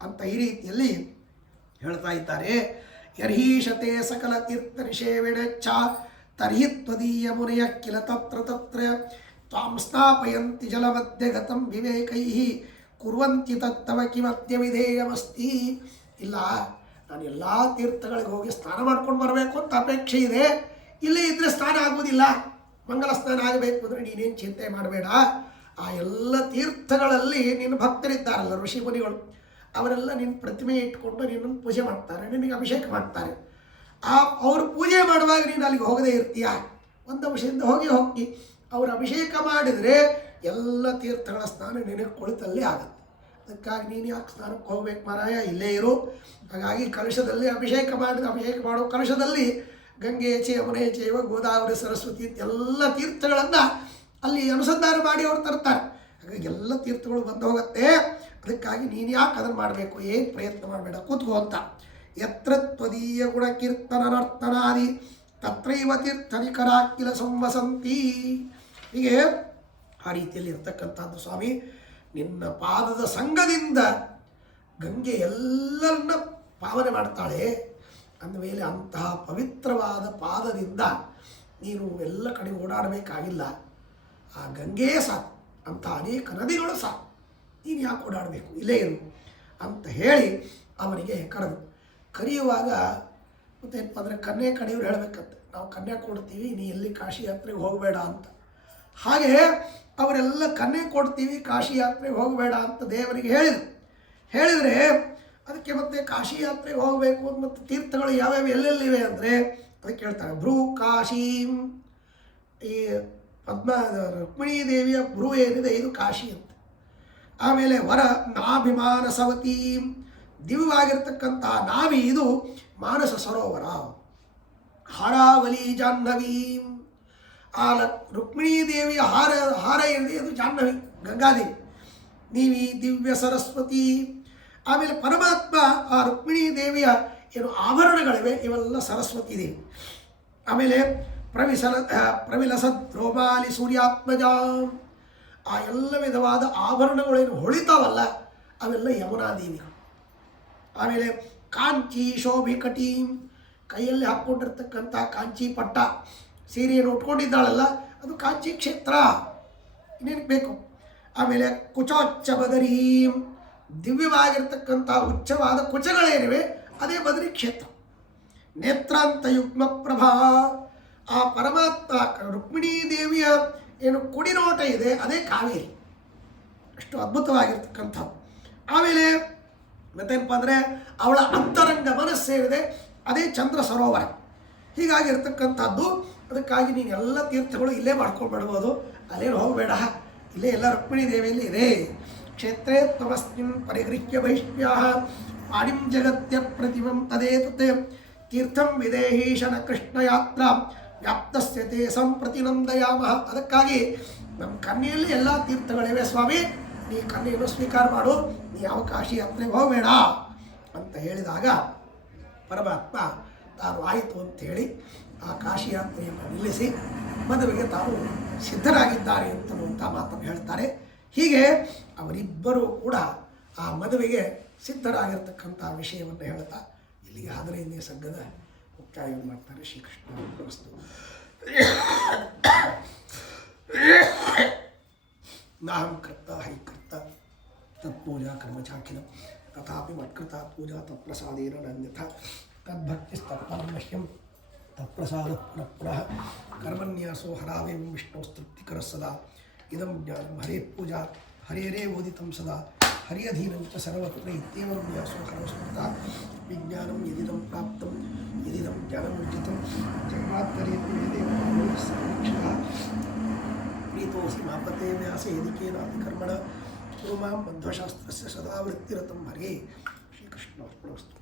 ಅಂತ ಈ ರೀತಿಯಲ್ಲಿ ಹೇಳ್ತಾ ಇದ್ದಾರೆ. ಯರ್ಹೀಶತೆ ಸಕಲ ತೀರ್ಥ ನಿಷೇವೆಣಚ್ಚ ತರ್ಹಿ ತ್ವದೀಯ ಮುನಿಯ ಕಿಲ ತತ್ರ ತತ್ರ ತ್ವಾಂ ಸ್ನಾಪಯಂತಿ ಜಲಮಧ್ಯೆ ಗತಂ ವಿವೇಕೈ ಕುರ್ವಂತಿ ತತ್ತವ ಕಿಮತ್ಯ ವಿಧೇಯಮಸ್ತಿ. ಇಲ್ಲ, ನಾನು ಎಲ್ಲ ತೀರ್ಥಗಳಿಗೆ ಹೋಗಿ ಸ್ನಾನ ಮಾಡ್ಕೊಂಡು ಬರಬೇಕು ಅಂತ ಅಪೇಕ್ಷೆ ಇದೆ. ಇಲ್ಲೇ ಇದ್ದರೆ ಸ್ನಾನ ಆಗುವುದಿಲ್ಲ. ಮಂಗಲ ಸ್ನಾನ ಆಗಬೇಕು ಅಂದರೆ ನೀನೇನು ಚಿಂತೆ ಮಾಡಬೇಡ. ಆ ಎಲ್ಲ ತೀರ್ಥಗಳಲ್ಲಿ ನಿನ್ನ ಭಕ್ತರಿದ್ದಾರಲ್ಲ, ಋಷಿ ಮುನಿಗಳು, ಅವರೆಲ್ಲ ನಿನ್ನ ಪ್ರತಿಮೆ ಇಟ್ಕೊಂಡು ನಿನ್ನನ್ನು ಪೂಜೆ ಮಾಡ್ತಾರೆ, ನಿನಗೆ ಅಭಿಷೇಕ ಮಾಡ್ತಾರೆ. ಅವರು ಪೂಜೆ ಮಾಡುವಾಗ ನೀನು ಅಲ್ಲಿಗೆ ಹೋಗದೇ ಇರ್ತೀಯ. ಒಂದು ಅಂಶದಿಂದ ಹೋಗಿ ಅವರು ಅಭಿಷೇಕ ಮಾಡಿದರೆ ಎಲ್ಲ ತೀರ್ಥಗಳ ಸ್ನಾನ ನಿನಗೆ ಕುಳಿತಲ್ಲೇ ಆಗುತ್ತೆ. ಅದಕ್ಕಾಗಿ ನೀನು ಯಾಕೆ ಸ್ನಾನಕ್ಕೆ ಹೋಗ್ಬೇಕು ಮಾರಾಯ, ಇಲ್ಲೇ ಇರು. ಹಾಗಾಗಿ ಕಲಶದಲ್ಲಿ ಅಭಿಷೇಕ ಮಾಡೋ ಕಲಶದಲ್ಲಿ ಗಂಗೆ ಯಮುನೆ ಚೈವ ಗೋದಾವರಿ ಸರಸ್ವತಿ ಎಲ್ಲ ತೀರ್ಥಗಳನ್ನು ಅಲ್ಲಿ ಅನುಸಂಧಾನ ಮಾಡಿ ಅವರು ತರ್ತಾರೆ. ಹಾಗಾಗಿ ಎಲ್ಲ ತೀರ್ಥಗಳು ಬಂದು ಹೋಗುತ್ತೆ. ಅದಕ್ಕಾಗಿ ನೀನು ಯಾಕೆ ಅದನ್ನು ಮಾಡಬೇಕು, ಏನು ಪ್ರಯತ್ನ ಮಾಡಬೇಡ, ಕೂತ್ಕೋ ಅಂತ. ಯತ್ರ ತ್ವದೀಯ ಗುಣ ಕೀರ್ತನ ನರ್ತನಾದಿ ತತ್ರೈವ ತೀರ್ಥನಿಕರ ಕಿಲ ಸಂವಸಂತಿ. ಹೀಗೆ ಆ ರೀತಿಯಲ್ಲಿ ಇರ್ತಕ್ಕಂಥದ್ದು ಸ್ವಾಮಿ. ನಿನ್ನ ಪಾದದ ಸಂಘದಿಂದ ಗಂಗೆ ಎಲ್ಲರನ್ನ ಪಾವನೆ ಮಾಡ್ತಾಳೆ ಅಂದಮೇಲೆ ಅಂತಹ ಪವಿತ್ರವಾದ ಪಾದದಿಂದ ನೀನು ಎಲ್ಲ ಕಡೆ ಓಡಾಡಬೇಕಾಗಿಲ್ಲ. ಆ ಗಂಗೆ ಸಾಕು, ಅಂಥ ಅನೇಕ ನದಿಗಳು ಸಾಕು, ನೀನು ಯಾಕೆ ಓಡಾಡಬೇಕು, ಇಲ್ಲೇ ಇರು ಅಂತ ಹೇಳಿ ಅವನಿಗೆ ಕರೆಯುವಾಗ ಮತ್ತೇನಪ್ಪ ಅಂದರೆ ಕನ್ಯೆ ಕಡೆಯವ್ರು ಹೇಳಬೇಕಂತೆ, ನಾವು ಕನ್ಯೆ ಕೊಡ್ತೀವಿ, ನೀ ಎಲ್ಲಿ ಕಾಶಿ ಯಾತ್ರೆಗೆ ಹೋಗಬೇಡ ಅಂತ. ಹಾಗೆ ಅವರೆಲ್ಲ ಕನ್ಯೆ ಕೊಡ್ತೀವಿ, ಕಾಶಿ ಯಾತ್ರೆಗೆ ಹೋಗಬೇಡ ಅಂತ ದೇವರಿಗೆ ಹೇಳಿದರೆ ಅದಕ್ಕೆ ಮತ್ತೆ ಕಾಶಿ ಯಾತ್ರೆಗೆ ಹೋಗಬೇಕು ಅಂತ ಮತ್ತು ತೀರ್ಥಗಳು ಯಾವ್ಯಾವ ಎಲ್ಲೆಲ್ಲಿವೆ ಅಂದರೆ ಅದಕ್ಕೆ ಹೇಳ್ತಾರೆ. ಭ್ರೂ ಕಾಶೀಂ, ಈ ರುಕ್ಮಿಣೀ ದೇವಿಯ ಭ್ರೂ ಏನಿದೆ ಇದು ಕಾಶಿ ಅಂತ. ಆಮೇಲೆ ವರ ನಾಭಿಮಾನ ಸವತೀಂ, ದಿವ್ಯವಾಗಿರ್ತಕ್ಕಂತಹ ನಾವಿ ಇದು ಮಾನಸ ಸರೋವರ. ಹಾರಾವಲಿ ಜಾಹ್ನವೀಂ, ಆ ರುಕ್ಮಿಣೀ ದೇವಿಯ ಹಾರ ಏನಿದೆ ಅದು ಜಾಹ್ನವಿ ಗಂಗಾದೇವಿ. ನೀವಿ ದಿವ್ಯ ಸರಸ್ವತಿ. ಆಮೇಲೆ ಪರಮಾತ್ಮ ಆ ರುಕ್ಮಿಣೀ ದೇವಿಯ ಏನು ಆಭರಣಗಳಿವೆ ಇವೆಲ್ಲ ಸರಸ್ವತಿ ದೇವಿ. ಆಮೇಲೆ ಪ್ರವಿಲಸದ್ ರೋಮಾಲಿ ಸೂರ್ಯಾತ್ಮಜ, ಆ ಎಲ್ಲ ವಿಧವಾದ ಆಭರಣಗಳೇನು ಹೊಳಿತಾವಲ್ಲ ಅವೆಲ್ಲ ಯಮುನಾದೇವಿಗಳು. ಆಮೇಲೆ ಕಾಂಚಿ ಶೋಭಿಕಟೀಂ, ಕೈಯಲ್ಲಿ ಹಾಕ್ಕೊಂಡಿರ್ತಕ್ಕಂಥ ಕಾಂಚಿ ಪಟ್ಟ ಸೀರೆಯನ್ನು ಉಟ್ಕೊಂಡಿದ್ದಾಳಲ್ಲ ಅದು ಕಾಂಚಿ ಕ್ಷೇತ್ರ, ಇನ್ನೇನು ಬೇಕು. ಆಮೇಲೆ ಕುಚೋಚ್ಚ ಬದರೀಂ, ದಿವ್ಯವಾಗಿರ್ತಕ್ಕಂಥ ಉಚ್ಚವಾದ ಕುಚಗಳೇನಿವೆ ಅದೇ ಬದರಿ ಕ್ಷೇತ್ರ. ನೇತ್ರಾಂತ ಯುಗ್ಮ ಪ್ರಭಾ, ಆ ಪರಮಾತ್ಮ ರುಕ್ಮಿಣೀ ದೇವಿಯ ಏನು ಕುಡಿನೋಟ ಇದೆ ಅದೇ ಕಾವೇರಿ, ಅಷ್ಟು ಅದ್ಭುತವಾಗಿರ್ತಕ್ಕಂಥದ್ದು. ಆಮೇಲೆ ಮತ್ತೇನಪ್ಪ ಅಂದರೆ ಅವಳ ಅಂತರಂಗ ಮನಸ್ಸೇನಿದೆ ಅದೇ ಚಂದ್ರ ಸರೋವರ. ಹೀಗಾಗಿರ್ತಕ್ಕಂಥದ್ದು. ಅದಕ್ಕಾಗಿ ನೀನು ಎಲ್ಲ ತೀರ್ಥಗಳು ಇಲ್ಲೇ ಮಾಡ್ಕೊಂಡ್ಬಿಡ್ಬೋದು, ಅಲ್ಲೇನು ಹೋಗಬೇಡ, ಇಲ್ಲೇ ಎಲ್ಲ ರುಕ್ಮಿಣೀ ದೇವಿಯಲ್ಲಿ ಇದೆ. ಕ್ಷೇತ್ರೇ ತ್ವಮಸ್ಮಿನ್ ಪರಿಗೃಹ್ಯ ವೈಷ್ಣ್ಯ ಪಾಣಿಂ ಜಗತ್ಯ ಪ್ರತಿಮಂ ತದೇತತೆ ತೀರ್ಥಂ ವಿದೇಹೀಶನ ಕೃಷ್ಣ ಯಾತ್ರಾ ವ್ಯಾಪ್ತಸ್ಯ ತೇ ಸಂಪ್ರತಿನಂದಯಾಮಃ. ಅದಕ್ಕಾಗಿ ನಮ್ಮ ಕನ್ಯೆಯಲ್ಲಿ ಎಲ್ಲ ತೀರ್ಥಗಳಿವೆ ಸ್ವಾಮಿ, ನೀ ಕನ್ಯೆಯನ್ನು ಸ್ವೀಕಾರ ಮಾಡು, ನೀ ಯಾವ ಕಾಶಿ ಯಾತ್ರೆಗೆ ಹೋಗಬೇಡ ಅಂತ ಹೇಳಿದಾಗ ಪರಮಾತ್ಮ ತಾನು ಆಯಿತು ಅಂಥೇಳಿ ಆ ಕಾಶಿಯಾತ್ರೆಯನ್ನು ನಿಲ್ಲಿಸಿ ಮದುವೆಗೆ ತಾವು ಸಿದ್ಧರಾಗಿದ್ದಾರೆ ಅಂತನ್ನುವಂಥ ಮಾತನ್ನು ಹೇಳ್ತಾರೆ. ಹೀಗೆ ಅವರಿಬ್ಬರೂ ಕೂಡ ಆ ಮದುವೆಗೆ ಸಿದ್ಧರಾಗಿರ್ತಕ್ಕಂಥ ವಿಷಯವನ್ನು ಹೇಳ್ತಾ ಇಲ್ಲಿಗೆ 15ನೇ ಸರ್ಗದ ಮುಕ್ತಾಯವನ್ನು ಮಾಡ್ತಾರೆ. ಶ್ರೀಕೃಷ್ಣ ವಸ್ತು. ನಾಹಂ ಕರ್ತ ಹೈಕರ್ತ ತತ್ಪೂಜಾ ಕರ್ಮಚಾಖಿಲ ತಥಾಪಿ ಮತ್ಕೃತ ಪೂಜಾ ತತ್ಪ್ರಸಾದೇನ ನನ್ಯಥಾ ತದ್ಭಕ್ತಿಸ್ತತ್ಪರಂ ಮಹ್ಯಂ ತತ್ಪ್ರಸಾದ ಪುನಃ ಪುನಃ ಕರ್ಮನ್ಯಾಸೋ ಹರಾವೇಂ ವಿಷ್ಣೋಸ್ತೃಪ್ತಿಕರ ಸದಾ ಇದಂ ಜ್ಞಾನಂ ಹರೇ ಪೂಜಾ ಹರೇರೇವೋದಿತಂ ಸದಾ ಹರಿಯಧೀನಂ ಚ ಸರ್ವತ್ರ ಇತ್ಯೇವಂ ನ್ಯಾಸೋ ಹರವಸ್ಮೃತ ವಿಜ್ಞಾನಂ ಯದಿದಂ ಪ್ರಾಪ್ತಂ ಯದಿದಂ ಜ್ಞಾನಮುರ್ಜಿತಂ ಜನ್ಮಾತ್ತರೇತ್ಯೇದೇವ ಸಮೀಕ್ಷಃ ಪ್ರೀತೋऽसि ಮಾಪತೆ ವ್ಯಾಸ ಯದಿಕೇನಾಪಿ ಕರ್ಮಣ ಕುರು ಮಾಂ ಮಧ್ವಶಾಸ್ತ್ರಸ್ಯ ಸದಾ ವೃತ್ತಿರತಂ ಹರೇ. ಶ್ರೀಕೃಷ್ಣಾರ್ಪಣಮಸ್ತು.